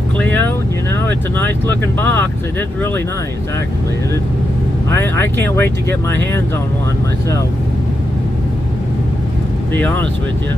Cleo, you know, it's a nice looking box. It is really nice, actually. It is. I can't wait to get my hands on one myself, to be honest with you.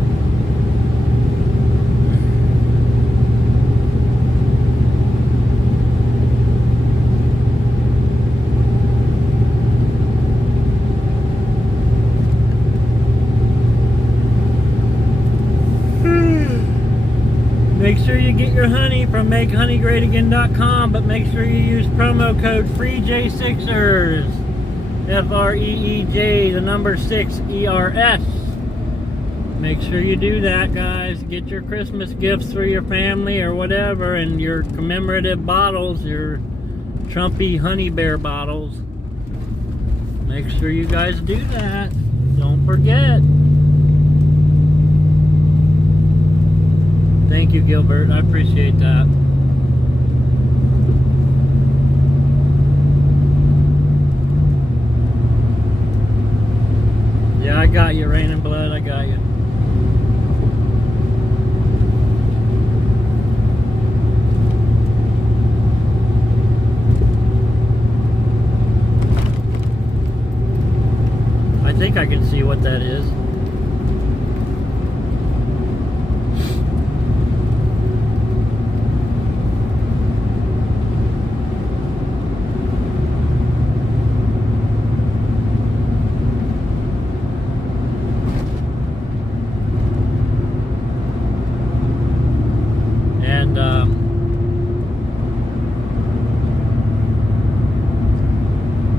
Make sure you get your honey from MakeHoneyGreatAgain.com, but make sure you use promo code FREEJ6ERS. F-R-E-E-J, the number 6 E-R-S. Make sure you do that, guys. Get your Christmas gifts for your family or whatever, and your commemorative bottles, your Trumpy honey bear bottles. Make sure you guys do that. Don't forget. Thank you, Gilbert. I appreciate that. Yeah, I got you, Rain and Blood. I got you. I think I can see what that is.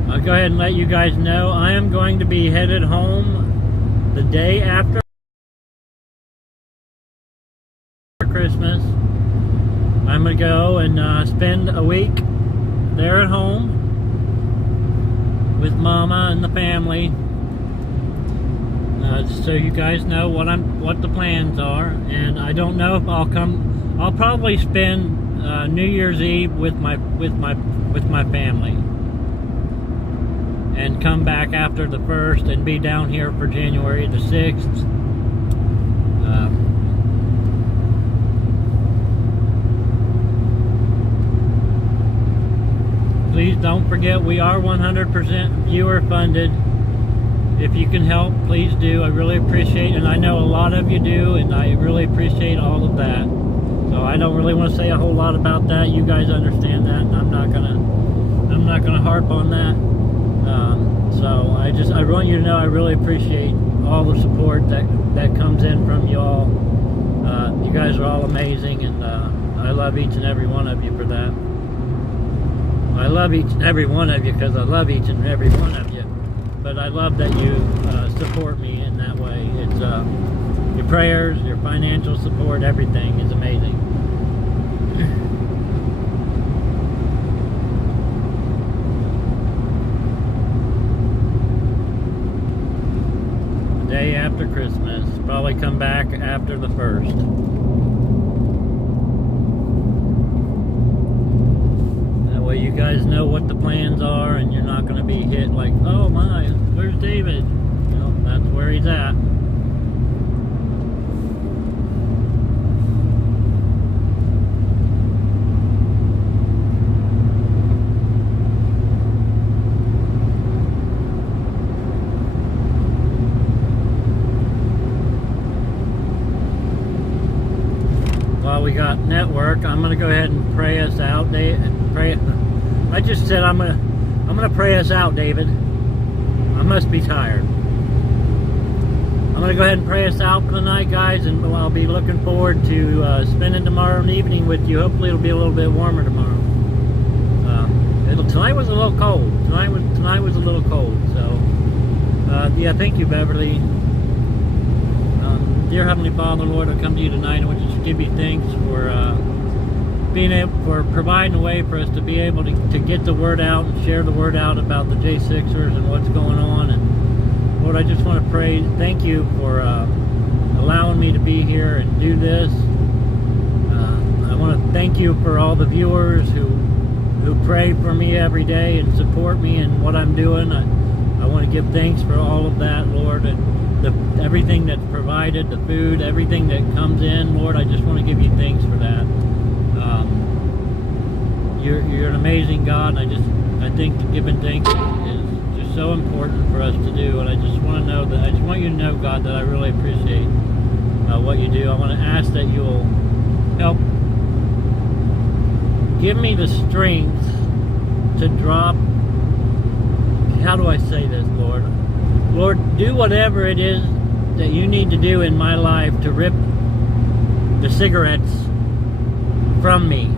I'll go ahead and let you guys know I am going to be headed home the day after Christmas. I'm going to go and spend a week there at home with Mama and the family, so you guys know what the plans are. And I don't know if I'll come. I'll probably spend New Year's Eve with my family. and come back after the 1st and be down here for January the 6th. Please don't forget, we are 100% viewer funded. If you can help, please do. I really appreciate it, and I know a lot of you do, and I really appreciate all of that. So I don't really want to say a whole lot about that. You guys understand that, and I'm not gonna harp on that. So I want you to know I really appreciate all the support that comes in from you all. You guys are all amazing, and I love each and every one of you for that. I love each and every one of you because I love each and every one of you. But I love that you support me in that way. It's your prayers, your financial support, everything is amazing. The day after Christmas, probably come back after the 1st. You guys know what the plans are, and you're not going to be hit like, oh my, where's David? You know, that's where he's at. While we got network, I'm going to go ahead and pray us out. I just said I'm gonna pray us out, David. I must be tired. I'm gonna go ahead and pray us out for the night, guys, and I'll be looking forward to spending tomorrow evening with you. Hopefully, it'll be a little bit warmer tomorrow. Tonight was a little cold. Tonight was a little cold. So, yeah, thank you, Beverly. Dear Heavenly Father, Lord, I come to you tonight. I want you to give you thanks for providing a way for us to be able to get the word out and share the word out about the J6ers and what's going on. And Lord, I just want to pray, thank you for allowing me to be here and do this. I want to thank you for all the viewers who pray for me every day and support me in what I'm doing. I want to give thanks for all of that, Lord, and everything that's provided, the food, everything that comes in, Lord, I just want to give you thanks for that. You're an amazing God, and I think giving thanks is just so important for us to do. And I just want you to know, God, that I really appreciate what you do. I want to ask that you will help give me the strength to drop. How do I say this, Lord? Lord, do whatever it is that you need to do in my life to rip the cigarettes from me.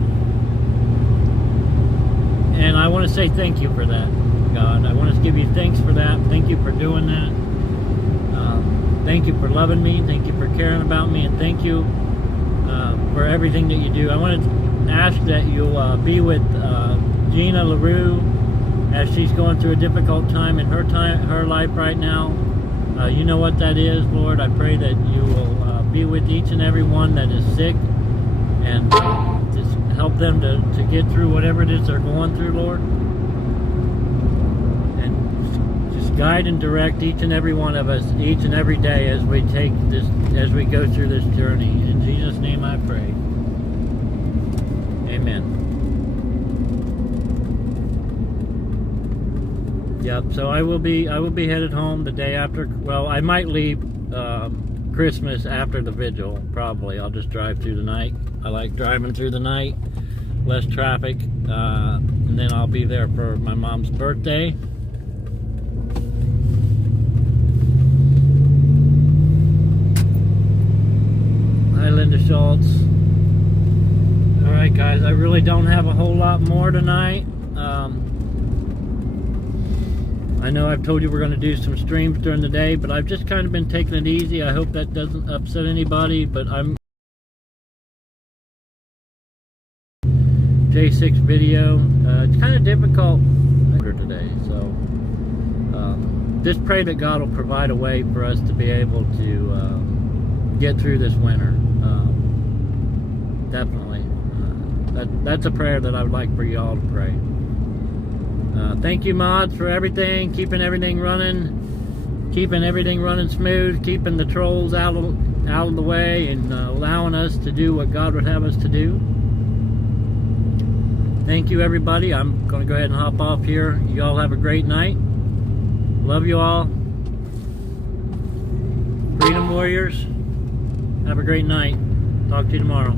And I want to say thank you for that, God. I want to give you thanks for that. Thank you for doing that. Thank you for loving me. Thank you for caring about me. And thank you for everything that you do. I want to ask that you'll be with Gina LaRue as she's going through a difficult time in her life right now. You know what that is, Lord. I pray that you will be with each and every one that is sick, and just help them to get through whatever it is they're going through, Lord. And just guide and direct each and every one of us each and every day as we go through this journey. In Jesus' name I pray. Amen. Yep, so I will be headed home the day after. Well, I might leave Christmas after the Vigil, probably. I'll just drive through the night. I like driving through the night, less traffic, and then I'll be there for my mom's birthday. Hi, Linda Schultz. Alright, guys, I really don't have a whole lot more tonight. I know I've told you we're going to do some streams during the day, but I've just kind of been taking it easy. I hope that doesn't upset anybody, but I'm J6 video. It's kind of difficult today, so just pray that God will provide a way for us to be able to get through this winter. Definitely. That's a prayer that I would like for you all to pray. Thank you, mods, for everything, keeping everything running smooth, keeping the trolls out of the way, and allowing us to do what God would have us to do. Thank you, everybody. I'm going to go ahead and hop off here. You all have a great night. Love you all. Freedom Warriors, have a great night. Talk to you tomorrow.